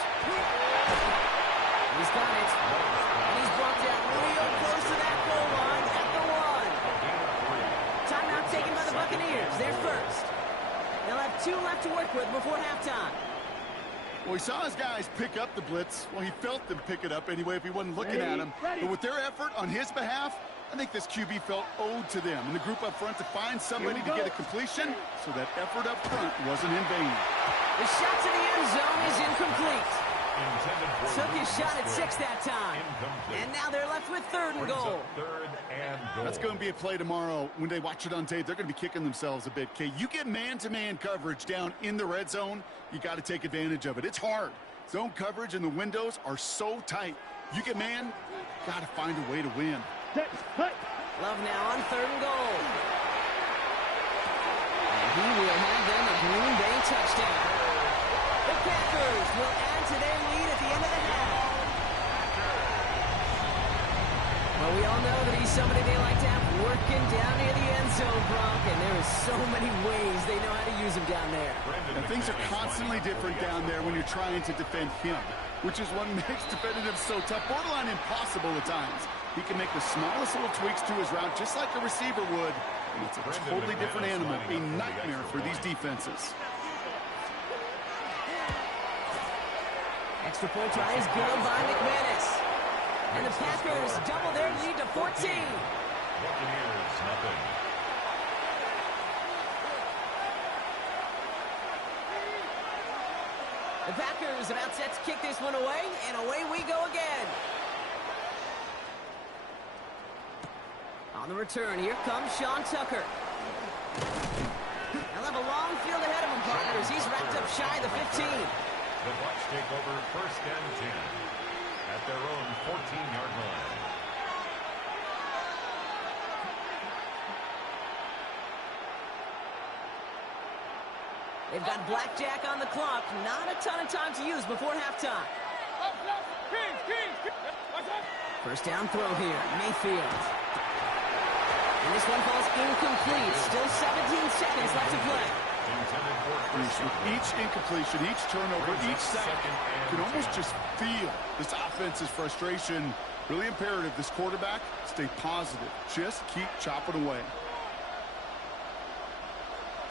He's got it. And he's brought down real close to that goal line at the 1. Timeout taken by the Buccaneers. They're 1st. They'll have 2 left to work with before halftime. Well, he saw his guys pick up the blitz. Well, he felt them pick it up anyway if he wasn't looking at him. But with their effort on his behalf, I think this QB felt owed to them and the group up front to find somebody to get a completion, so that effort up front wasn't in vain. The shot to the end zone is incomplete. Took his shot at 6 that time. And now they're left with 3rd and goal. That's going to be a play tomorrow. When they watch it on tape, they're going to be kicking themselves a bit. Kay, you get man-to-man coverage down in the red zone, you got to take advantage of it. It's hard. Zone coverage and the windows are so tight. You get man, got to find a way to win. Love now on 3rd and goal. And he will have them a Green Bay touchdown. The Packers will add to their lead at the end of the half. Well, we all know that he's somebody they like to have working down near the end zone, Brock, and there are so many ways they know how to use him down there. And things are constantly different down there when you're trying to defend him, which is what makes defending him so tough, borderline impossible at times. He can make the smallest little tweaks to his route just like a receiver would, and it's a totally different animal, a nightmare for these defenses. Extra point try is good by McManus. And the Packers double their lead to 14. Buccaneers, nothing. The Packers about set to kick this one away, and away we go again. On the return, here comes Sean Tucker. They'll have a long field ahead of him, partners. He's wrapped up shy of the 15. The Bucs take over 1st and 10 at their own 14-yard line. They've got blackjack on the clock. Not a ton of time to use before halftime. First down throw here. Mayfield. And this one falls incomplete. Still 17 seconds left to play. With each incompletion, each turnover, each sack, you can almost just feel this offense's frustration. Really imperative, this quarterback, stay positive. Just keep chopping away.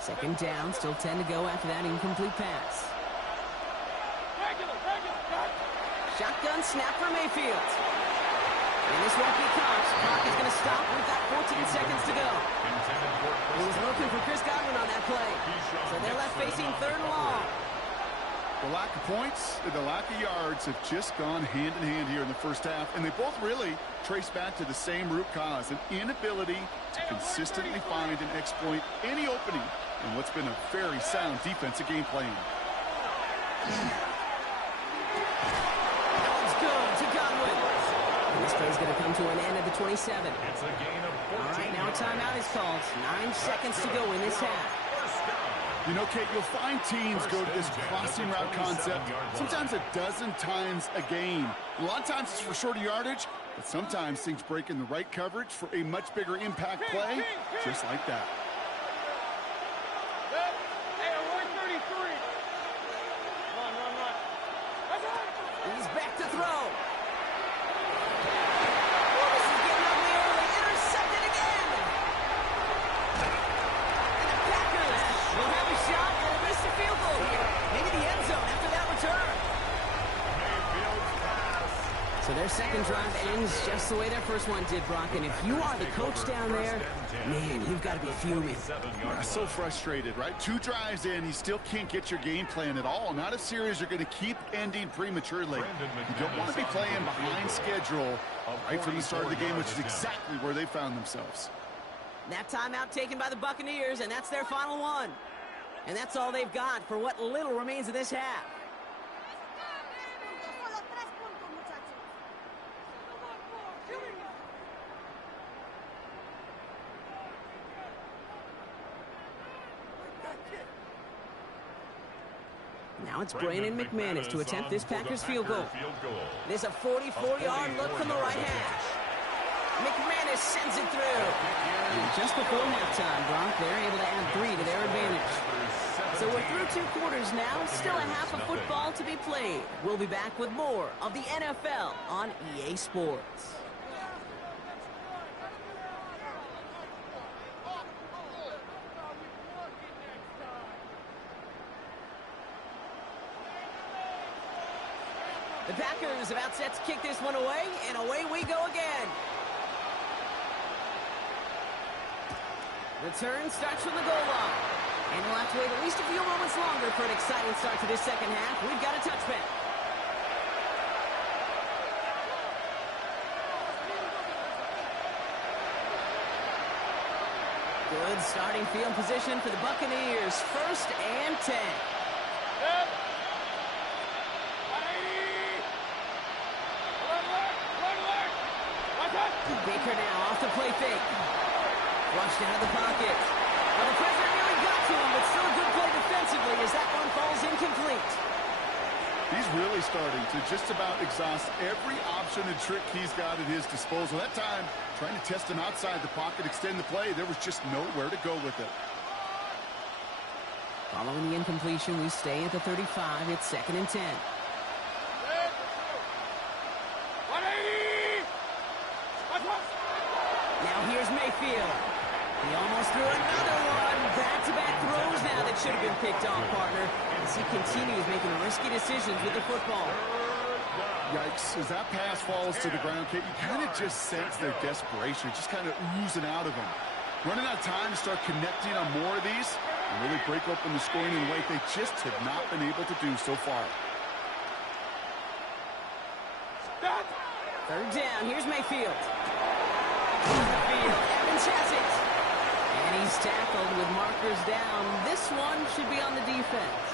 Second down, still 10 to go after that incomplete pass. Shotgun snap for Mayfield. And this won't be caught. Clock is going to stop. We've got 14 seconds to go. He was looking for Chris Godwin on that play. So they're left facing third and long. The lack of points and the lack of yards have just gone hand in hand here in the first half, and they both really trace back to the same root cause, an inability to consistently find and exploit any opening in what's been a very sound defensive game plan. That one's good to Godwin. And this play's going to come to an end at the 27. It's a gain of 14. All right, now a timeout is called. 9 seconds to go in this half. You know, Kate, you'll find teams go to this crossing route concept sometimes a dozen times a game. A lot of times it's for shorter yardage, but sometimes things break in the right coverage for a much bigger impact play, just like that. Hey, 133. Run. He's back to throw. Oh, this is getting ugly early. Intercepted again. And the Packers will have a shot at a missed field goal here. Maybe the end zone after that return. So their second drive ends just the way their first one did, Brock. And if you are the coach down there, man, you've got to be fuming. So frustrated, right? 2 drives in, you still can't get your game plan at all. Not a series you're going to keep ending prematurely. You don't want to be playing behind schedule right from the start of the game, which is exactly where they found themselves. That timeout taken by the Buccaneers, and that's their final one. And that's all they've got for what little remains of this half. Now it's Brandon McManus to attempt this Packers field goal. There's a 44-yard look from the right hash. McManus sends it through. And just before halftime, Brock, they're able to add 3 to their advantage. So we're through 2 quarters now. Still a half of football to be played. We'll be back with more of the NFL on EA Sports. The Packers about set to kick this one away, and away we go again. Return starts from the goal line. And we'll have to wait at least a few moments longer for an exciting start to this second half. We've got a touchback. Good starting field position for the Buccaneers. 1st and 10. Baker now off the play fake. Flushed out of the pocket. Well, the pressure nearly got to him, but still a good play defensively as that one falls incomplete. He's really starting to just about exhaust every option and trick he's got at his disposal. That time, trying to test him outside the pocket, extend the play, there was just nowhere to go with it. Following the incompletion, we stay at the 35. It's 2nd and 10. Now here's Mayfield. He almost threw another one. Back-to-back throws now that should have been picked off, partner, as he continues making risky decisions with the football. Yikes. As that pass falls to the ground, Kate, you kind of just sense their desperation, just kind of oozing out of them. Running out of time to start connecting on more of these and really break open the scoring in a way they just have not been able to do so far. 3rd down. Here's Mayfield. Evans has it. And he's tackled with markers down. This one should be on the defense.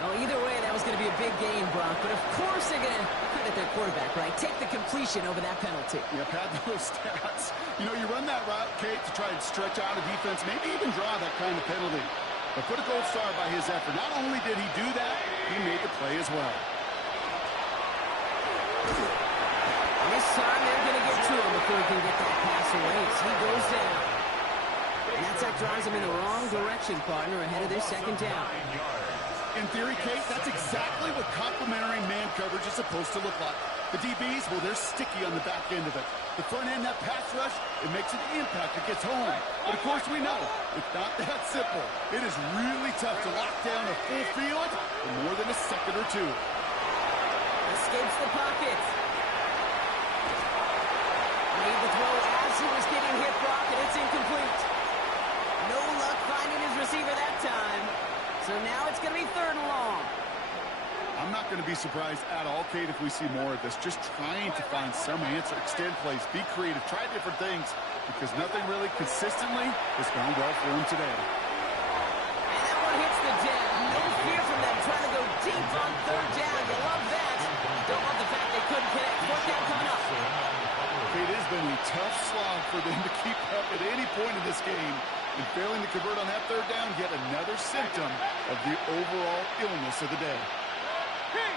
Oh, either way, that was going to be a big game, Brock. But of course they're going to credit their quarterback, right? Take the completion over that penalty. Yeah, pad those stats. You know, you run that route, Kate, to try and stretch out a defense, maybe even draw that kind of penalty. But put a gold star by his effort. Not only did he do that, he made the play as well. This time they're going to get to him before he can get that pass away. So he goes down. And that sack drives him in the wrong direction, partner, ahead of their second down. In theory, Kate, that's exactly what complementary man coverage is supposed to look like. The DBs, well, they're sticky on the back end of it. The front end, that pass rush, it makes an impact. It gets home. But, of course, we know it's not that simple. It is really tough to lock down a full field for more than a second or two. Escapes the pocket. Made the throw as he was getting hit, Brock, and it's incomplete. No luck finding his receiver that time. So now it's going to be 3rd and long. I'm not going to be surprised at all, Kate, if we see more of this. Just trying to find some answer, extend plays, be creative, try different things, because nothing really consistently has gone well for him today. And that one hits the deck. No fear from them trying to go deep on 3rd down. You love that. Don't love the fact they couldn't connect. 4th down coming up. Kate, it has been a tough slog for them to keep up at any point in this game. And failing to convert on that 3rd down, yet another symptom of the overall illness of the day. King!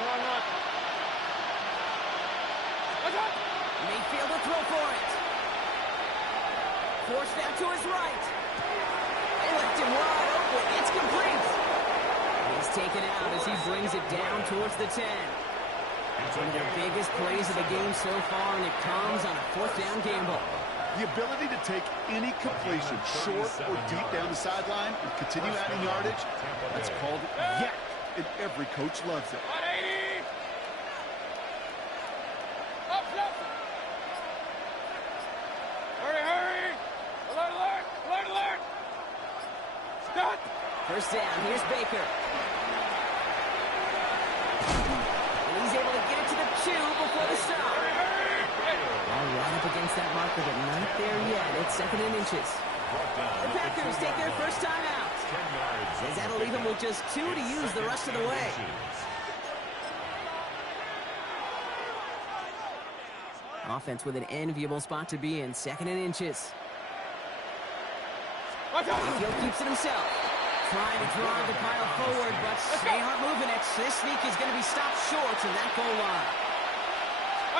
Run. Mayfield will throw for it. Forced out to his right. They left him wide open. It's complete. He's taken out as he brings it down towards the 10. It's one of their biggest plays of the game so far, and it comes on a 4th down gamble. The ability to take any completion, short or deep down the sideline, and continue adding yardage, that's called yak, and every coach loves it. 180! Up! Hurry! Alert! Stop! 1st down, here's Baker. And he's able to get it to the 2 before the stop. All right up against that marker, but not there yet. It's 2nd and inches. The Packers take their first time out. As that'll leave them with just 2 to use the rest of the way. Offense with an enviable spot to be in. 2nd and inches. Mayfield keeps it himself. Trying to drive the pile forward, but they aren't moving it. This sneak is going to be stopped short of that goal line.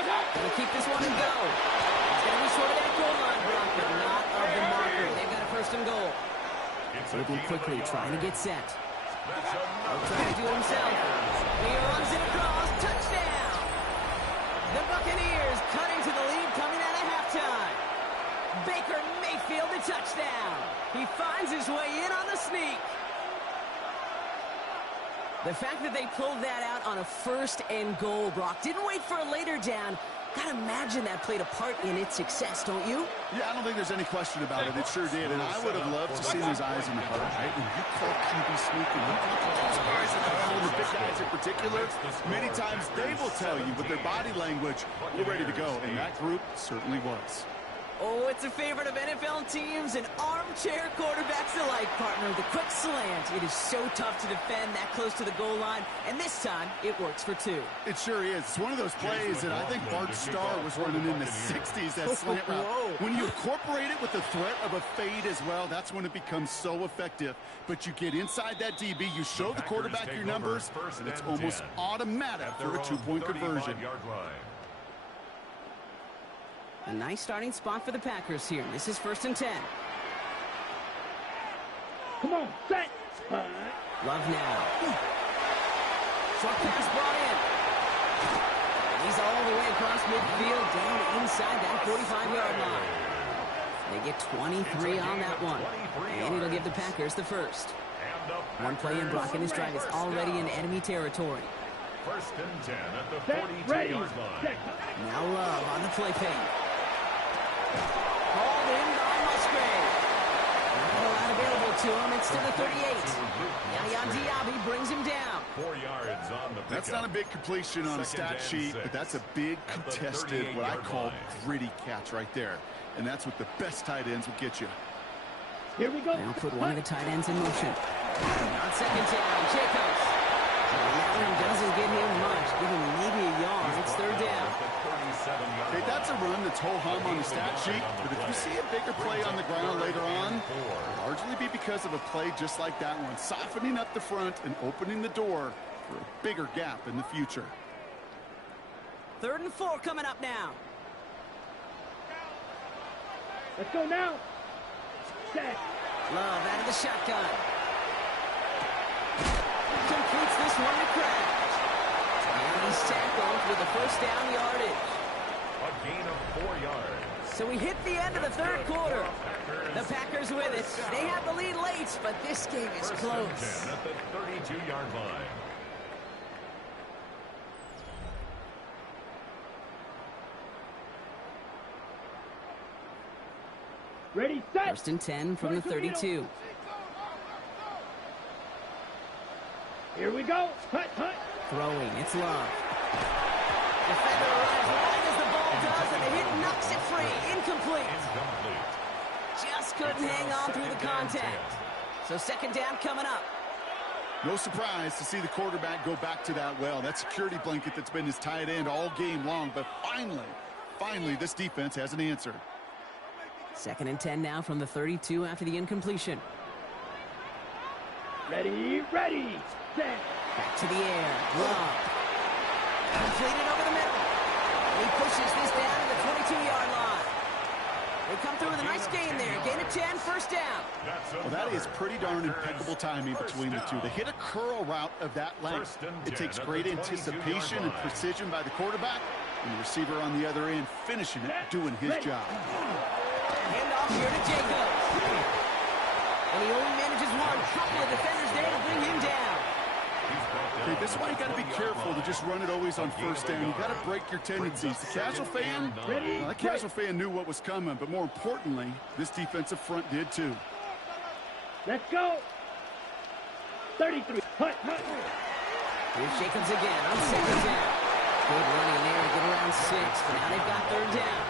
They'll keep this one and go. It's going to be short of that goal line, Brock, but not of the marker. They've got a 1st and goal. Moving quickly, trying to get set. He'll try to do it himself. He runs it across. Touchdown! The Buccaneers cut into the lead coming out of halftime. Baker Mayfield, a touchdown. He finds his way in on the sneak. The fact that they pulled that out on a 1st and goal, Brock, didn't wait for a later down. Gotta imagine that played a part in its success, don't you? Yeah, I don't think there's any question about it. It sure did, and I would have loved to see his eyes in the heart, right? When you call QB sneak and you look at those guys in the huddle, the big guys in particular, many times they will tell you with their body language, we're ready to go, and that group certainly was. Oh, it's a favorite of NFL teams and armchair quarterbacks alike, partner. The quick slant. It is so tough to defend that close to the goal line, and this time it works for 2. It sure is. It's one of those plays that I think Bart Starr was running in the 60s, that slant route. When you incorporate it with the threat of a fade as well, that's when it becomes so effective. But you get inside that DB, you show the quarterback your numbers, and it's almost automatic for a 2-point conversion. A nice starting spot for the Packers here. This is 1st and 10. Come on, set! Love now. Short pass brought in. He's all the way across midfield, down inside that 45-yard line. They get 23 on that one. And it'll give the Packers the 1st. One play in Brock, and this drive is already in enemy territory. 1st and 10 at the 42-yard line. Now Love on the play fake. Called in by Musgrave. Not a lot available to him. It's to the 38. Yaya Diaby brings him down. 4 yards on the pickup. That's not a big completion on a stat sheet, but that's a big contested, what I call gritty catch right there. And that's what the best tight ends will get you. Here we go. Now put one of the tight ends in motion. On 2nd down, Jacobs. That one doesn't give him much. Give him maybe a yard. It's 3rd down. Hey, that's a run that's ho-hum on the stat sheet, but if you see a bigger play on the ground later on, it'll largely be because of a play just like that one, softening up the front and opening the door for a bigger gap in the future. 3rd and 4 coming up now. Let's go now. Set. Love out of the shotgun. Completes this one to Crash. And he's tackled with a first down yardage. A gain of 4 yards. So we hit the end of the 3rd quarter. The Packers with it. They have the lead late, but this game is close. 1st and 10 at the 32-yard line. Ready, set. 1st and 10 from the 32. Here we go. Hut, hut. Throwing, it's Love. Defender arrives right as the ball does, and the hit knocks it free. Incomplete. Just couldn't hang on through the contact. So 2nd down coming up. No surprise to see the quarterback go back to that well. That security blanket that's been his tight end all game long. But finally, this defense has an answer. 2nd and 10 now from the 32 after the incompletion. Ready, ready, set. Back to the air. Love. Completed over the middle. He pushes this down to the 22-yard line. They come through with a nice gain there. Gain of 10, 1st down. Well, that is pretty darn impeccable timing between the two. They hit a curl route of that length. It takes great anticipation and precision by the quarterback, and the receiver on the other end finishing it, doing his job. Hand off here to Jacobs. And he only manages one. Couple of defenders there to bring him down. Okay, this is why you got to be careful to just run it always on 1st down. You got to break your tendencies. The casual fan, the casual fan knew what was coming, but more importantly, this defensive front did too. Let's go. 33. Hut, hut. Here's Jacobs again on 2nd down. Good running there to get around 6, but now they've got 3rd down.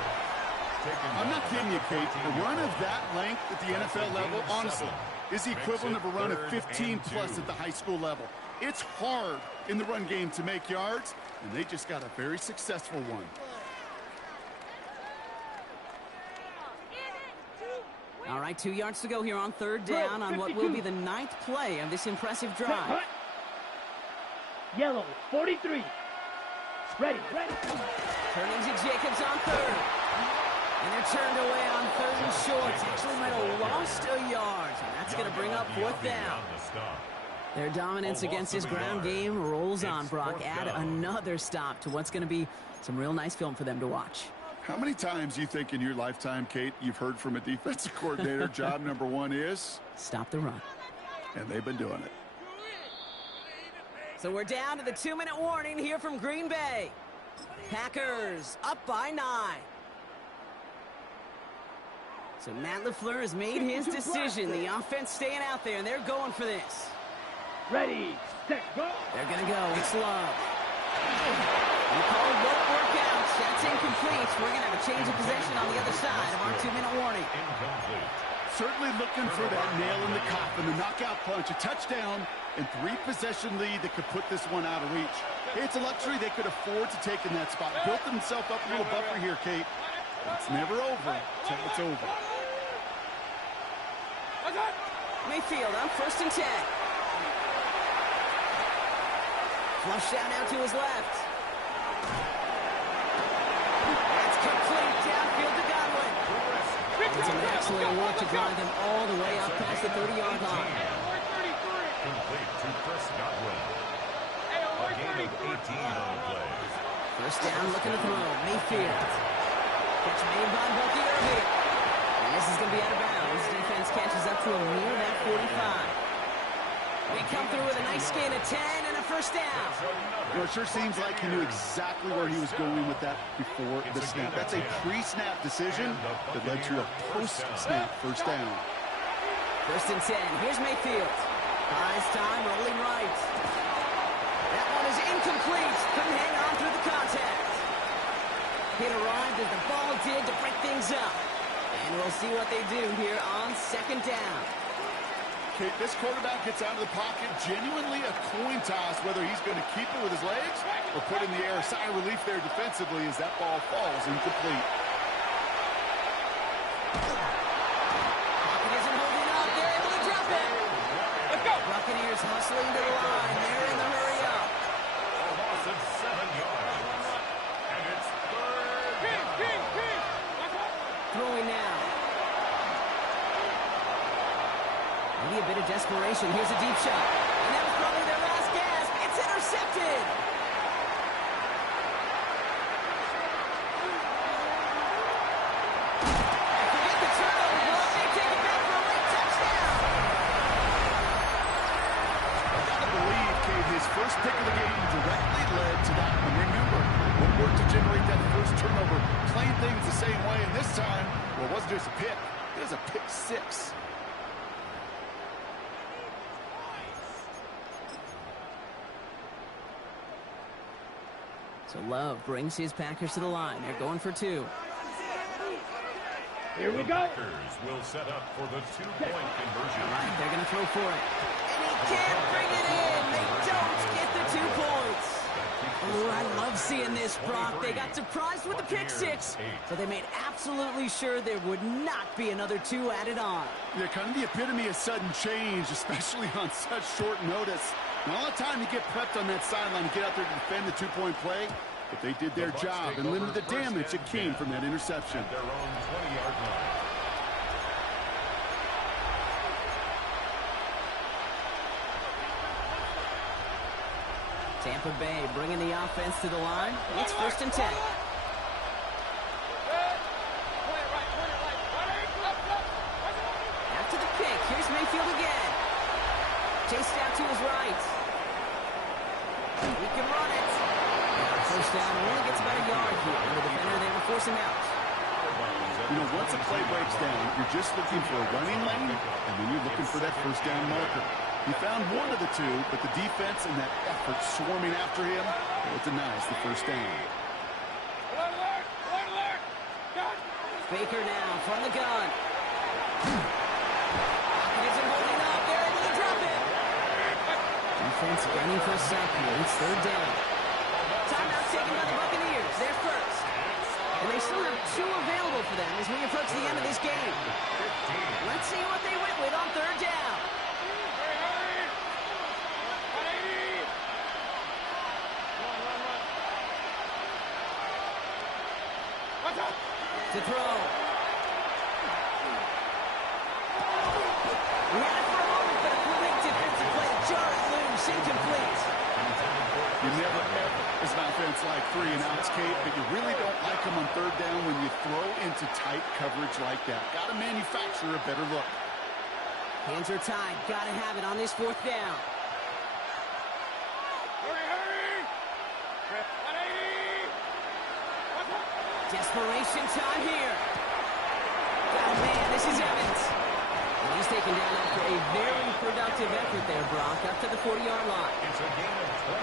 I'm not kidding you, Kate. A run of that length at the NFL level, honestly, is the equivalent of a run of 15-plus at the high school level. It's hard in the run game to make yards, and they just got a very successful one. All right, 2 yards to go here on 3rd down on what will be the 9th play of this impressive drive. Yellow, 43. Ready, ready. Turning to Jacobs on 3rd. And they're turned away on 3rd and short. Actually might have lost a yard. And that's going to bring up 4th down. Their dominance against his ground game rolls on, Brock. Add another stop to what's going to be some real nice film for them to watch. How many times do you think in your lifetime, Kate, you've heard from a defensive coordinator, job number 1 is? Stop the run. And they've been doing it. So we're down to the 2-minute warning here from Green Bay. Packers up by 9. So Matt LaFleur has made his decision. The offense staying out there, and they're going for this. Ready, set, go. They're going to go. It's Love. We call it won't work out. That's incomplete. We're going to have a change of possession on the other side of our 2-minute warning. Certainly looking for that nail in the coffin, the knockout punch, a touchdown, and 3-possession lead that could put this one out of reach. It's a luxury they could afford to take in that spot. Built themselves up a little buffer here, Kate. It's never over till it's over. Mayfield on 1st and 10. Flushed out now to his left. That's complete. Downfield to Godwin. It's an excellent work to drive them all the way up past the 30-yard line. Complete to Chris Godwin. A gain of 18 on the play. 1st down, looking to throw. Mayfield. Catch made by Bucky Irving. And this is going to be out of bounds. Defense catches up to him near that 45. We come through with a nice gain of 10 and a 1st down. You know, it sure seems like he knew exactly where he was going with that before the snap. That's a pre-snap decision that led to a post-snap 1st down. 1st and 10. Here's Mayfield. Buys time, rolling right. That one is incomplete. Couldn't hang on through the contact. Hit arrived as the ball did to break things up. And we'll see what they do here on 2nd down. Okay, this quarterback gets out of the pocket, genuinely a coin toss, whether he's going to keep it with his legs or put in the air. A sigh of relief there defensively as that ball falls incomplete. Pocket isn't holding up. They're able to drop it. Let's go. Buccaneers hustling to the line. They're in the hurry up. Maybe a bit of desperation. Here's a deep shot. And that was probably their last gasp. It's intercepted. Forget the turnover. Well, they take it back for a late touchdown. I gotta believe, Kate, his first pick of the game directly led to that. And remember, what worked to generate that first turnover, playing things the same way. And this time, well, it wasn't just a pick. It was a pick six. So Love brings his Packers to the line. They're going for two. Here we go. Packers will set up for the two-point conversion. All right, they're going to throw for it. And he can't bring it in. They don't get the 2 points. Oh, I love seeing this, Brock. They got surprised with the pick six, but they made absolutely sure there would not be another 2 added on. Yeah, kind of the epitome of sudden change, especially on such short notice. And all the time to get prepped on that sideline to get out there to defend the 2-point play, but they did their job and limited the damage that came from that interception. At their own 20-yard line. Tampa Bay bringing the offense to the line. It's 1st and 10. After the pick, here's Mayfield again. Chased out to his right. He can run it. First down, only gets about a yard here. And the defender there to force him out. You know, once a play breaks down, you're just looking for a running lane, and then you're looking for that first down marker. He found one of the 2, but the defense and that effort swarming after him, well, it denies the first down. Baker now from the gun. Isn't holding up. They're able to drop it. Defense gunning for a sack here. It's 3rd down. Timeout taken by the Buccaneers. They're first. And they still have 2 available for them as we approach the end of this game. Let's see what they went with on 3rd down. To throw. We had it for a moment, but a quick defensive play to jar it loose, incomplete. You never ever, as an offense, like 3 and outs, Kate, but you really don't like them on 3rd down when you throw into tight coverage like that. Got to manufacture a better look. Hands are tied. Got to have it on this 4th down. Desperation time here. Oh, man, this is Evans. And he's taken down after a very productive effort there, Brock, up to the 40-yard line.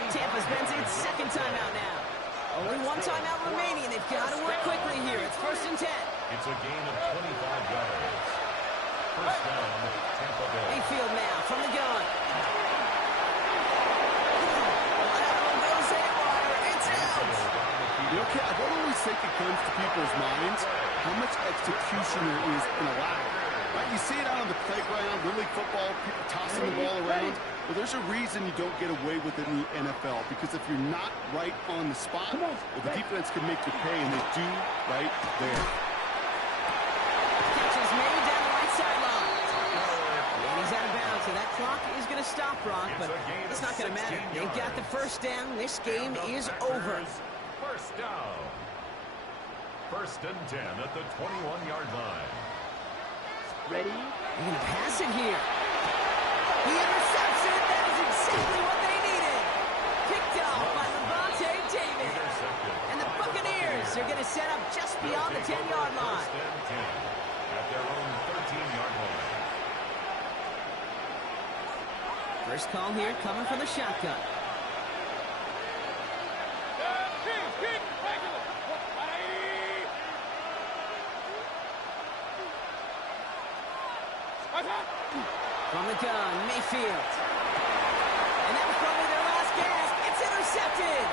Tampa's spends its 2nd timeout now. Only 1 timeout remaining. They've got to work quickly here. It's 1st and 10. It's a gain of 25 yards. First down, Tampa Bay. Mayfield now from the gun. Okay, I don't always think it comes to people's minds how much execution there is in a line. Right? You see it out on the playground, Little League football, people tossing the ball around. Well, there's a reason you don't get away with it in the NFL, because if you're not right on the spot, well, the defense can make you pay, and they do right there. Catch is made down the right sideline. And he's out of bounds, so that clock is going to stop, Brock, but it's not going to matter. They've got the first down. This game is over. First down. 1st and 10 at the 21-yard line. Ready? They're going to pass it here. He intercepts it. That is exactly what they needed. Picked off by Levante David. And the Buccaneers are going to set up just beyond the 10-yard line. 1st and 10 at their own 13-yard line. First call here coming from the shotgun. From the gun, Mayfield. And that was probably their last gasp. It's intercepted.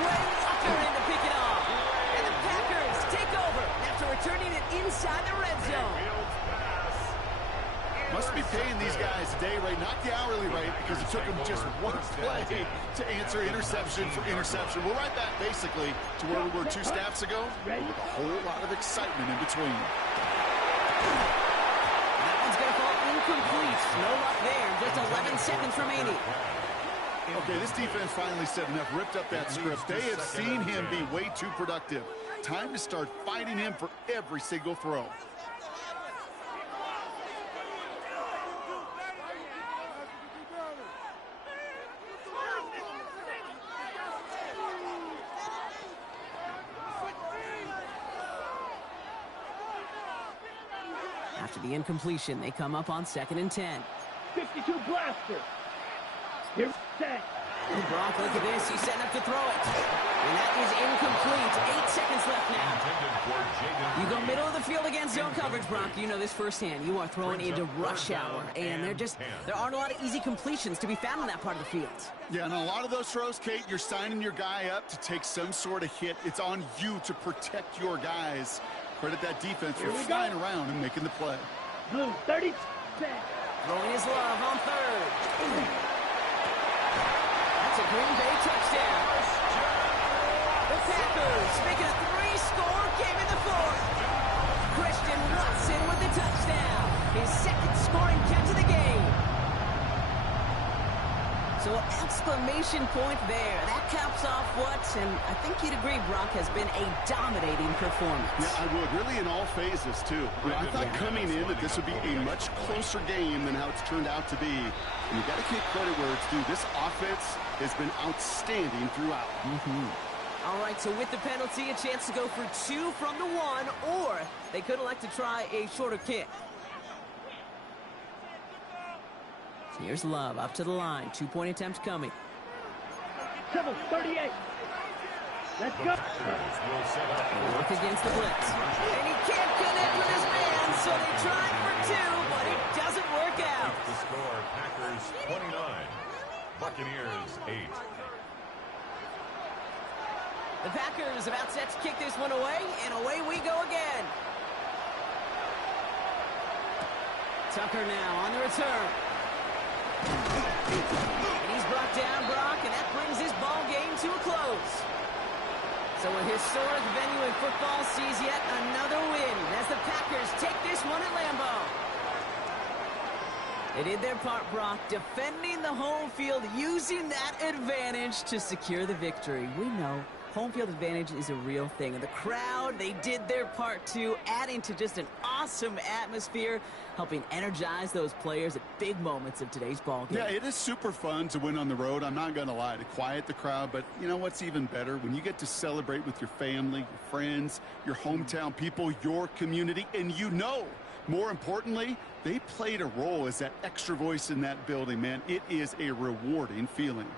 Quay Walker in to pick it off. And the Packers take over after returning it inside the red zone. Must be paying these guys a day rate, not the hourly rate, because it took them just 1 play to answer interception for interception. We're right back, basically, to where we were 2 snaps ago, with a whole lot of excitement in between. That one's going to fall incomplete. No just 11 seconds remaining. Okay, this defense finally said enough, ripped up that script. They have seen him be way too productive. Time to start fighting him for every single throw. After the incompletion, they come up on 2nd and 10. 52 blaster. Here's 10. Brock, look at this. He's setting up to throw it. And that is incomplete. 8 seconds left now. You go middle of the field against zone coverage, Brock. You know this firsthand. You are throwing into rush hour. And there aren't a lot of easy completions to be found on that part of the field. Yeah, and a lot of those throws, Kate, you're signing your guy up to take some sort of hit. It's on you to protect your guys. Credit that defense for flying around and making the play. Blue, 30. Throwing his love on 3rd. That's a Green Bay touchdown. The Packers making a 3-score game in the 4th. Christian Watson with the touchdown. His 2nd scoring catch of the game. So an exclamation point there. That caps off what, and I think you'd agree, Brock, has been a dominating performance. Yeah, I would. Really in all phases, too. I thought coming in that this would be a much closer game than how it's turned out to be. And you got to give credit where it's due. This offense has been outstanding throughout. All right, so with the penalty, a chance to go for 2 from the 1, or they could elect to try a shorter kick. So here's Love up to the line. 2-point attempt coming. 38. Let's go. Work against the blitz. And he can't connect with his man, so they tried for 2, but it doesn't work out. The score, Packers 29, Buccaneers 8. The Packers about set to kick this one away, and away we go again. Tucker now on the return. And he's brought down, Brock, and that brings his ball game to a close. So a historic venue in football sees yet another win as the Packers take this one at Lambeau. They did their part, Brock, defending the home field, using that advantage to secure the victory. We know home field advantage is a real thing. And the crowd, they did their part too, adding to just an awesome atmosphere, helping energize those players at big moments of today's ball game. Yeah, it is super fun to win on the road. I'm not going to lie, to quiet the crowd. But you know what's even better? When you get to celebrate with your family, your friends, your hometown people, your community, and you know, more importantly, they played a role as that extra voice in that building, man. It is a rewarding feeling.